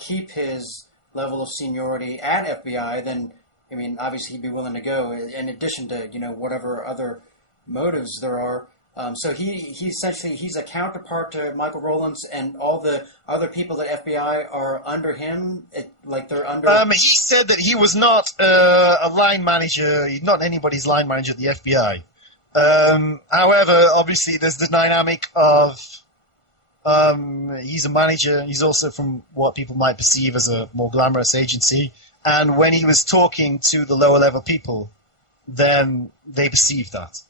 keep his level of seniority at FBI, then I mean, obviously he'd be willing to go. In addition to whatever other motives there are. So he essentially he's a counterpart to Michael Rowlands, and all the other people at FBI are under him. They're under. He said that he was not a line manager. He's not anybody's line manager at the FBI. However, obviously, there's the dynamic of he's a manager. He's also from what people might perceive as a more glamorous agency. And when he was talking to the lower level people, then they perceived that.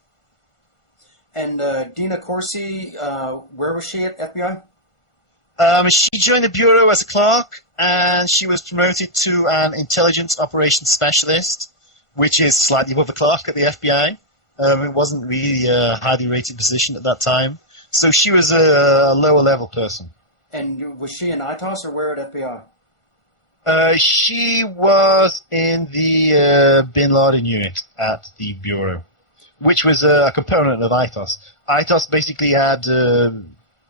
And Dina Corsi, where was she at FBI? She joined the Bureau as a clerk, and she was promoted to an intelligence operations specialist, which is slightly above a clerk at the FBI. It wasn't really a highly rated position at that time. So she was a lower level person. And was she in ITOS or where at FBI? She was in the Bin Laden unit at the Bureau, which was a component of ITOS. ITOS basically had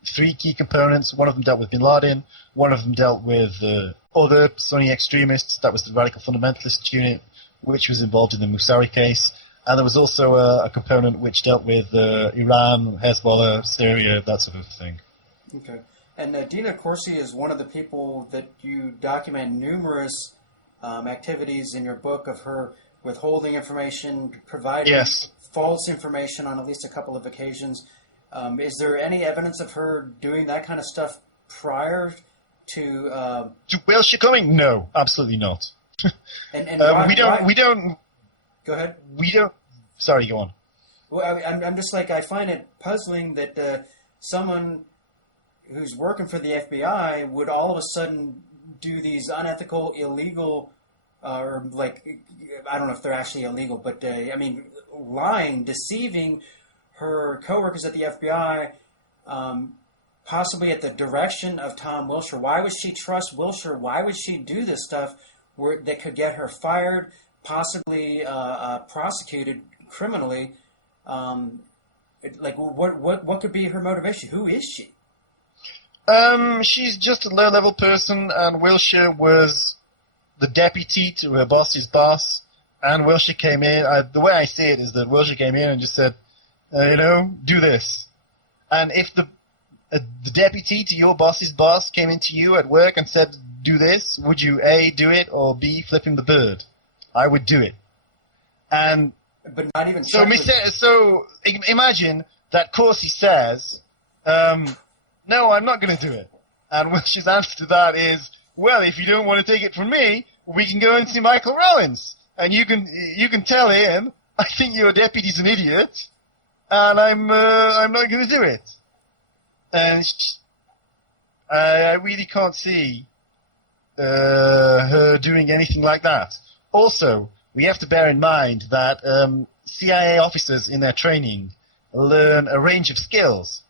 three key components. One of them dealt with Bin Laden, one of them dealt with other Sunni extremists. That was the radical fundamentalist unit, which was involved in the Musawi case. And there was also a component which dealt with Iran, Hezbollah, Syria, that sort of thing. Okay. And Dina Corsi is one of the people that you document numerous activities in your book of her withholding information, providing false information on at least a couple of occasions. Is there any evidence of her doing that kind of stuff prior to... To Wilshire coming? No, absolutely not. And why, we don't... Go ahead. We don't... Sorry, go on. Well, I'm just like, I find it puzzling that someone who's working for the FBI would all of a sudden do these unethical, illegal, or like, I don't know if they're actually illegal, but I mean, lying, deceiving her coworkers at the FBI, possibly at the direction of Tom Wilshire. Why would she trust Wilshire? Why would she do this stuff that could get her fired, possibly prosecuted criminally? Like, what could be her motivation? Who is she? She's just a low-level person, and Wilshire was the deputy to her boss's boss, and Wilshire came in. The way I see it is that Wilshire came in and just said, do this. And if the deputy to your boss's boss came into you at work and said, do this, would you A, do it, or B, flip him the bird? I would do it. And but not even so imagine that Corsi says, no, I'm not going to do it. And Wilshire's answer to that is, well, if you don't want to take it from me, we can go and see Michael Rollins. And you can tell him, I think your deputy's an idiot, and I'm not going to do it. And I really can't see her doing anything like that. Also, we have to bear in mind that CIA officers in their training learn a range of skills.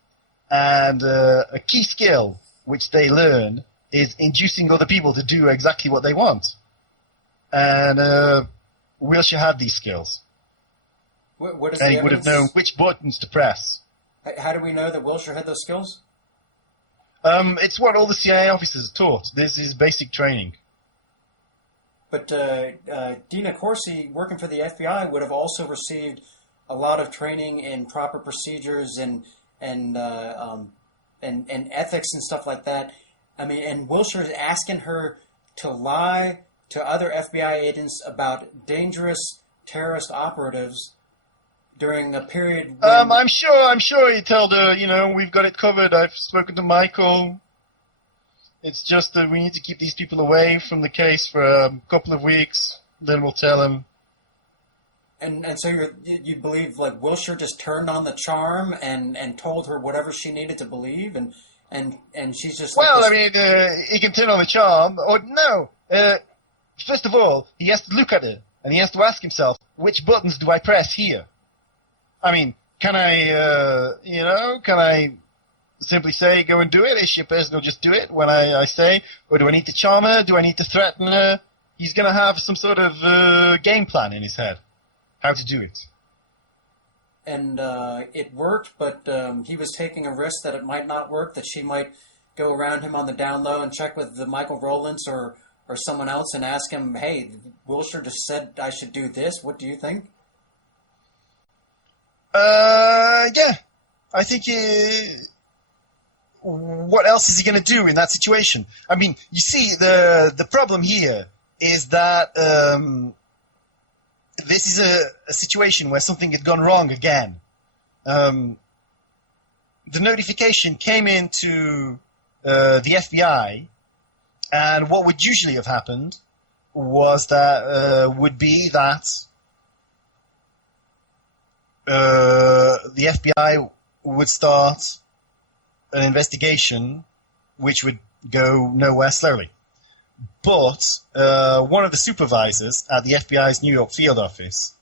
And a key skill which they learn is inducing other people to do exactly what they want. And Wilshire had these skills. What is and the he would have known which buttons to press. How do we know that Wilshire had those skills? It's what all the CIA officers are taught. This is basic training. But Dina Corsi, working for the FBI, would have also received a lot of training in proper procedures and ethics and stuff like that. I mean, and Wilshire is asking her to lie to other FBI agents about dangerous terrorist operatives during a period when... I'm sure he told her, we've got it covered. I've spoken to Michael. It's just that we need to keep these people away from the case for a couple of weeks. Then we'll tell him. And so you believe like Wilshire just turned on the charm and told her whatever she needed to believe, and she's just well, I mean, he can turn on the charm or no. First of all, he has to look at it and he has to ask himself, which buttons do I press here? I mean, can I simply say go and do it? Is she a person who'll just do it when I say, or do I need to charm her? Do I need to threaten her? He's going to have some sort of game plan in his head. How to do it. And it worked, but he was taking a risk that it might not work, that she might go around him on the down low and check with the Michael Rowlands or someone else and ask him, hey, Wilshire just said I should do this. What do you think? Yeah. I think what else is he going to do in that situation? I mean, you see, the problem here is that this is a situation where something had gone wrong again. The notification came into the FBI, and what would usually have happened was that the FBI would start an investigation which would go nowhere slowly. But one of the supervisors at the FBI's New York field office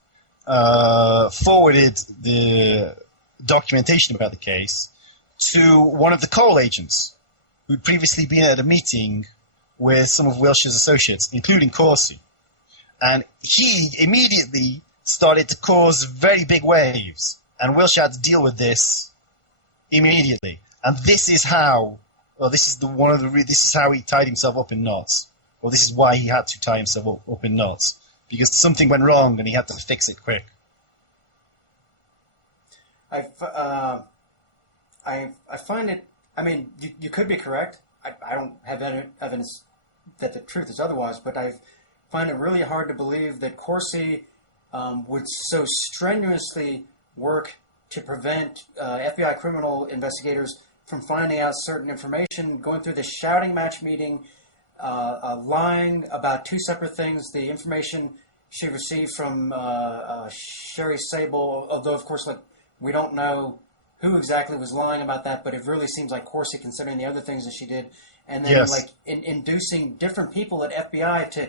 forwarded the documentation about the case to one of the Cole agents who'd previously been at a meeting with some of Wilshire's associates, including Corsi. And he immediately started to cause very big waves, and Wilshire had to deal with this immediately. And this is how, this is how he tied himself up in knots. or this is why he had to tie himself up in knots, because something went wrong and he had to fix it quick. I find it. I mean, you could be correct. I don't have any evidence that the truth is otherwise, but I find it really hard to believe that Corsi would so strenuously work to prevent FBI criminal investigators from finding out certain information, going through this shouting match meeting, lying about two separate things: the information she received from Sherry Sable, although of course, like, we don't know who exactly was lying about that, but it really seems like Corsi, considering the other things that she did, and then Yes. like inducing different people at FBI to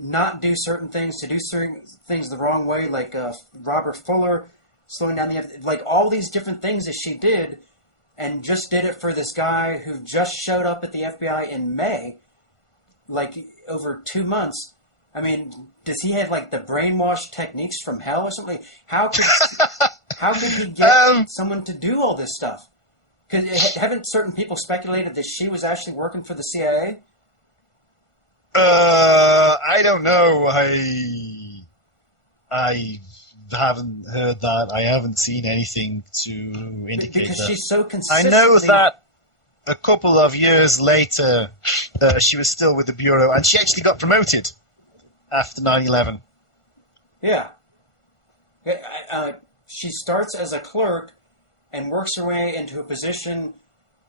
not do certain things, to do certain things the wrong way, like Robert Fuller slowing down like all these different things that she did, and just did it for this guy who just showed up at the FBI in May, like over 2 months. I mean, does he have like the brainwash techniques from hell or something? How could he get someone to do all this stuff? Haven't certain people speculated that she was actually working for the CIA? I don't know. I haven't heard that. I haven't seen anything to indicate Because that. she's so I consistent. know that a couple of years later, she was still with the Bureau, and she actually got promoted after 9/11. Yeah. She starts as a clerk and works her way into a position.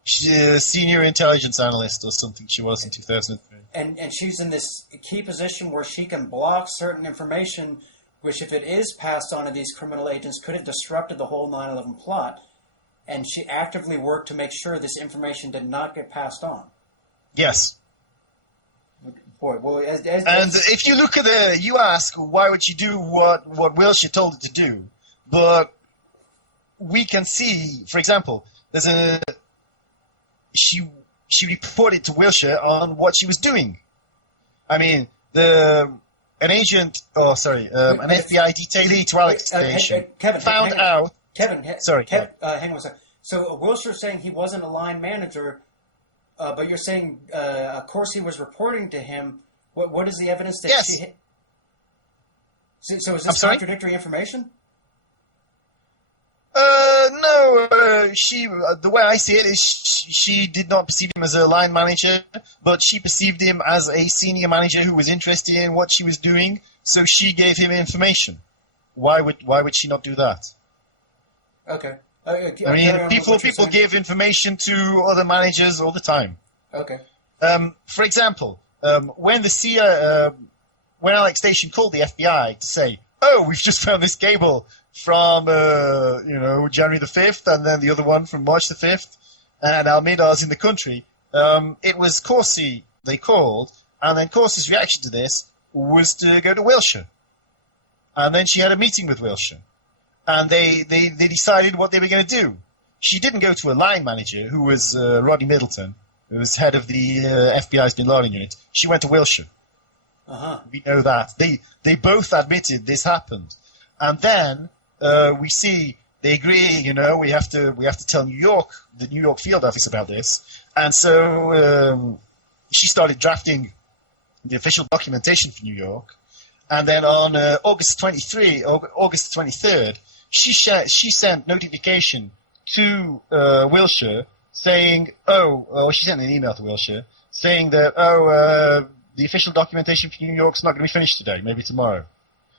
She's a senior intelligence analyst or something she was in 2003. And she's in this key position where she can block certain information, which, if it is passed on to these criminal agents, could have disrupted the whole 9/11 plot. And she actively worked to make sure this information did not get passed on. Yes. Boy, well, And if you look at you ask, why would she do what Wilshire told her to do? But we can see, for example, she reported to Wilshire on what she was doing. I mean, an FBI detailee to Alex Station Kevin, found out. Kevin, Sorry, hang on one second. So Wilshire's saying he wasn't a line manager, but you're saying Corsi was reporting to him. What is the evidence that Yes. she hit? So is I'm this sorry? contradictory information? No. The way I see it is she did not perceive him as a line manager, but she perceived him as a senior manager who was interested in what she was doing. So she gave him information. Why would she not do that? Okay. I mean, people give information to other managers all the time. Okay. For example, when when Alex Station called the FBI to say, "Oh, we've just found this cable from January the 5th, and then the other one from March the 5th, and Al-Mihdhar's in the country," it was Corsi they called, and then Corsi's reaction to this was to go to Wilshire, and then she had a meeting with Wilshire. And they decided what they were going to do. She didn't go to a line manager, who was Rodney Middleton, who was head of the FBI's Bin Laden unit. She went to Wilshire. Uh-huh. We know that. They both admitted this happened. And then we see they agree, we have to tell the New York field office about this. And so she started drafting the official documentation for New York. And then on August 23rd, she sent notification to Wilshire saying, she sent an email to Wilshire saying that, the official documentation for New York's not going to be finished today, maybe tomorrow.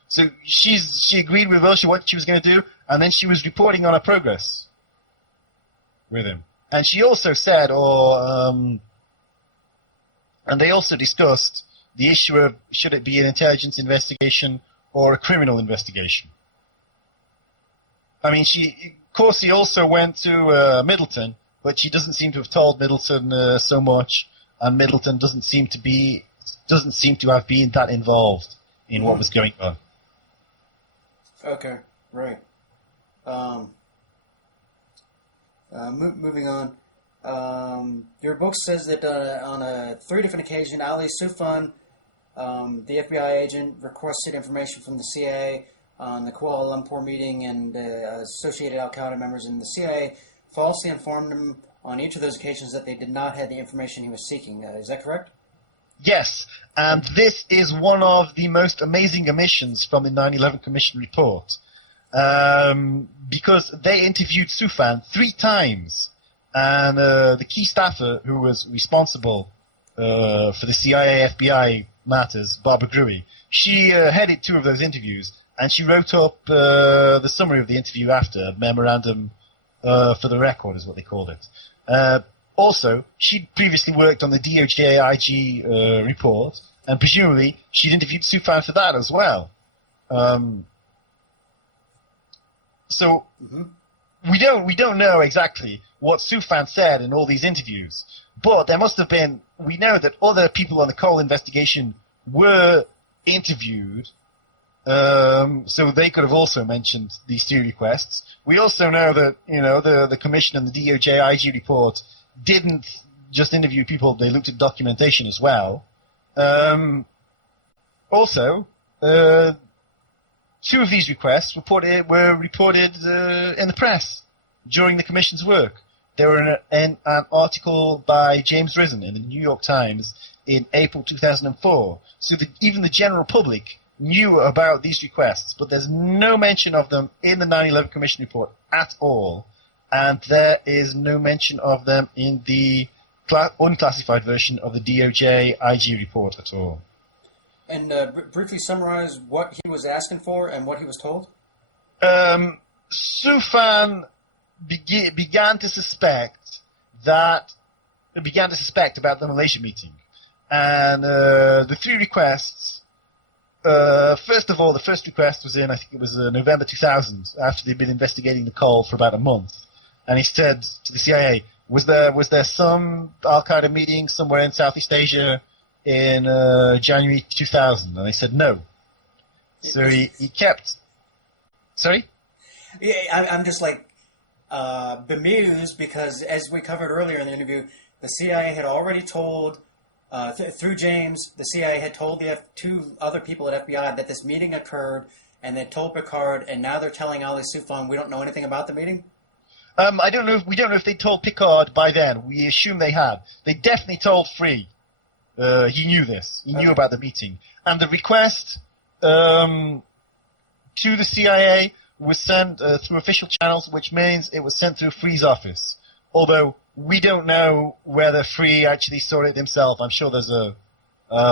So she agreed with Wilshire what she was going to do, and then she was reporting on her progress with him. And she also said, and they also discussed the issue of should it be an intelligence investigation or a criminal investigation. I mean, Corsi also went to Middleton, but she doesn't seem to have told Middleton so much, and Middleton doesn't seem to have been that involved in what was going on. Okay, right. Moving on. Your book says that on 3 different occasions, Ali Soufan, the FBI agent, requested information from the CIA on the Kuala Lumpur meeting, and associated Al-Qaeda members in the CIA falsely informed him on each of those occasions that they did not have the information he was seeking. Is that correct? Yes, and this is one of the most amazing omissions from the 9/11 Commission report, because they interviewed Soufan 3 times, and the key staffer who was responsible for the CIA FBI matters, Barbara Gruey, she headed 2 of those interviews, and she wrote up the summary of the interview after, a memorandum for the record is what they called it. Also, she'd previously worked on the DOJ IG report, and presumably she'd interviewed Soufan for that as well. We don't know exactly what Soufan said in all these interviews, but there must have been. We know that other people on the Cole investigation were interviewed, so they could have also mentioned these 3 requests. We also know that the Commission and the DOJ IG report didn't just interview people; they looked at documentation as well. Also, 2 of these requests were reported in the press during the Commission's work. They were in an article by James Risen in the New York Times in April 2004. So even the general public knew about these requests, but there's no mention of them in the 9/11 Commission report at all, and there is no mention of them in the unclassified version of the DOJ IG report at all. And briefly summarize what he was asking for and what he was told? Soufan began to suspect about the Malaysia meeting. And the 3 requests, first of all, the first request was in, I think it was November 2000, after they'd been investigating the call for about a month. And he said to the CIA, was there some Al-Qaeda meeting somewhere in Southeast Asia in January 2000? And they said no. So he kept... Sorry? Yeah, I'm just bemused because, as we covered earlier in the interview, the CIA had already told, through James, the CIA had told the 2 other people at FBI that this meeting occurred, and they told Picard, and now they're telling Ali Soufan we don't know anything about the meeting? We don't know if they told Picard by then. We assume they had. They definitely told Free. He knew this. He knew about the meeting. And the request to the CIA was sent through official channels, which means it was sent through Free's office. Although we don't know whether Free actually saw it himself. I'm sure there's a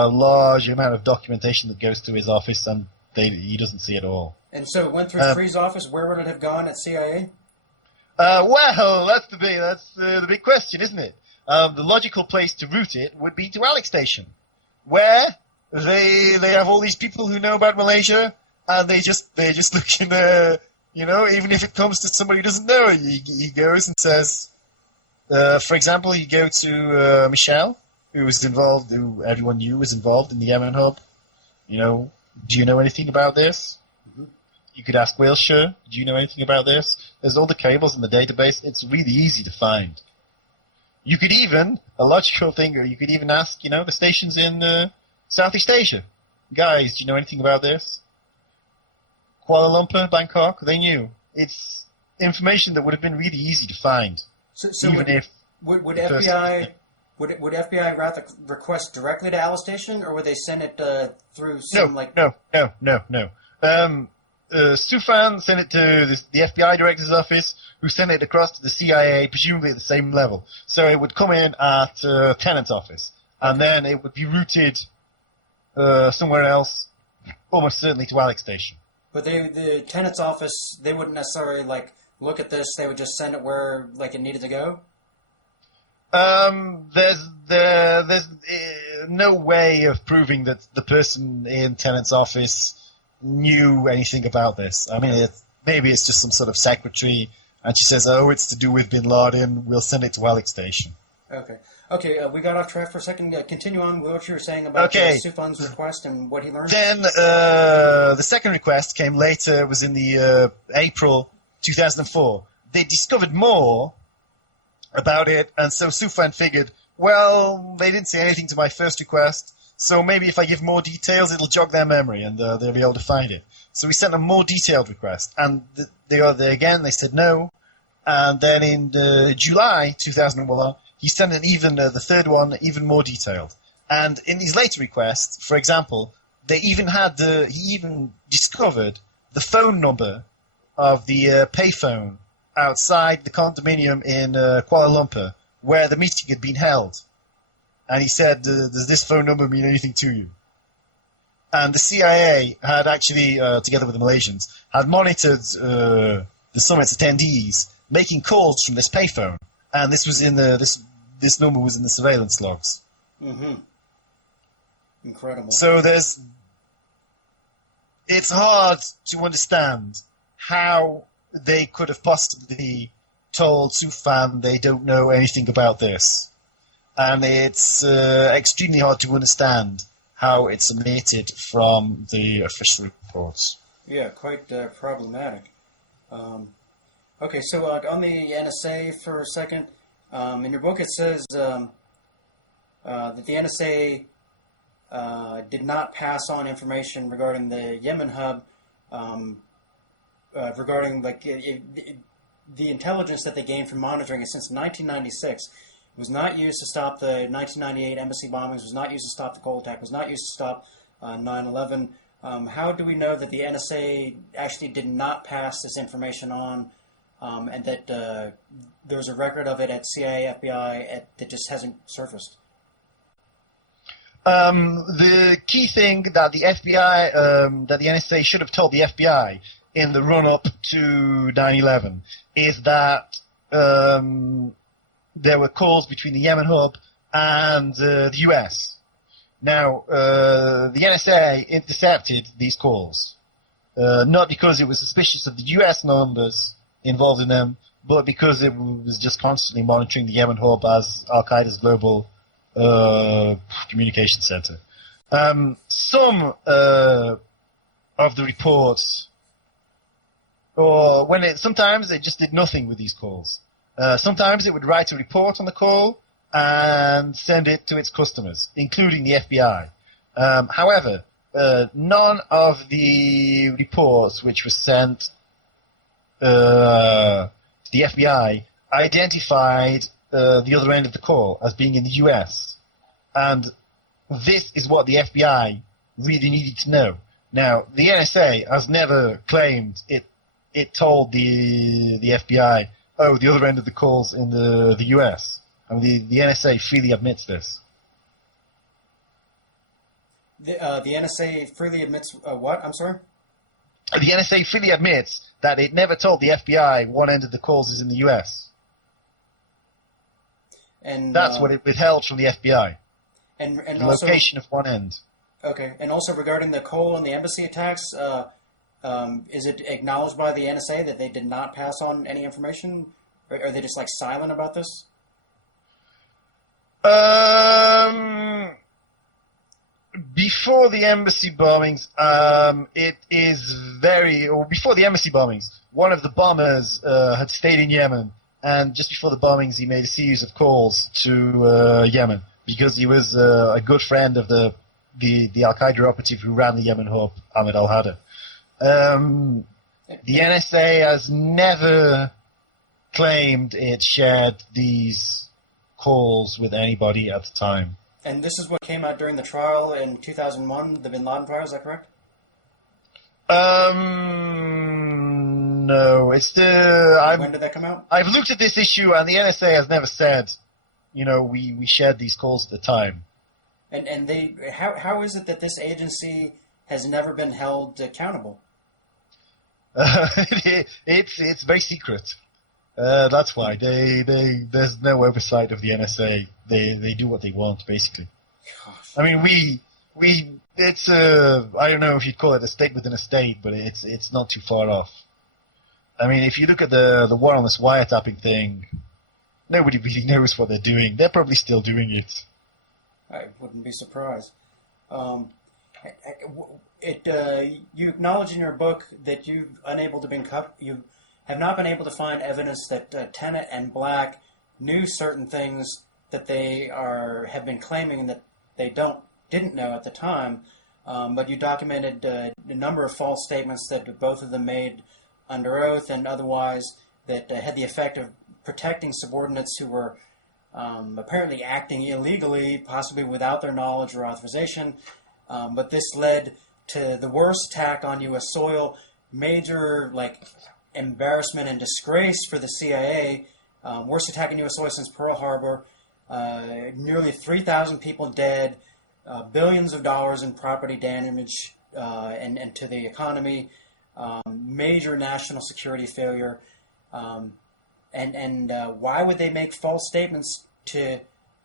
large amount of documentation that goes to his office, and he doesn't see it all. And so it went through Free's office. Where would it have gone at CIA? Well, that's the big question, isn't it? The logical place to route it would be to Alex Station, where they have all these people who know about Malaysia, and they just look in there, even if it comes to somebody who doesn't know it, he goes and says, for example, you go to Michelle, who everyone knew was involved in the Yemen hub. Do you know anything about this? You could ask Wilshire, do you know anything about this? There's all the cables in the database. It's really easy to find. You could even, a logical thing, you could even ask, the stations in Southeast Asia. Guys, do you know anything about this? Kuala Lumpur, Bangkok, they knew. It's information that would have been really easy to find. So would FBI route the request directly to Alice Station, or would they send it through some No. Soufan sent it to the FBI director's office, who sent it across to the CIA, presumably at the same level. So it would come in at Tennant's office, and then it would be routed somewhere else, almost certainly to Alex Station. But the Tennant's office, they wouldn't necessarily look at this. They would just send it where it needed to go. There's no way of proving that the person in Tennant's office knew anything about this. I mean, maybe it's just some sort of secretary, and she says, "Oh, it's to do with Bin Laden. We'll send it to Alex Station." Okay. We got off track for a second. Continue on with what you were saying about Soufan's request and what he learned. Then the second request came later. It was in the April 2004. They discovered more about it, and so Soufan figured, well, they didn't say anything to my first request, so maybe if I give more details, it'll jog their memory, and they'll be able to find it. So we sent a more detailed request, and they said no. And then in July 2001, he sent the third one, even more detailed. And in these later requests, for example, he even discovered the phone number of the payphone outside the condominium in Kuala Lumpur where the meeting had been held. And he said, does this phone number mean anything to you? And the CIA had actually, together with the Malaysians, had monitored the summit's attendees making calls from this payphone. And this was in this number was in the surveillance logs. Mm-hmm. Incredible. So it's hard to understand how they could have possibly told Sufan they don't know anything about this. And it's extremely hard to understand how it's omitted from the official reports. Yeah, quite problematic. Okay, so on the NSA for a second, in your book it says that the NSA did not pass on information regarding the Yemen hub, regarding the intelligence that they gained from monitoring it since 1996. It was not used to stop the 1998 embassy bombings, was not used to stop the Cole attack, was not used to stop 9/11. How do we know that the NSA actually did not pass this information on, and that there was a record of it at CIA, FBI, that just hasn't surfaced? The key thing that the FBI, that the NSA should have told the FBI in the run-up to 9/11 is that there were calls between the Yemen hub and the US. Now, the NSA intercepted these calls, not because it was suspicious of the US numbers involved in them, but because it was just constantly monitoring the Yemen hub as Al-Qaeda's global communication center. Some of the reports, sometimes it just did nothing with these calls. Sometimes it would write a report on the call and send it to its customers, including the FBI. However, none of the reports which were sent to the FBI identified the other end of the call as being in the US. And this is what the FBI really needed to know. Now, the NSA has never claimed it told the FBI, oh, the other end of the call's in the US. I mean, the NSA freely admits this. The NSA freely admits what? I'm sorry? The NSA freely admits that it never told the FBI one end of the calls is in the US. And that's what it withheld from the FBI. And the also, location of one end. Okay, and also regarding the Cole and the embassy attacks, is it acknowledged by the NSA that they did not pass on any information? Or are they just silent about this? Before the embassy bombings, before the embassy bombings, one of the bombers had stayed in Yemen, and just before the bombings, he made a series of calls to Yemen because he was a good friend of the Al-Qaeda operative who ran the Yemen hub, Ahmed al-Hada. The NSA has never claimed it shared these calls with anybody at the time. And this is what came out during the trial in 2001, the Bin Laden trial, is that correct? No. When did that come out? I've looked at this issue, and the NSA has never said, we shared these calls at the time. And how is it that this agency has never been held accountable? It's very secret. That's why there's no oversight of the NSA. They do what they want, basically. Gosh. I mean, it's I don't know if you'd call it a state within a state, but it's not too far off. I mean, if you look at the warrantless wiretapping thing, nobody really knows what they're doing. They're probably still doing it. I wouldn't be surprised. You acknowledge in your book that you have not been able to find evidence that Tenet and Black knew certain things that they have been claiming that they didn't know at the time, but you documented a number of false statements that both of them made under oath and otherwise that had the effect of protecting subordinates who were apparently acting illegally, possibly without their knowledge or authorization. But this led to the worst attack on U.S. soil, major embarrassment and disgrace for the CIA, worst attack on U.S. soil since Pearl Harbor, nearly 3,000 people dead, billions of dollars in property damage and to the economy, major national security failure. And why would they make false statements to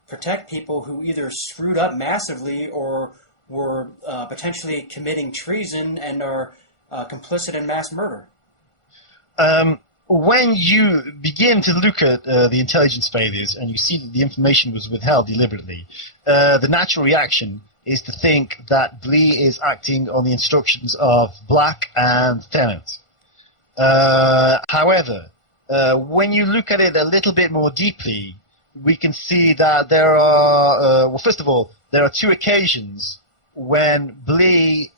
protect people who either screwed up massively or were potentially committing treason and are complicit in mass murder? When you begin to look at the intelligence failures and you see that the information was withheld deliberately, the natural reaction is to think that Blee is acting on the instructions of Black and Tennant. However, when you look at it a little bit more deeply, we can see that there are, well, first of all, there are two occasions when Blee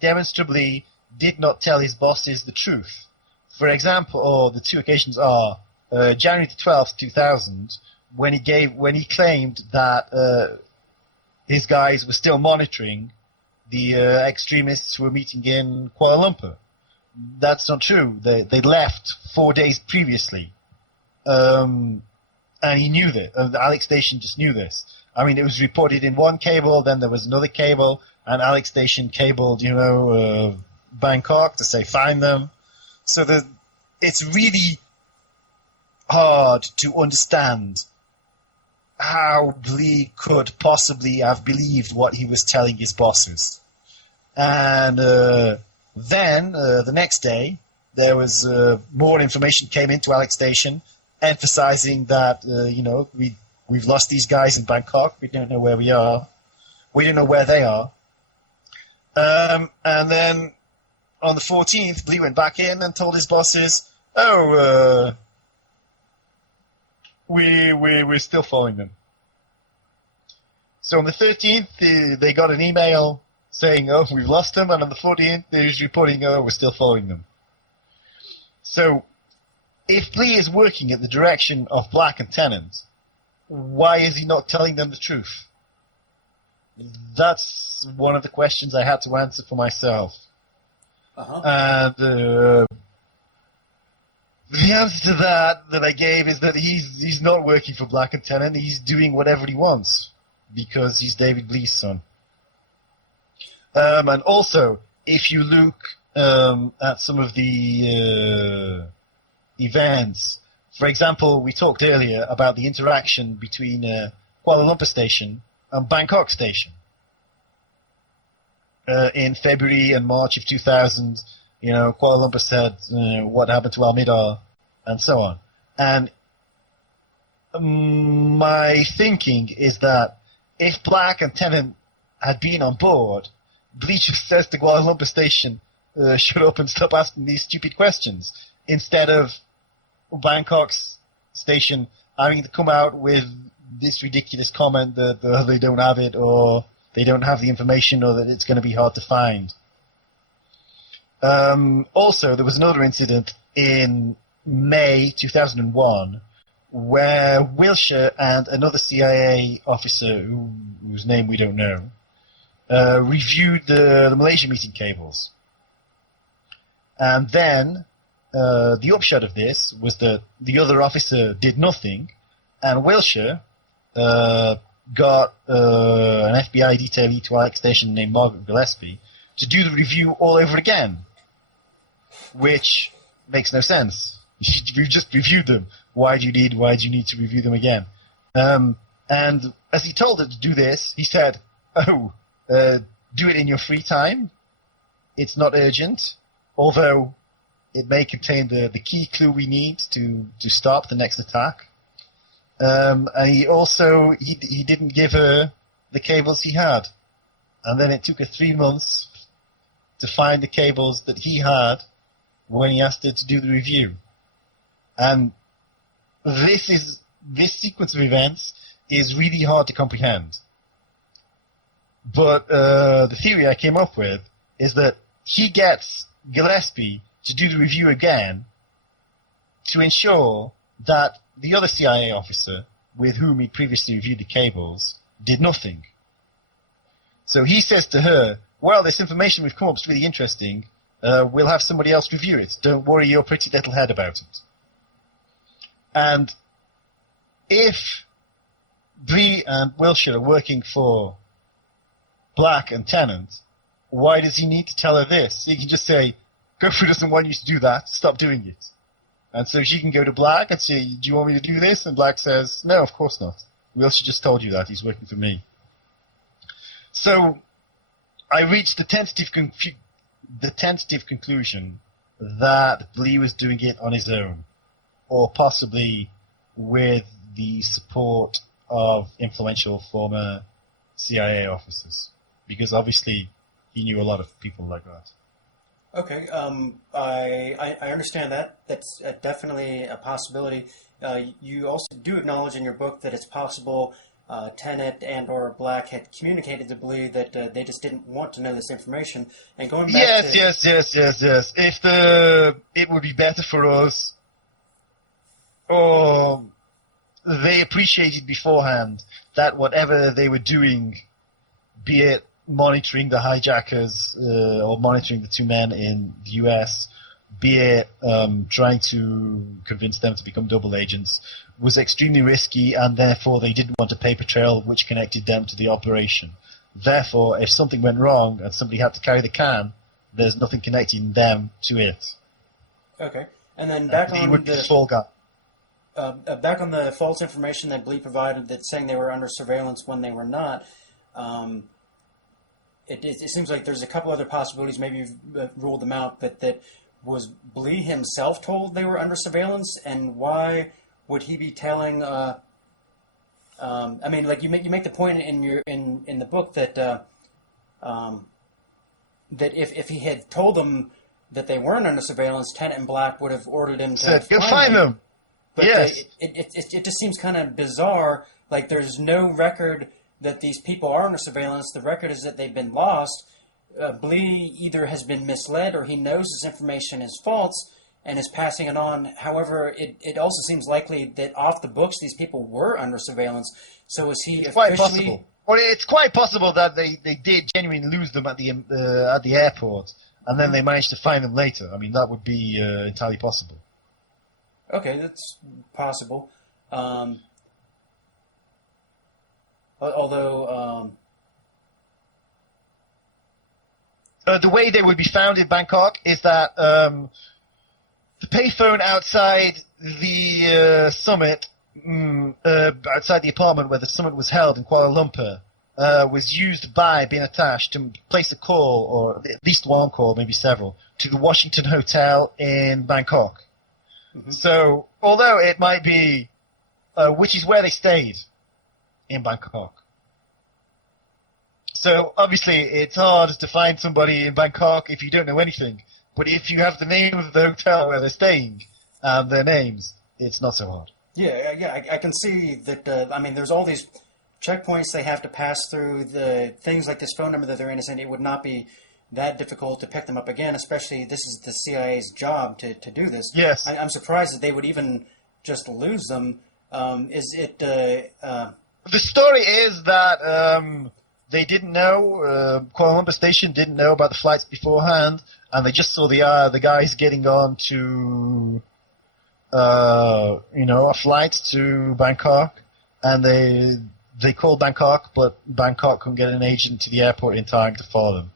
demonstrably did not tell his bosses the truth. For example, or the two occasions are January the 12th, 2000, when he claimed that his guys were still monitoring the extremists who were meeting in Kuala Lumpur. That's not true. They left 4 days previously, and he knew that. Alex Station just knew this. I mean, it was reported in one cable, then there was another cable, and Alex Station cabled, Bangkok to say find them. So it's really hard to understand how Blee could possibly have believed what he was telling his bosses. And then the next day, there was more information came into Alex Station, emphasizing that we've lost these guys in Bangkok. We don't know where we are. We don't know where they are. And then on the 14th, Blee went back in and told his bosses, we're still following them. So on the 13th, they got an email saying, we've lost them, and on the 14th, they're reporting, we're still following them. So if Blee is working at the direction of Black and Tennant, why is he not telling them the truth? That's one of the questions I had to answer for myself. And the answer to that I gave is that he's not working for Black and Tennant. He's doing whatever he wants because he's David Blee's son. And also, if you look at some of the events, for example, we talked earlier about the interaction between Kuala Lumpur Station and Bangkok Station. In February and March of 2000, Kuala Lumpur said, what happened to Al-Mihdhar, and so on. And my thinking is that if Black and Tennant had been on board, Blee just says to Kuala Lumpur Station, shut up and stop asking these stupid questions, instead of Bangkok's station having to come out with this ridiculous comment that they don't have it, or they don't have the information, or that it's going to be hard to find. Also, there was another incident in May 2001 where Wilshire and another CIA officer, whose name we don't know, reviewed the Malaysia meeting cables. And then the upshot of this was that the other officer did nothing, and Wilshire got an FBI detailee to Alex Station named Margaret Gillespie to do the review all over again, which makes no sense. We've just reviewed them. Why do you need to review them again? And as he told her to do this, he said, do it in your free time. It's not urgent, although it may contain the key clue we need to stop the next attack. And he also, he didn't give her the cables he had. And then it took her 3 months to find the cables that he had when he asked her to do the review. And this sequence of events is really hard to comprehend. But the theory I came up with is that he gets Gillespie to do the review again to ensure that the other CIA officer with whom he previously reviewed the cables, did nothing. So he says to her, well, this information we've come up is really interesting. We'll have somebody else review it. Don't worry your pretty little head about it. And if Blee and Wilshire are working for Black and Tennant, why does he need to tell her this? He can just say, Gopher doesn't want you to do that, stop doing it. And so she can go to Black and say, do you want me to do this? And Black says, no, of course not. Wilshire just told you that, he's working for me. So I reached the tentative conclusion that Blee was doing it on his own, or possibly with the support of influential former CIA officers, because obviously he knew a lot of people like that. Okay, I understand that. That's definitely a possibility. You also do acknowledge in your book that it's possible Tennant and or Black had communicated to Blee that they just didn't want to know this information. And going back yes. If it would be better for us, or they appreciated beforehand that whatever they were doing, be it monitoring the hijackers or monitoring the two men in the US, be it trying to convince them to become double agents, was extremely risky, and therefore they didn't want a paper trail which connected them to the operation. Therefore, if something went wrong and somebody had to carry the can, there's nothing connecting them to it. Okay, and then back on back on the false information that Blee provided, that saying they were under surveillance when they were not. It seems like there's a couple other possibilities. Maybe you've ruled them out, but that was Blee himself told they were under surveillance, and why would he be telling? I mean, like you make the point in the book that that if he had told them that they weren't under surveillance, Tennant and Black would have ordered him to find them. But yes, it just seems kind of bizarre. Like there's no record that these people are under surveillance. The record is that they've been lost. Blee either has been misled or he knows this information is false and is passing it on. However, it also seems likely that off the books these people were under surveillance. So is he quite possible? Well, it's quite possible that they did genuinely lose them at the airport, and then they managed to find them later. I mean, that would be entirely possible. Okay, that's possible. Although the way they would be found in Bangkok is that the payphone outside the summit, outside the apartment where the summit was held in Kuala Lumpur, was used by Bin Attash to place a call, or at least one call, maybe several, to the Washington Hotel in Bangkok. Mm-hmm. So, although it might be, which is where they stayed in Bangkok. So, obviously, it's hard to find somebody in Bangkok if you don't know anything. But if you have the name of the hotel where they're staying and their names, it's not so hard. Yeah, I can see that, I mean, there's all these checkpoints they have to pass through, the things like this phone number that they're innocent. It would not be that difficult to pick them up again, especially this is the CIA's job to do this. Yes. I'm surprised that they would even just lose them. Is it... The story is that they didn't know, Kuala Lumpur Station didn't know about the flights beforehand, and they just saw the guys getting on to, a flight to Bangkok, and they called Bangkok, but Bangkok couldn't get an agent to the airport in time to follow them.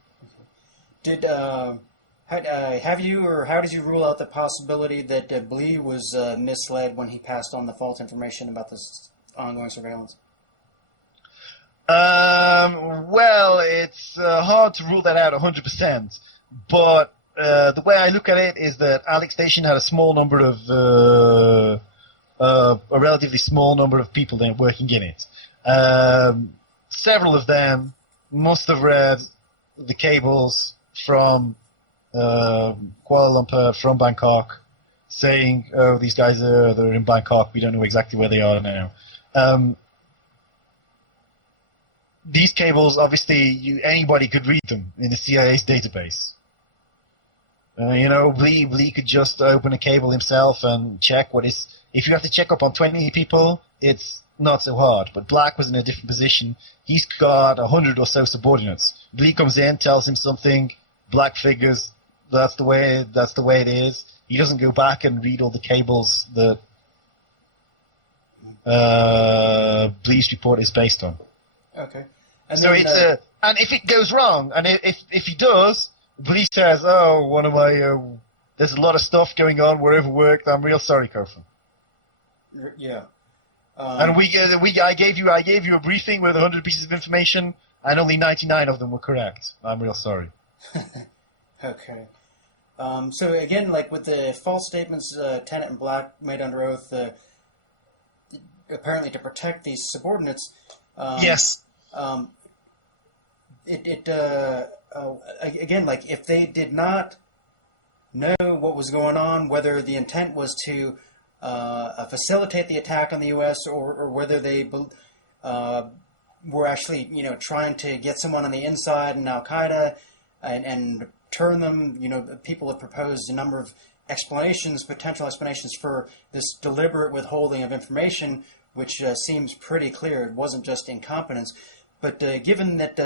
Have you, or how did you rule out the possibility that Blee was misled when he passed on the false information about this ongoing surveillance? Well, it's hard to rule that out 100%, but the way I look at it is that Alex Station had a relatively small number of people there working in it. Several of them must have read the cables from Kuala Lumpur, from Bangkok, saying, "Oh, these guys they're in Bangkok. We don't know exactly where they are now." These cables, obviously, anybody could read them in the CIA's database. Blee could just open a cable himself and check what is. If you have to check up on 20 people, it's not so hard. But Black was in a different position. He's got 100 or so subordinates. Blee comes in, tells him something. Black figures that's the way it is. He doesn't go back and read all the cables that Blee's report is based on. Okay. And so then, and if it goes wrong, and if he does, Blee says, "Oh, one of my there's a lot of stuff going on. We're overworked. I'm real sorry, Kofan." Yeah. And I gave you a briefing with 100 pieces of information, and only 99 of them were correct. I'm real sorry. Okay. So again, like with the false statements Tennant and Black made under oath, apparently to protect these subordinates. Yes. Again, like if they did not know what was going on, whether the intent was to facilitate the attack on the U.S. or whether they were actually, trying to get someone on the inside in Al-Qaeda and turn them, people have proposed a number of potential explanations for this deliberate withholding of information, which seems pretty clear. It wasn't just incompetence. But given that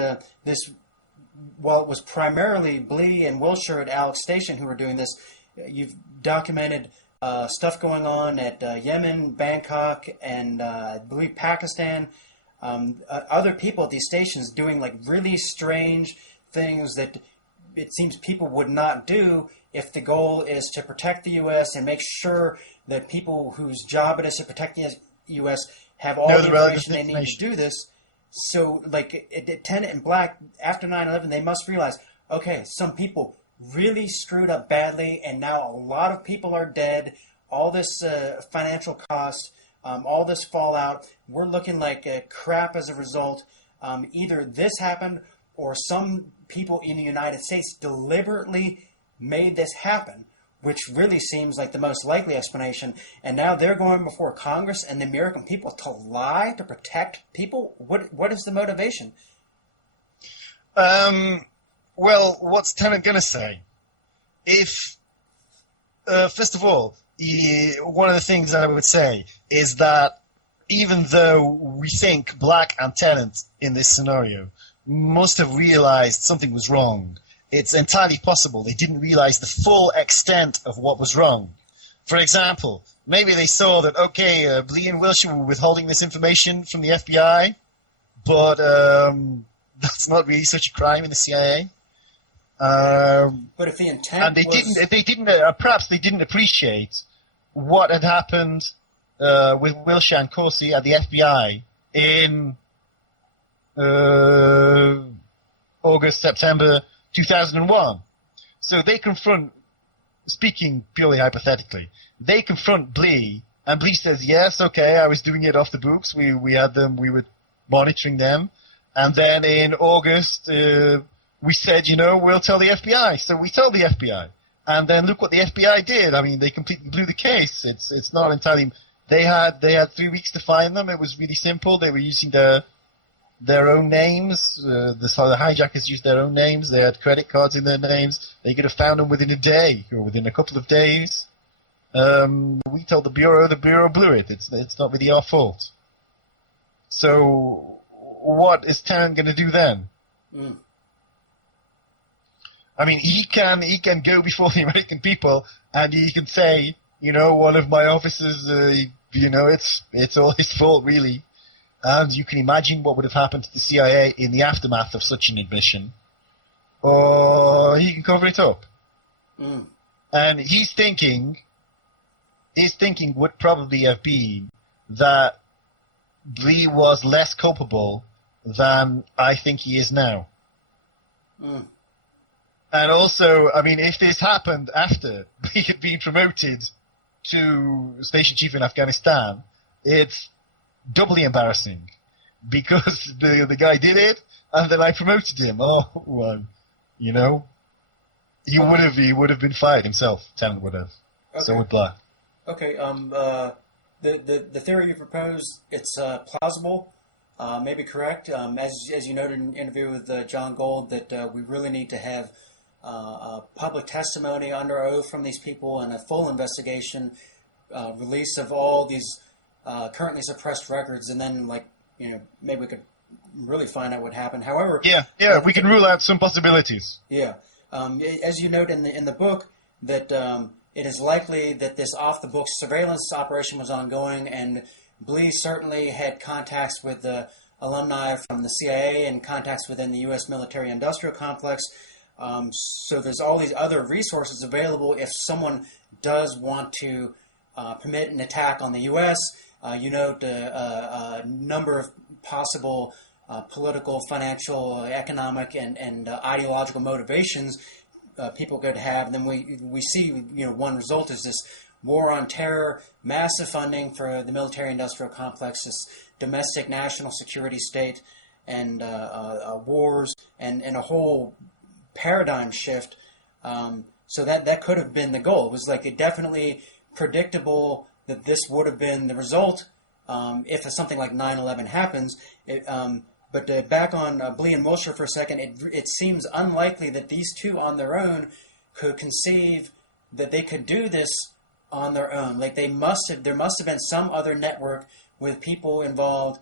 while it was primarily Blee and Wilshire at Alex Station who were doing this, you've documented stuff going on at Yemen, Bangkok, and I believe Pakistan. Other people at these stations doing like really strange things that it seems people would not do if the goal is to protect the U.S. and make sure that people whose job it is to protect the U.S. have all the information they need to do this. So, like, Tennant and Black, after 9/11, they must realize, okay, some people really screwed up badly, and now a lot of people are dead. All this financial cost, all this fallout, we're looking like crap as a result. Either this happened or some people in the United States deliberately made this happen, which really seems like the most likely explanation. And now they're going before Congress and the American people to lie to protect people? What is the motivation? Well, what's Tennant going to say? First of all, one of the things I would say is that even though we think Black and Tennant in this scenario must have realized something was wrong, it's entirely possible they didn't realize the full extent of what was wrong. For example, maybe they saw that, okay, Blee and Wilshire were withholding this information from the FBI, but that's not really such a crime in the CIA. But if the intent and perhaps they didn't appreciate what had happened with Wilshire and Corsi at the FBI in August, September 2001. So they confront, speaking purely hypothetically, they confront Blee, and Blee says, yes, okay, I was doing it off the books, we had them, we were monitoring them, and then in August, we said, we'll tell the FBI, so we told the FBI, and then look what the FBI did. I mean, they completely blew the case. It's not entirely, they had 3 weeks to find them. It was really simple. They were using their own names. The hijackers used their own names. They had credit cards in their names. They could have found them within a day or within a couple of days. We told the Bureau blew it. It's not really our fault. So what is Tennant going to do then? Mm. I mean, he can go before the American people and he can say, one of my officers, it's all his fault, really. And you can imagine what would have happened to the CIA in the aftermath of such an admission. Or he can cover it up. Mm. And his thinking would probably have been that Blee was less culpable than I think he is now. Mm. And also, I mean, if this happened after Blee had been promoted to station chief in Afghanistan, it's doubly embarrassing because the guy did it and then I promoted him. He would have been fired himself. Tennant would have. Okay. So would Black. Okay. The theory you propose, it's plausible, maybe correct. As you noted in an interview with John Gold, that we really need to have public testimony under oath from these people and a full investigation, release of all these currently suppressed records, and then maybe we could really find out what happened. However, we can rule out some possibilities. Yeah, as you note in the book that it is likely that this off-the-books surveillance operation was ongoing, and Blee certainly had contacts with the alumni from the CIA and contacts within the U.S. military-industrial complex. So there's all these other resources available if someone does want to permit an attack on the U.S. You note a number of possible political, financial, economic, and ideological motivations people could have. And then we see, one result is this war on terror, massive funding for the military-industrial complex, this domestic national security state, and wars, and a whole paradigm shift. So that could have been the goal. It was definitely predictable that this would have been the result if something like 9/11 happens. But back on Blee and Wilshire for a second, it seems unlikely that these two on their own could conceive that they could do this on their own. There must have been some other network with people involved,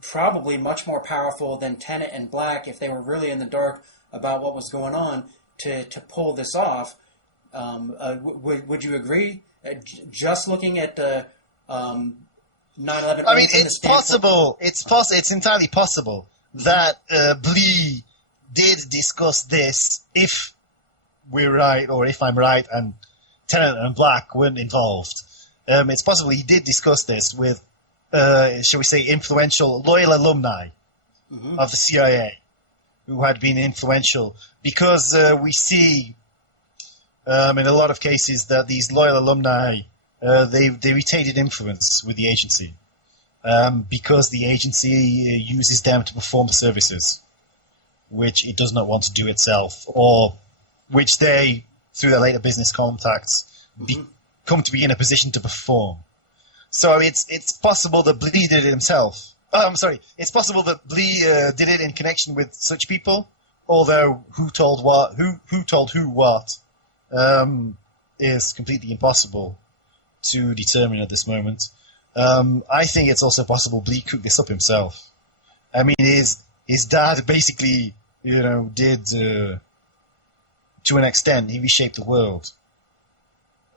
probably much more powerful than Tennant and Black, if they were really in the dark about what was going on, to pull this off. Would you agree? Just looking at 9/11. I mean, it's possible. It's entirely possible that Blee did discuss this, if we're right, or if I'm right, and Tennant and Black weren't involved. It's possible he did discuss this with, shall we say, influential, loyal alumni of the CIA who had been influential, because we see in a lot of cases that these loyal alumni, they retained influence with the agency because the agency uses them to perform the services which it does not want to do itself, or which they, through their later business contacts, come to be in a position to perform. So it's possible that Blee did it himself. It's possible that Blee did it in connection with such people, although who told who what is completely impossible to determine at this moment. I think it's also possible Blee cooked this up himself. I mean, his dad basically, did to an extent, he reshaped the world.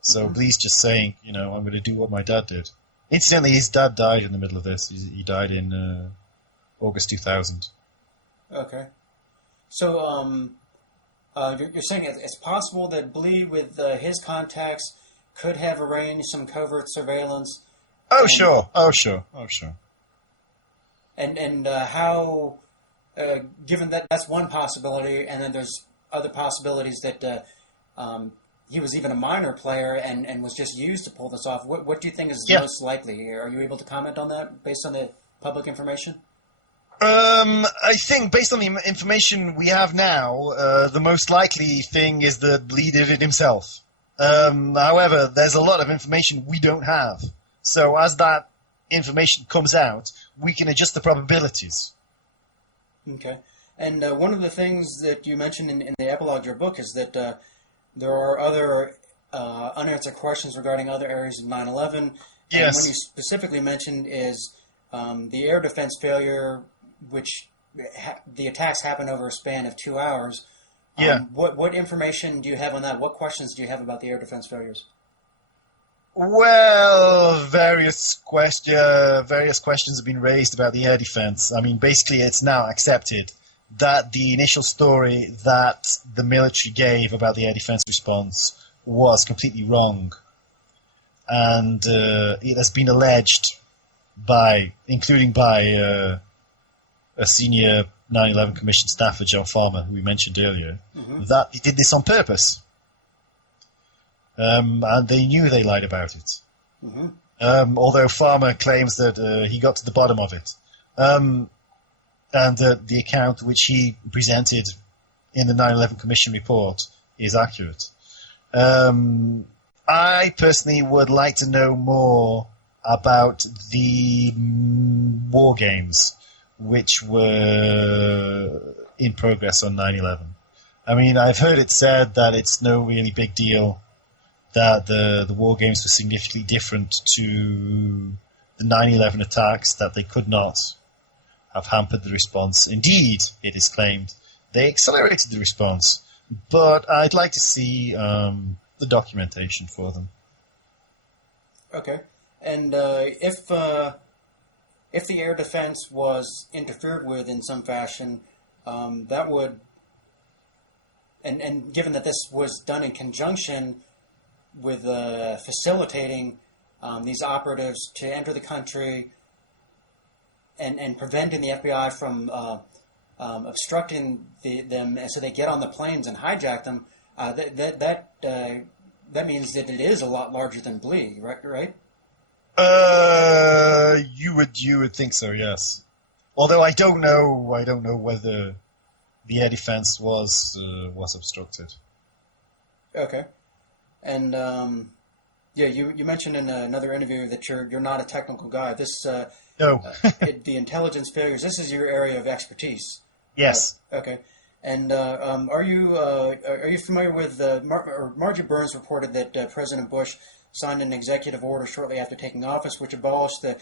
So Blee's just saying, I'm going to do what my dad did. Incidentally, his dad died in the middle of this. He died in August 2000. Okay. So you're saying it's possible that Blee, with his contacts, could have arranged some covert surveillance. Sure. And how, given that that's one possibility, and then there's other possibilities that he was even a minor player and was just used to pull this off. What do you think is most likely here? Are you able to comment on that based on the public information? I think based on the information we have now, the most likely thing is that Blee did it himself. However, there's a lot of information we don't have. So as that information comes out, we can adjust the probabilities. Okay. And one of the things that you mentioned in the epilogue of your book is that there are other unanswered questions regarding other areas of 9/11. Yes. And one you specifically mentioned is the air defense failure, which the attacks happened over a span of 2 hours. What information do you have on that? What questions do you have about the air defense failures? Well, various questions have been raised about the air defense. I mean, basically, it's now accepted that the initial story that the military gave about the air defense response was completely wrong. And it has been alleged including by a senior 9/11 Commission staffer, Joe Farmer, who we mentioned earlier, that he did this on purpose. And they knew they lied about it. Although Farmer claims that he got to the bottom of it. And that the account which he presented in the 9/11 Commission report is accurate. I personally would like to know more about the war games which were in progress on 9/11. I mean, I've heard it said that it's no really big deal, that the war games were significantly different to the 9/11 attacks, that they could not have hampered the response. Indeed, it is claimed, they accelerated the response. But I'd like to see the documentation for them. Okay. And if the air defense was interfered with in some fashion, that would, and given that this was done in conjunction with facilitating these operatives to enter the country and preventing the FBI from obstructing them, and so they get on the planes and hijack them, that means that it is a lot larger than Blee, right? You would think so, yes. Although I don't know whether the air defense was obstructed. Okay. And you mentioned in another interview that you're not a technical guy. This no. The intelligence failures. This is your area of expertise. Yes. Okay. And are you familiar with Margie Burns reported that President Bush signed an executive order shortly after taking office, which abolished the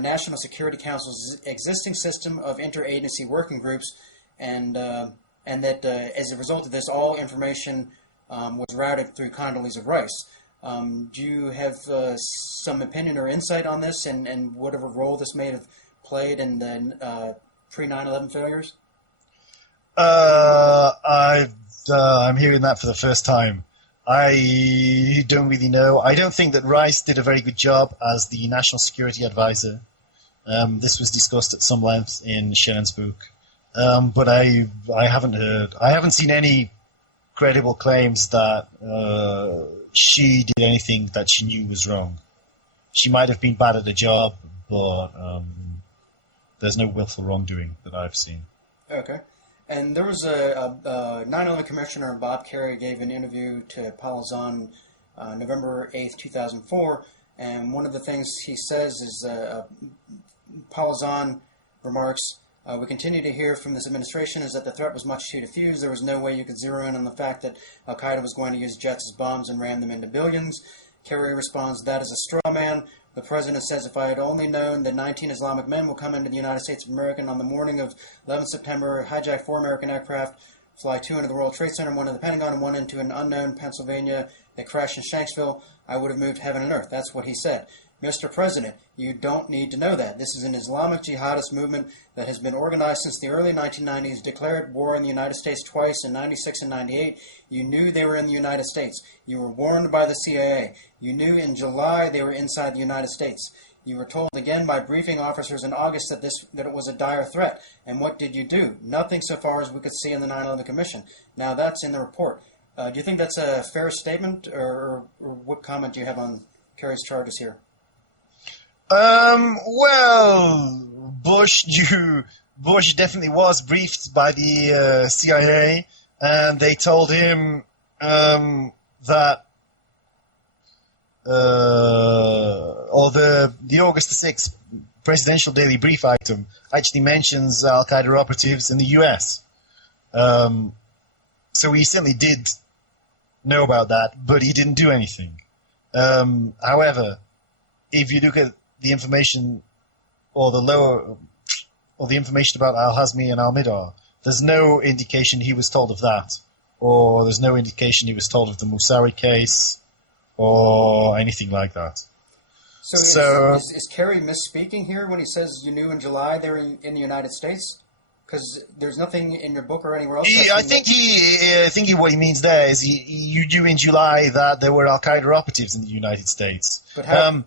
National Security Council's existing system of interagency working groups, and that as a result of this, all information was routed through Condoleezza Rice. Do you have some opinion or insight on this, and whatever role this may have played in the pre-9/11 failures? I'm hearing that for the first time. I don't really know. I don't think that Rice did a very good job as the National Security Advisor. This was discussed at some length in Shannon's book, but I haven't seen any credible claims that she did anything that she knew was wrong. She might have been bad at the job, but there's no willful wrongdoing that I've seen. Okay. And there was a 9/11 Commissioner Bob Kerrey gave an interview to Palazan November 8th, 2004, and one of the things he says is Palazan remarks, we continue to hear from this administration is that the threat was much too diffuse. There was no way you could zero in on the fact that Al-Qaeda was going to use jets as bombs and ram them into billions. Kerry responds, that is a straw man. The president says, if I had only known that 19 Islamic men will come into the United States of America on the morning of 11 September, hijack 4 American aircraft, fly 2 into the World Trade Center, 1 into the Pentagon, and 1 into an unknown Pennsylvania that crashed in Shanksville, I would have moved heaven and earth. That's what he said. Mr. President, you don't need to know that. This is an Islamic jihadist movement that has been organized since the early 1990s, declared war in the United States twice in 96 and 98. You knew they were in the United States. You were warned by the CIA. You knew in July they were inside the United States. You were told again by briefing officers in August that it was a dire threat. And what did you do? Nothing so far as we could see in the 9/11 Commission. Now that's in the report. Do you think that's a fair statement, or what comment do you have on Kerry's charges here? Well, Bush definitely was briefed by the CIA, and they told him that, or the August the 6th presidential daily brief item actually mentions Al-Qaeda operatives in the U.S. So he certainly did know about that, but he didn't do anything. However, if you look at the information, or the information about Al-Hazmi and Al-Mihdhar, there's no indication he was told of that, or there's no indication he was told of the Moussawi case, or anything like that. So is Kerry misspeaking here when he says you knew in July they were in the United States? Because there's nothing in your book or anywhere else. I think what he means there is you knew in July that there were Al-Qaeda operatives in the United States. But how?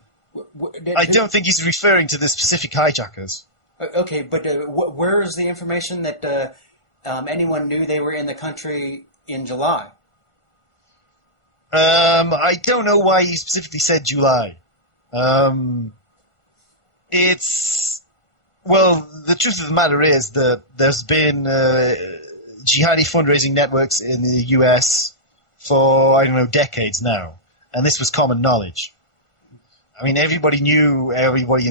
I don't think he's referring to the specific hijackers. Okay, but where is the information that anyone knew they were in the country in July? I don't know why he specifically said July. The truth of the matter is that there's been jihadi fundraising networks in the US for, decades now. And this was common knowledge. I mean, everybody knew, everybody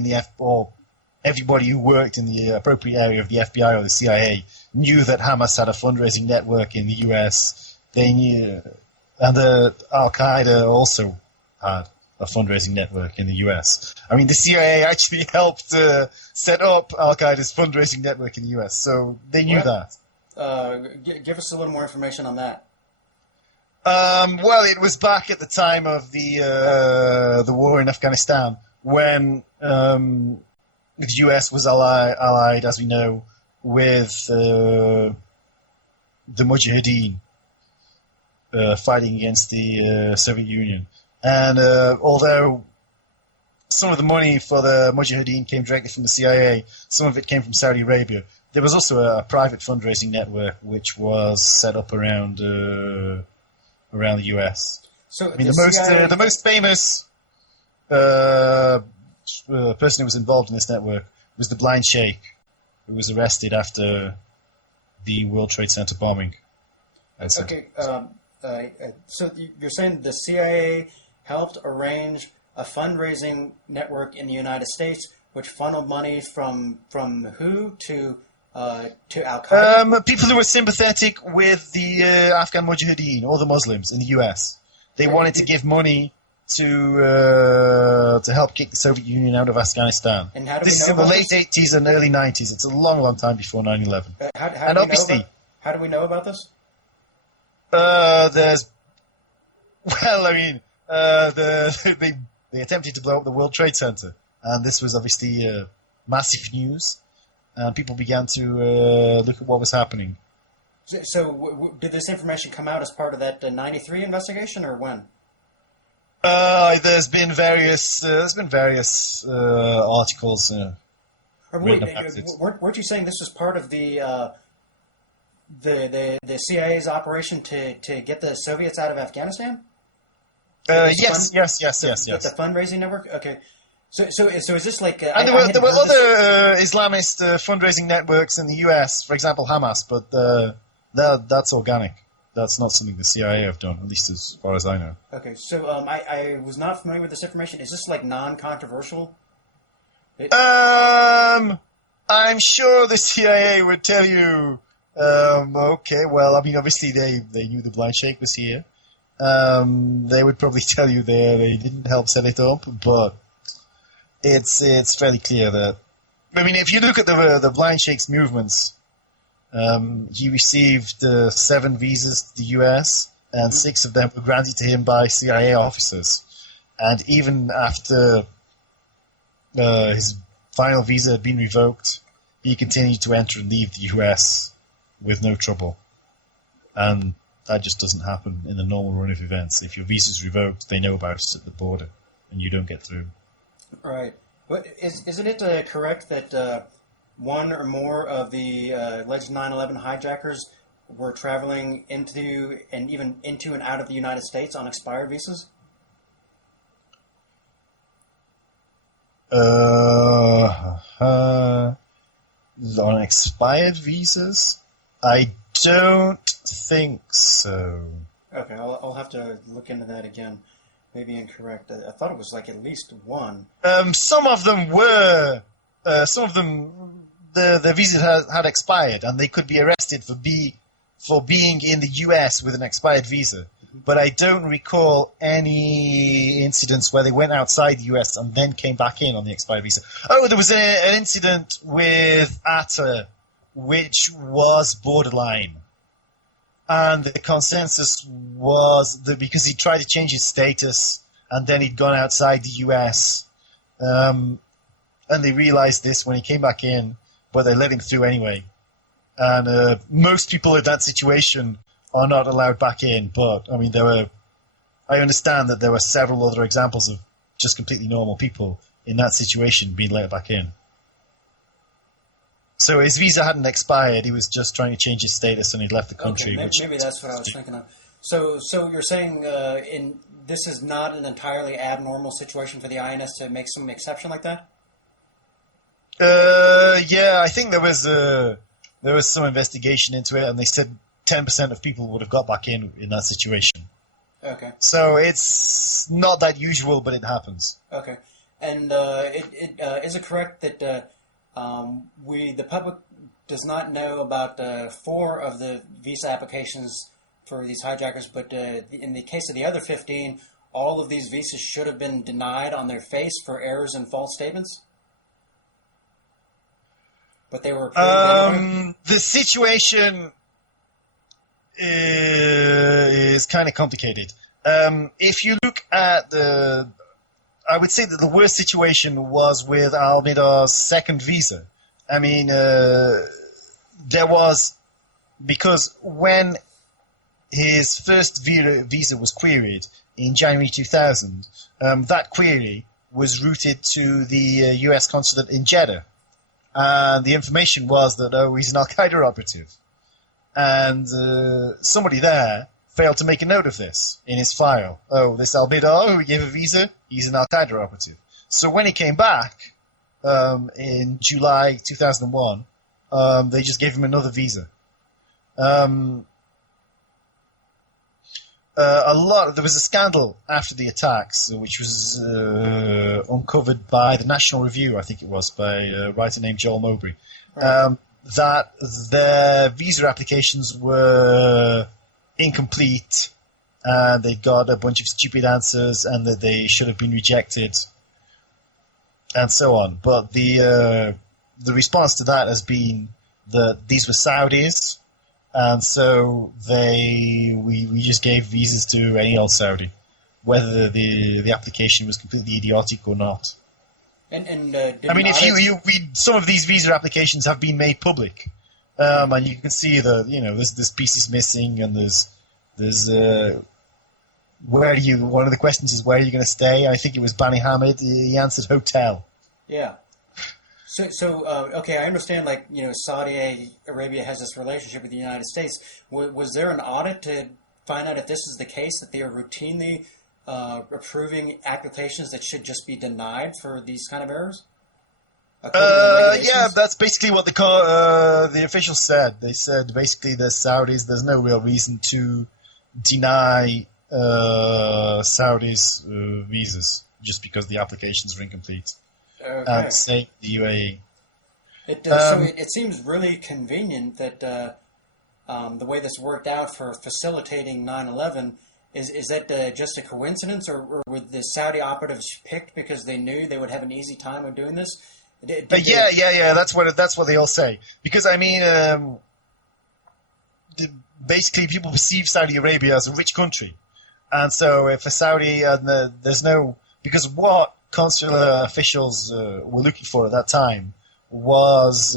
who worked in the appropriate area of the FBI or the CIA knew that Hamas had a fundraising network in the US. They knew, And Al-Qaeda also had a fundraising network in the US. I mean, the CIA actually helped set up Al-Qaeda's fundraising network in the US, so they knew that. Give us a little more information on that. Well, it was back at the time of the war in Afghanistan when the US was allied, as we know, with the Mujahideen fighting against the Soviet Union. And although some of the money for the Mujahideen came directly from the CIA, some of it came from Saudi Arabia. There was also a private fundraising network which was set up around the US. So I mean, the most famous person who was involved in this network was the blind sheikh, who was arrested after the World Trade Center bombing. Okay, so you're saying the CIA helped arrange a fundraising network in the United States, which funneled money from who to Al-Qaeda? People who were sympathetic with the Afghan Mujahideen or the Muslims in the US. They wanted to give money to help kick the Soviet Union out of Afghanistan. And how do this we know is in the about late this? 80s and early 90s. It's a long, long time before 9/11. How do we know about this? There's, well, I mean, they attempted to blow up the World Trade Center, and this was obviously massive news, and people began to look at what was happening. So did this information come out as part of that 93 investigation, or when? There's been various articles written about it. Weren't you saying this was part of the CIA's operation to get the Soviets out of Afghanistan? Yes. The fundraising network. Okay, so is this like? And there were other Islamist fundraising networks in the US, for example, Hamas, but that's organic. That's not something the CIA have done, at least as far as I know. Okay, so I was not familiar with this information. Is this like non-controversial? I'm sure the CIA would tell you. Okay, well, I mean, obviously they knew the blind sheikh was here. They would probably tell you they didn't help set it up, but it's fairly clear that. I mean, if you look at the blind sheikh's movements, he received 7 visas to the US, and 6 of them were granted to him by CIA officers. And even after his final visa had been revoked, he continued to enter and leave the US with no trouble. And that just doesn't happen in the normal run of events. If your visa is revoked, they know about it at the border, and you don't get through. Right. But isn't it correct that one or more of the alleged 9/11 hijackers were traveling into and out of the United States on expired visas? On expired visas? I don't think so. Okay, I'll have to look into that again. Maybe incorrect. I thought it was like at least one. Some of them were. Some of them, their visas had expired, and they could be arrested for being in the US with an expired visa. But I don't recall any incidents where they went outside the US and then came back in on the expired visa. Oh, there was an incident with Atta, which was borderline. And the consensus was that because he tried to change his status and then he'd gone outside the US, and they realized this when he came back in, but they let him through anyway. And most people in that situation are not allowed back in, but I mean, I understand that there were several other examples of just completely normal people in that situation being let back in. So his visa hadn't expired, he was just trying to change his status and he'd left the country. Okay, maybe that's what I was thinking of. So you're saying this is not an entirely abnormal situation for the INS to make some exception like that? Yeah, I think there was some investigation into it, and they said 10% of people would have got back in that situation. Okay. So it's not that usual, but it happens. Okay. And is it correct that the public does not know about 4 of the visa applications for these hijackers, but in the case of the other 15, all of these visas should have been denied on their face for errors and false statements? But they were approved anyway? The situation is kind of complicated. If you look at I would say that the worst situation was with Al-Mihdhar's second visa. I mean, there was, because when his first visa was queried in January 2000, that query was routed to the US consulate in Jeddah. And the information was that, he's an Al-Qaeda operative. And somebody there failed to make a note of this in his file. Oh, this Al-Mihdhar who we gave a visa, he's an Al-Qaeda operative. So when he came back in July 2001, they just gave him another visa. There was a scandal after the attacks, which was uncovered by the National Review, I think it was, by a writer named Joel Mowbray, right. That their visa applications were incomplete, and they got a bunch of stupid answers, and that they should have been rejected, and so on. But the response to that has been that these were Saudis, and so we just gave visas to any old Saudi, whether the application was completely idiotic or not. I mean, if you read, some of these visa applications have been made public, and you can see there's pieces missing, and there's one of the questions is, where are you going to stay? I think it was Bani Hamid. He answered hotel. Yeah. So okay, I understand, Saudi Arabia has this relationship with the United States. Was there an audit to find out if this is the case, that they are routinely approving applications that should just be denied for these kind of errors? Yeah, that's basically what the officials said. They said basically the Saudis, there's no real reason to deny Saudis visas just because the applications are incomplete. Okay. And say the UAE. So it seems really convenient that the way this worked out for facilitating 9/11. Is that just a coincidence, or were the Saudi operatives picked because they knew they would have an easy time of doing this? Yeah. That's what they all say. Because I mean, basically, people perceive Saudi Arabia as a rich country, and so if a Saudi because what consular officials were looking for at that time was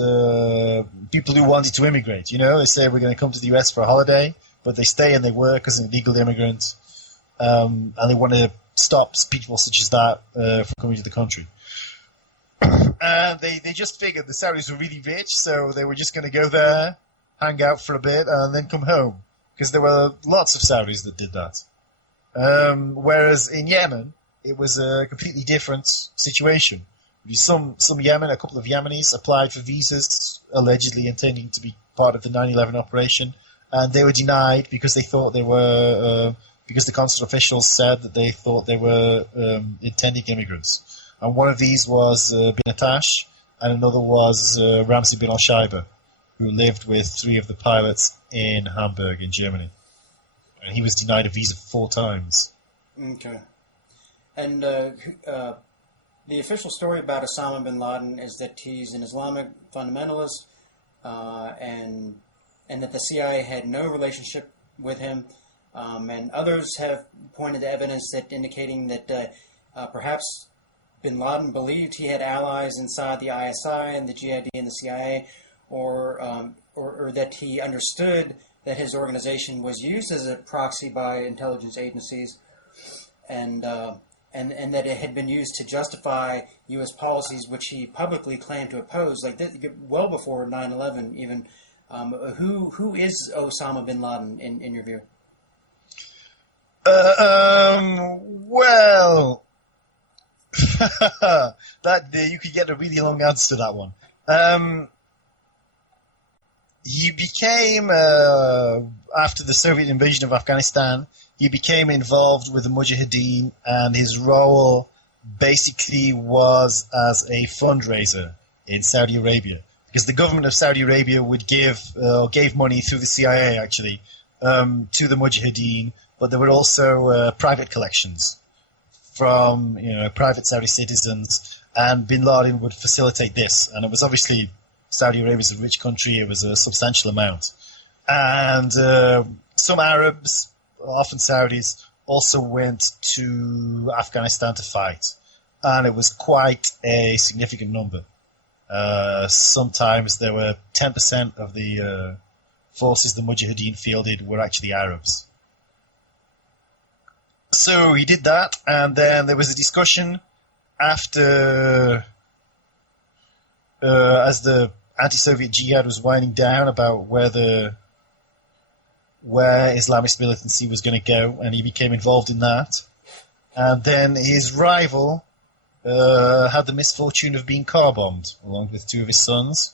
people who wanted to immigrate. They say we're going to come to the US for a holiday, but they stay and they work as an illegal immigrant, and they want to stop people such as that from coming to the country. And they just figured the Saudis were really rich, so they were just going to go there, hang out for a bit, and then come home, because there were lots of Saudis that did that. Whereas in Yemen, it was a completely different situation. A couple of Yemenis applied for visas, allegedly intending to be part of the 9/11 operation, and they were denied because they thought they were, because the consular officials said that they thought they were intending immigrants. And one of these was bin Attash, and another was Ramzi bin al-Shaiba, who lived with 3 of the pilots in Hamburg in Germany. And he was denied a visa 4 times. Okay. And the official story about Osama bin Laden is that he's an Islamic fundamentalist, and that the CIA had no relationship with him. And others have pointed to evidence that indicating that perhaps bin Laden believed he had allies inside the ISI and the GID and the CIA, or that he understood that his organization was used as a proxy by intelligence agencies, and that it had been used to justify U.S. policies which he publicly claimed to oppose, well before 9/11 even. Who is Osama bin Laden in your view? Well, you could get a really long answer to that one. He became, after the Soviet invasion of Afghanistan, he became involved with the Mujahideen, and his role basically was as a fundraiser in Saudi Arabia. Because the government of Saudi Arabia would gave money through the CIA, actually, to the Mujahideen, but there were also private collections from private Saudi citizens, and bin Laden would facilitate this. And it was obviously, Saudi Arabia is a rich country, it was a substantial amount. And some Arabs, often Saudis, also went to Afghanistan to fight. And it was quite a significant number. Sometimes there were 10% of the forces the Mujahideen fielded were actually Arabs. So he did that, and then there was a discussion after, as the anti-Soviet jihad was winding down, about where Islamist militancy was going to go, and he became involved in that. And then his rival had the misfortune of being car-bombed, along with two of his sons.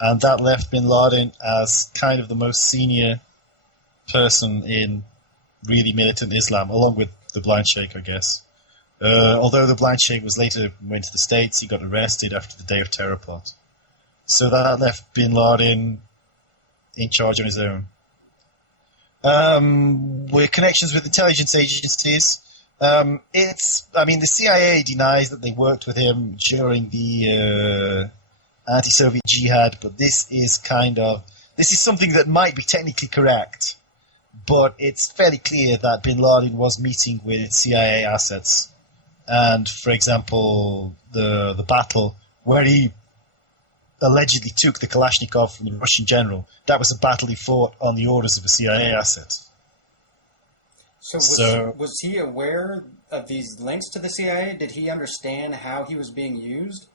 And that left bin Laden as kind of the most senior person in really militant Islam, along with the blind sheikh, I guess. Although the blind sheikh went to the States, he got arrested after the Day of Terror plot. So that left bin Laden in charge on his own. With connections with intelligence agencies, the CIA denies that they worked with him during the anti-Soviet jihad, but this is something that might be technically correct, but it's fairly clear that bin Laden was meeting with CIA assets. And, for example, the battle where he allegedly took the Kalashnikov from the Russian general, that was a battle he fought on the orders of a CIA asset. So was he aware of these links to the CIA? Did he understand how he was being used?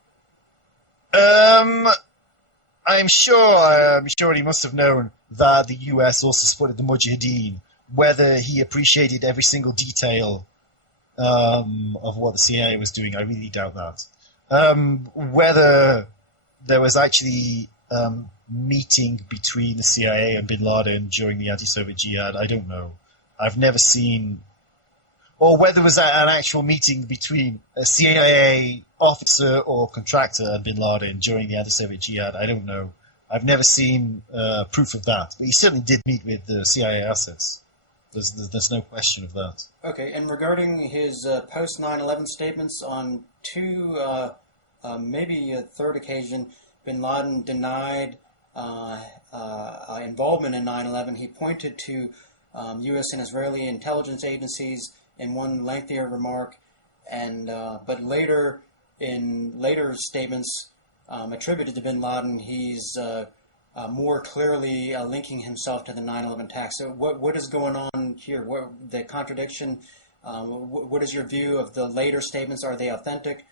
I'm sure he must have known that the US also supported the Mujahideen. Whether he appreciated every single detail of what the CIA was doing, I really doubt that. Whether there was actually meeting between the CIA and bin Laden during the anti-Soviet jihad, I don't know. I've never seen, or whether there was an actual meeting between a CIA officer or contractor and bin Laden during the anti-Soviet jihad, I don't know. I've never seen proof of that, but he certainly did meet with the CIA assets. There's no question of that. Okay, and regarding his post 9/11 statements on two, maybe a third occasion, bin Laden denied involvement in 9/11. He pointed to U.S. and Israeli intelligence agencies in one lengthier remark, and but later statements attributed to bin Laden, he's more clearly linking himself to the 9/11 attacks. So what is going on here? The contradiction? What is your view of the later statements? Are they authentic?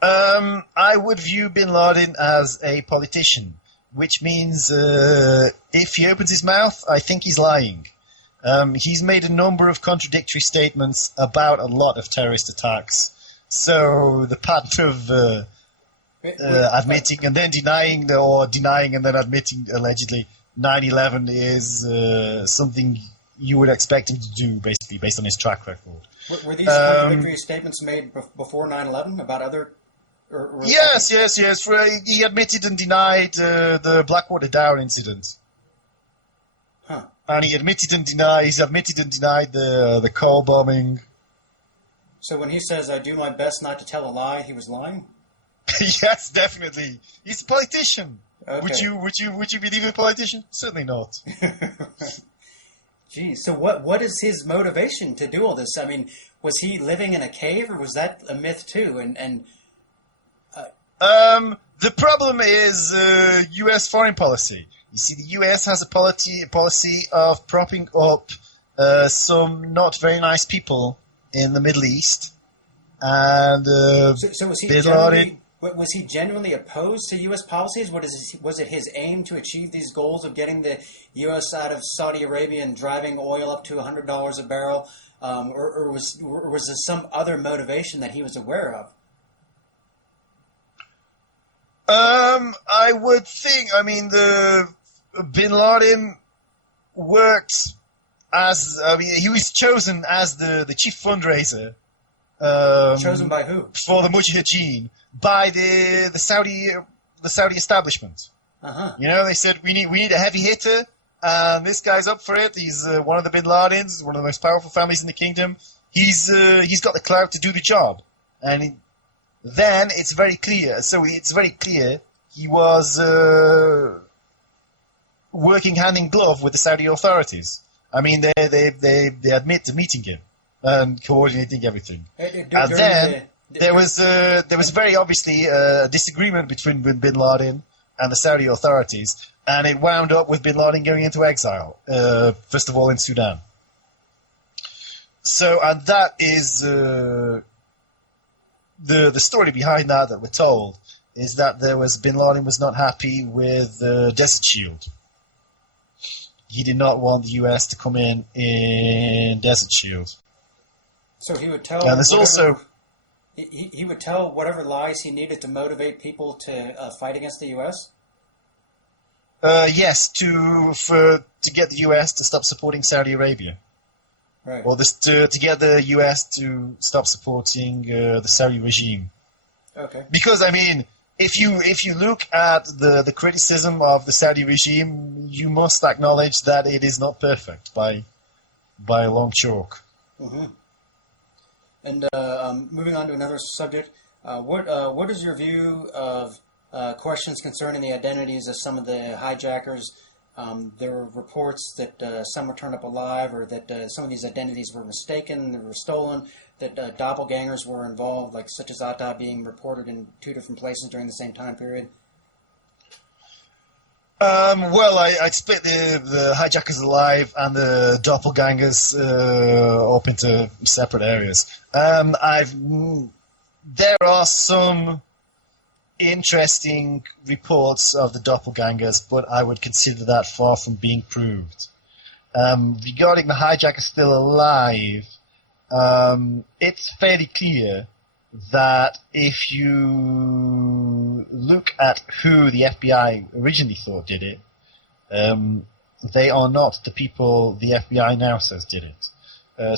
I would view bin Laden as a politician, which means if he opens his mouth, I think he's lying. He's made a number of contradictory statements about a lot of terrorist attacks. So the pattern of admitting and then denying, or denying and then admitting allegedly 9/11 is something you would expect him to do, basically, based on his track record. Were these contradictory statements made before 9/11 about other... Yes. He admitted and denied the Blackwater Down incident. Huh. And he's admitted and denied the Cole bombing. So when he says, "I do my best not to tell a lie," he was lying? Yes, definitely. He's a politician. Okay. Would you believe a politician? Certainly not. Geez, so what is his motivation to do all this? I mean, was he living in a cave, or was that a myth too? The problem is U.S. foreign policy. You see, the U.S. has a policy of propping up some not very nice people in the Middle East, and so was he genuinely opposed to U.S. policies? Was it his aim to achieve these goals of getting the U.S. out of Saudi Arabia and driving oil up to $100 a barrel, or was there some other motivation that he was aware of? I would think. I mean, the bin Laden worked as. I mean, he was chosen as the chief fundraiser. Chosen by who? For the Mujahideen by the Saudi establishment. Uh-huh. You know, they said we need a heavy hitter. And this guy's up for it. He's one of the Bin Ladens, one of the most powerful families in the kingdom. He's got the clout to do the job, and then it's very clear. So it's very clear he was working hand in glove with the Saudi authorities. I mean, they admit to meeting him and coordinating everything. And then there was very obviously a disagreement between Bin Laden and the Saudi authorities, and it wound up with Bin Laden going into exile. First of all, in Sudan. So, and that is the story behind that we're told is that Bin Laden was not happy with Desert Shield. He did not want the US to come in Desert Shield. So he would tell. And there's also he would tell whatever lies he needed to motivate people to fight against the US. Yes, to get the US to stop supporting Saudi Arabia. Right. Or to get the US to stop supporting the Saudi regime. Okay. Because, I mean, if you look at the criticism of the Saudi regime, you must acknowledge that it is not perfect by a long chalk. Mm-hmm. And moving on to another subject, what is your view of questions concerning the identities of some of the hijackers? There were reports that some were turned up alive, or that some of these identities were mistaken, they were stolen, that doppelgangers were involved, like such as Atta being reported in 2 different places during the same time period. Well, I'd split the hijackers alive and the doppelgangers up into separate areas. There are some interesting reports of the doppelgangers, but I would consider that far from being proved. Regarding the hijackers still alive, it's fairly clear that if you look at who the FBI originally thought did it, they are not the people the FBI now says did it.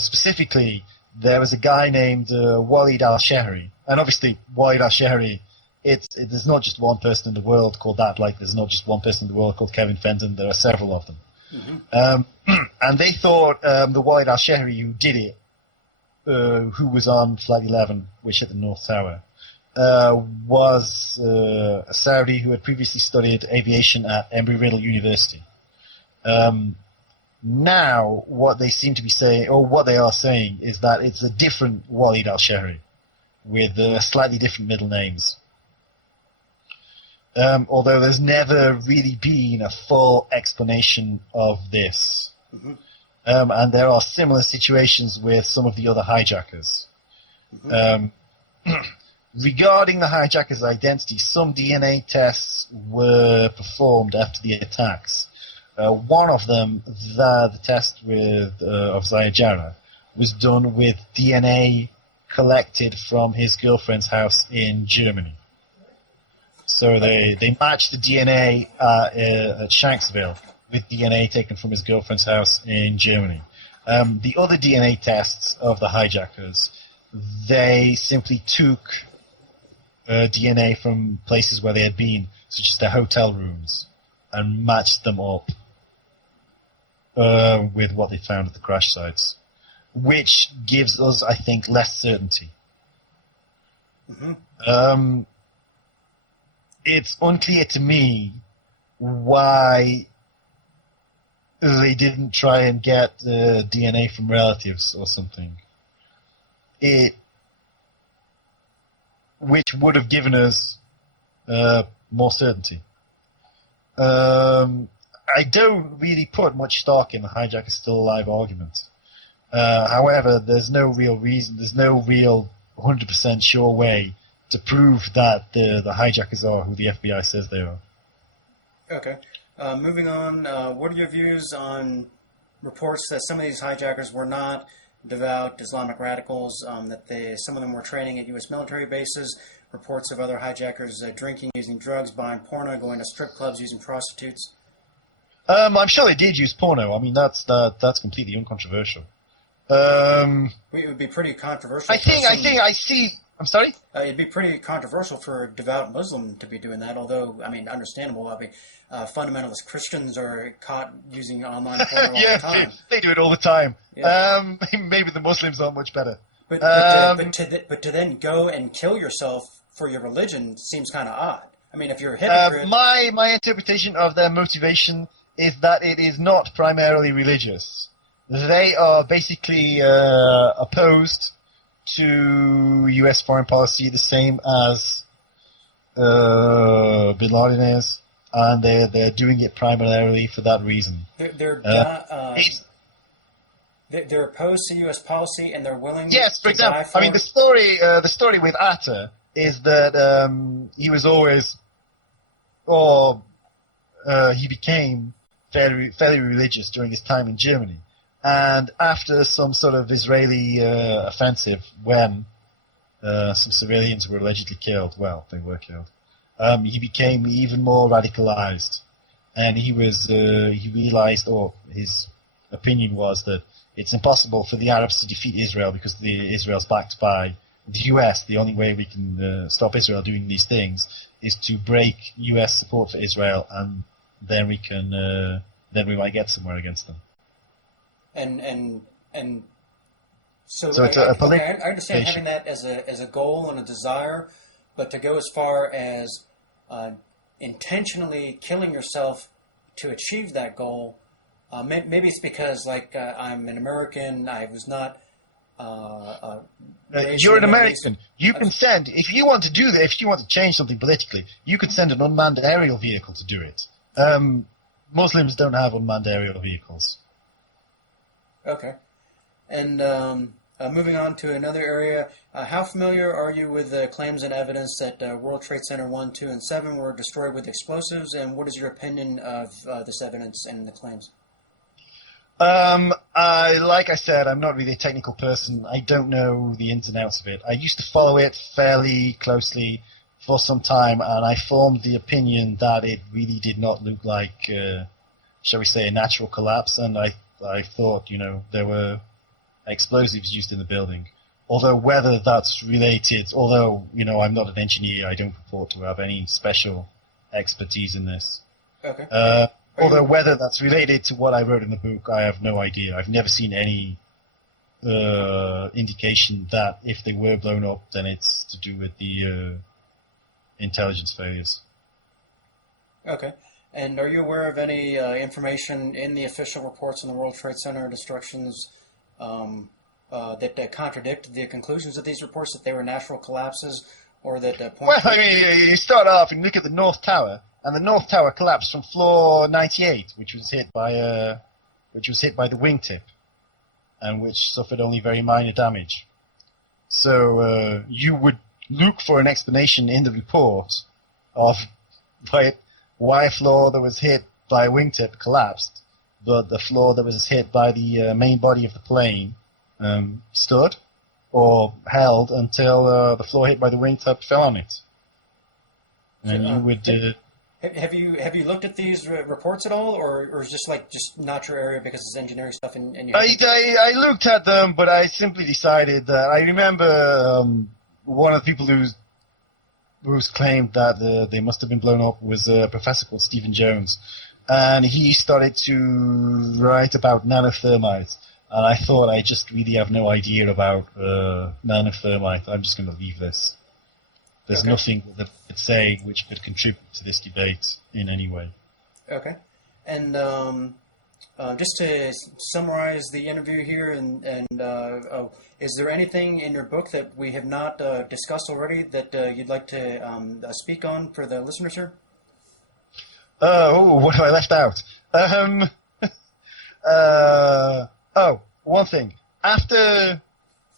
Specifically, there was a guy named Walid al-Shehri, and obviously Walid al-Shehri, there's not just one person in the world called that, like there's not just one person in the world called Kevin Fenton, there are several of them. Mm-hmm. And they thought the Walid al-Shehri who did it, who was on Flight 11, which hit the North Tower, was a Saudi who had previously studied aviation at Embry-Riddle University. Now, what they seem to be saying, or what they are saying, is that it's a different Walid al-Shehri with slightly different middle names. Although there's never really been a full explanation of this. Mm-hmm. And there are similar situations with some of the other hijackers. Mm-hmm. Regarding the hijackers' identity, some DNA tests were performed after the attacks. One of them, the test of Zaya Jarrah, was done with DNA collected from his girlfriend's house in Germany. So they matched the DNA at Shanksville with DNA taken from his girlfriend's house in Germany. The other DNA tests of the hijackers, they simply took DNA from places where they had been, such as their hotel rooms, and matched them up with what they found at the crash sites, which gives us, I think, less certainty. Mm-hmm. It's unclear to me why they didn't try and get DNA from relatives or something. Which would have given us more certainty. I don't really put much stock in the hijacker still alive argument. However, there's no real reason, there's no real 100% sure way to prove that the hijackers are who the FBI says they are. Okay. Moving on, what are your views on reports that some of these hijackers were not devout Islamic radicals, that some of them were training at U.S. military bases, reports of other hijackers drinking, using drugs, buying porno, going to strip clubs, using prostitutes? I'm sure they did use porno. I mean, that's completely uncontroversial. It would be pretty controversial. I I'm sorry? It'd be pretty controversial for a devout Muslim to be doing that, although, I mean, understandable. I mean, fundamentalist Christians are caught using online porn all Yeah, the time. they do it all the time. Yeah. Maybe the Muslims aren't much better. But to then go and kill yourself for your religion seems kind of odd. I mean, if you're a hypocrite... My interpretation of their motivation is that it is not primarily religious. They are basically opposed to U.S. foreign policy the same as Bin Laden is, and they're doing it primarily for that reason. They're opposed to U.S. policy, and they're willing. Yes, for to example, die for I mean the story with Atta is that he was always, he became fairly religious during his time in Germany. And after some sort of Israeli offensive, when some civilians were allegedly killed, well, they were killed, he became even more radicalized. And he realized, or his opinion was, that it's impossible for the Arabs to defeat Israel because Israel's backed by the US. The only way we can stop Israel doing these things is to break US support for Israel, and then we might get somewhere against them. And so it's I political understand having that as a goal and a desire, but to go as far as intentionally killing yourself to achieve that goal, maybe it's because I'm an American. I was not. You're an American. You can send, if you want to do that, if you want to change something politically, you could send an unmanned aerial vehicle to do it. Muslims don't have unmanned aerial vehicles. Okay. And moving on to another area, how familiar are you with the claims and evidence that World Trade Center 1, 2, and 7 were destroyed with explosives, and what is your opinion of this evidence and the claims? Like I said, I'm not really a technical person. I don't know the ins and outs of it. I used to follow it fairly closely for some time, and I formed the opinion that it really did not look like, shall we say, a natural collapse, and I thought, there were explosives used in the building. Although whether that's related, I'm not an engineer, I don't purport to have any special expertise in this. Okay. Although whether that's related to what I wrote in the book, I have no idea. I've never seen any indication that if they were blown up, then it's to do with the intelligence failures. Okay. And are you aware of any information in the official reports on the World Trade Center destructions that contradict the conclusions of these reports, that they were natural collapses, or that point? Well, I mean, you start off and look at the North Tower, and the North Tower collapsed from floor 98, which was hit by the wingtip, and which suffered only very minor damage. So you would look for an explanation in the report of why a floor that was hit by a wingtip collapsed, but the floor that was hit by the main body of the plane stood or held until the floor hit by the wingtip fell on it. And you would. Have you looked at these reports at all, or is just not your area because it's engineering stuff? I looked at them, but I simply decided that I remember one of the people who's claimed that they must have been blown up was a professor called Stephen Jones, and he started to write about nanothermite, and I thought I just really have no idea about nanothermite. I'm just going to leave this. There's nothing that I could say which could contribute to this debate in any way. Okay. And just to summarize the interview here, is there anything in your book that we have not discussed already that you'd like to speak on for the listeners here? What have I left out? One thing. After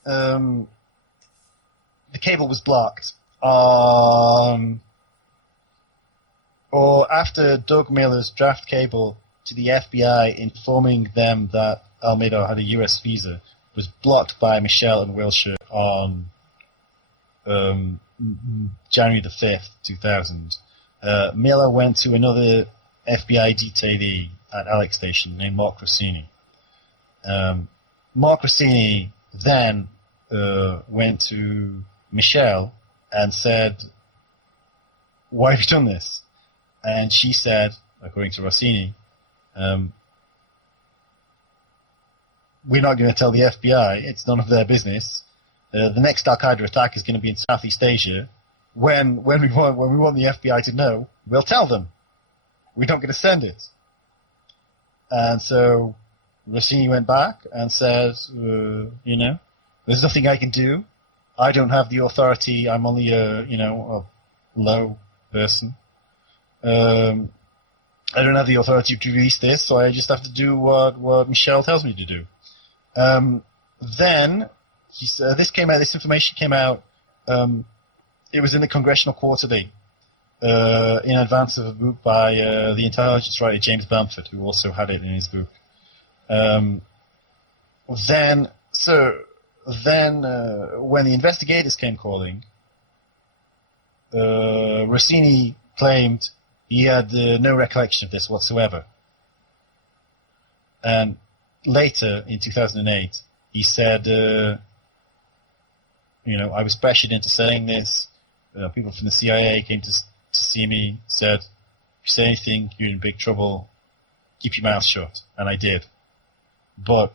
the cable was blocked, or after Doug Miller's draft cable to the FBI informing them that Al-Mihdhar had a US visa was blocked by Michelle and Wilshire on January the 5th, 2000. Miller went to another FBI detainee at Alex Station named Mark Rossini. Mark Rossini then went to Michelle and said, "Why have you done this?" And she said, according to Rossini, "We're not going to tell the FBI. It's none of their business. The next Al-Qaeda attack is going to be in Southeast Asia. When we want the FBI to know, we'll tell them. We're not going to send it." And so Rossini went back and said, "There's nothing I can do. I don't have the authority. I'm only a low person. I don't have the authority to release this, so I just have to do what Michelle tells me to do." Then this information came out. It was in the Congressional Quarterly in advance of a book by the intelligence writer James Bamford, who also had it in his book. Then when the investigators came calling, Rossini claimed he had no recollection of this whatsoever. And later, in 2008, he said, "I was pressured into saying this. People from the CIA came to see me, said, if you say anything, you're in big trouble. Keep your mouth shut." And I did. But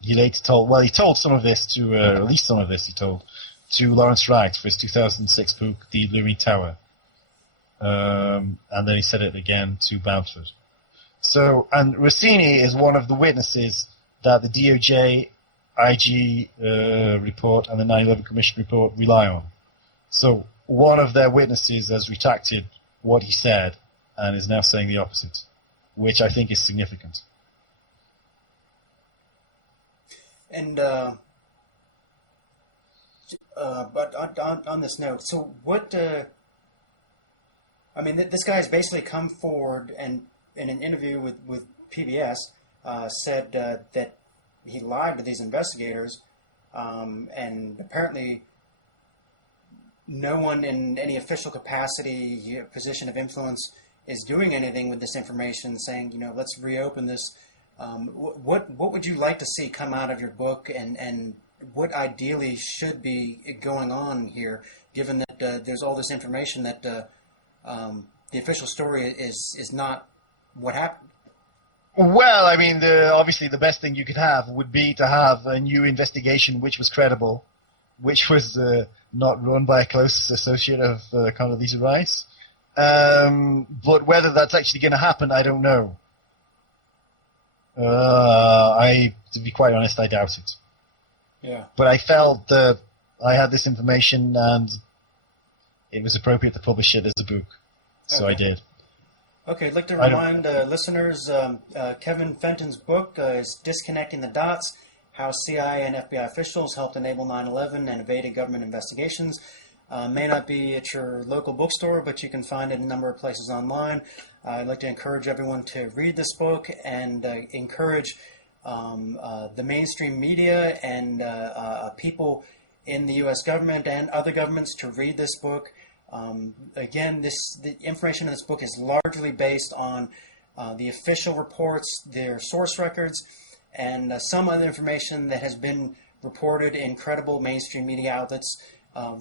he later told some of this to, at least some of this he told, to Lawrence Wright for his 2006 book, The Looming Tower. And then he said it again to Bamford. And Rossini is one of the witnesses that the DOJ, IG report and the 9/11 Commission report rely on. So one of their witnesses has retracted what he said and is now saying the opposite, which I think is significant. And but on this note, so what? This guy has basically come forward and in an interview with PBS said that he lied to these investigators, and apparently no one in any official capacity, position of influence, is doing anything with this information, saying, let's reopen this. What would you like to see come out of your book, and what ideally should be going on here, given that there's all this information that the official story is not what happened? Well, obviously the best thing you could have would be to have a new investigation which was credible, which was not run by a close associate of Condoleezza Rice. But whether that's actually going to happen, I don't know. To be quite honest, I doubt it. Yeah. But I felt that I had this information and it was appropriate to publish it as a book, so I did. Okay, I'd like to remind listeners, Kevin Fenton's book is Disconnecting the Dots, How CIA and FBI Officials Helped Enable 9/11 and Evaded Government Investigations. May not be at your local bookstore, but you can find it in a number of places online. I'd like to encourage everyone to read this book and encourage the mainstream media and people in the U.S. government and other governments to read this book. Again, the information in this book is largely based on the official reports, their source records, and some other information that has been reported in credible mainstream media outlets.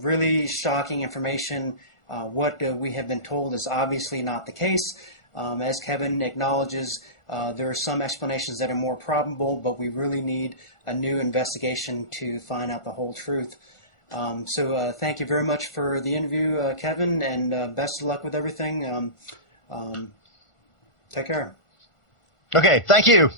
Really shocking information. What we have been told is obviously not the case. As Kevin acknowledges, there are some explanations that are more probable, but we really need a new investigation to find out the whole truth. So thank you very much for the interview, Kevin, and best of luck with everything. Take care. Okay, thank you.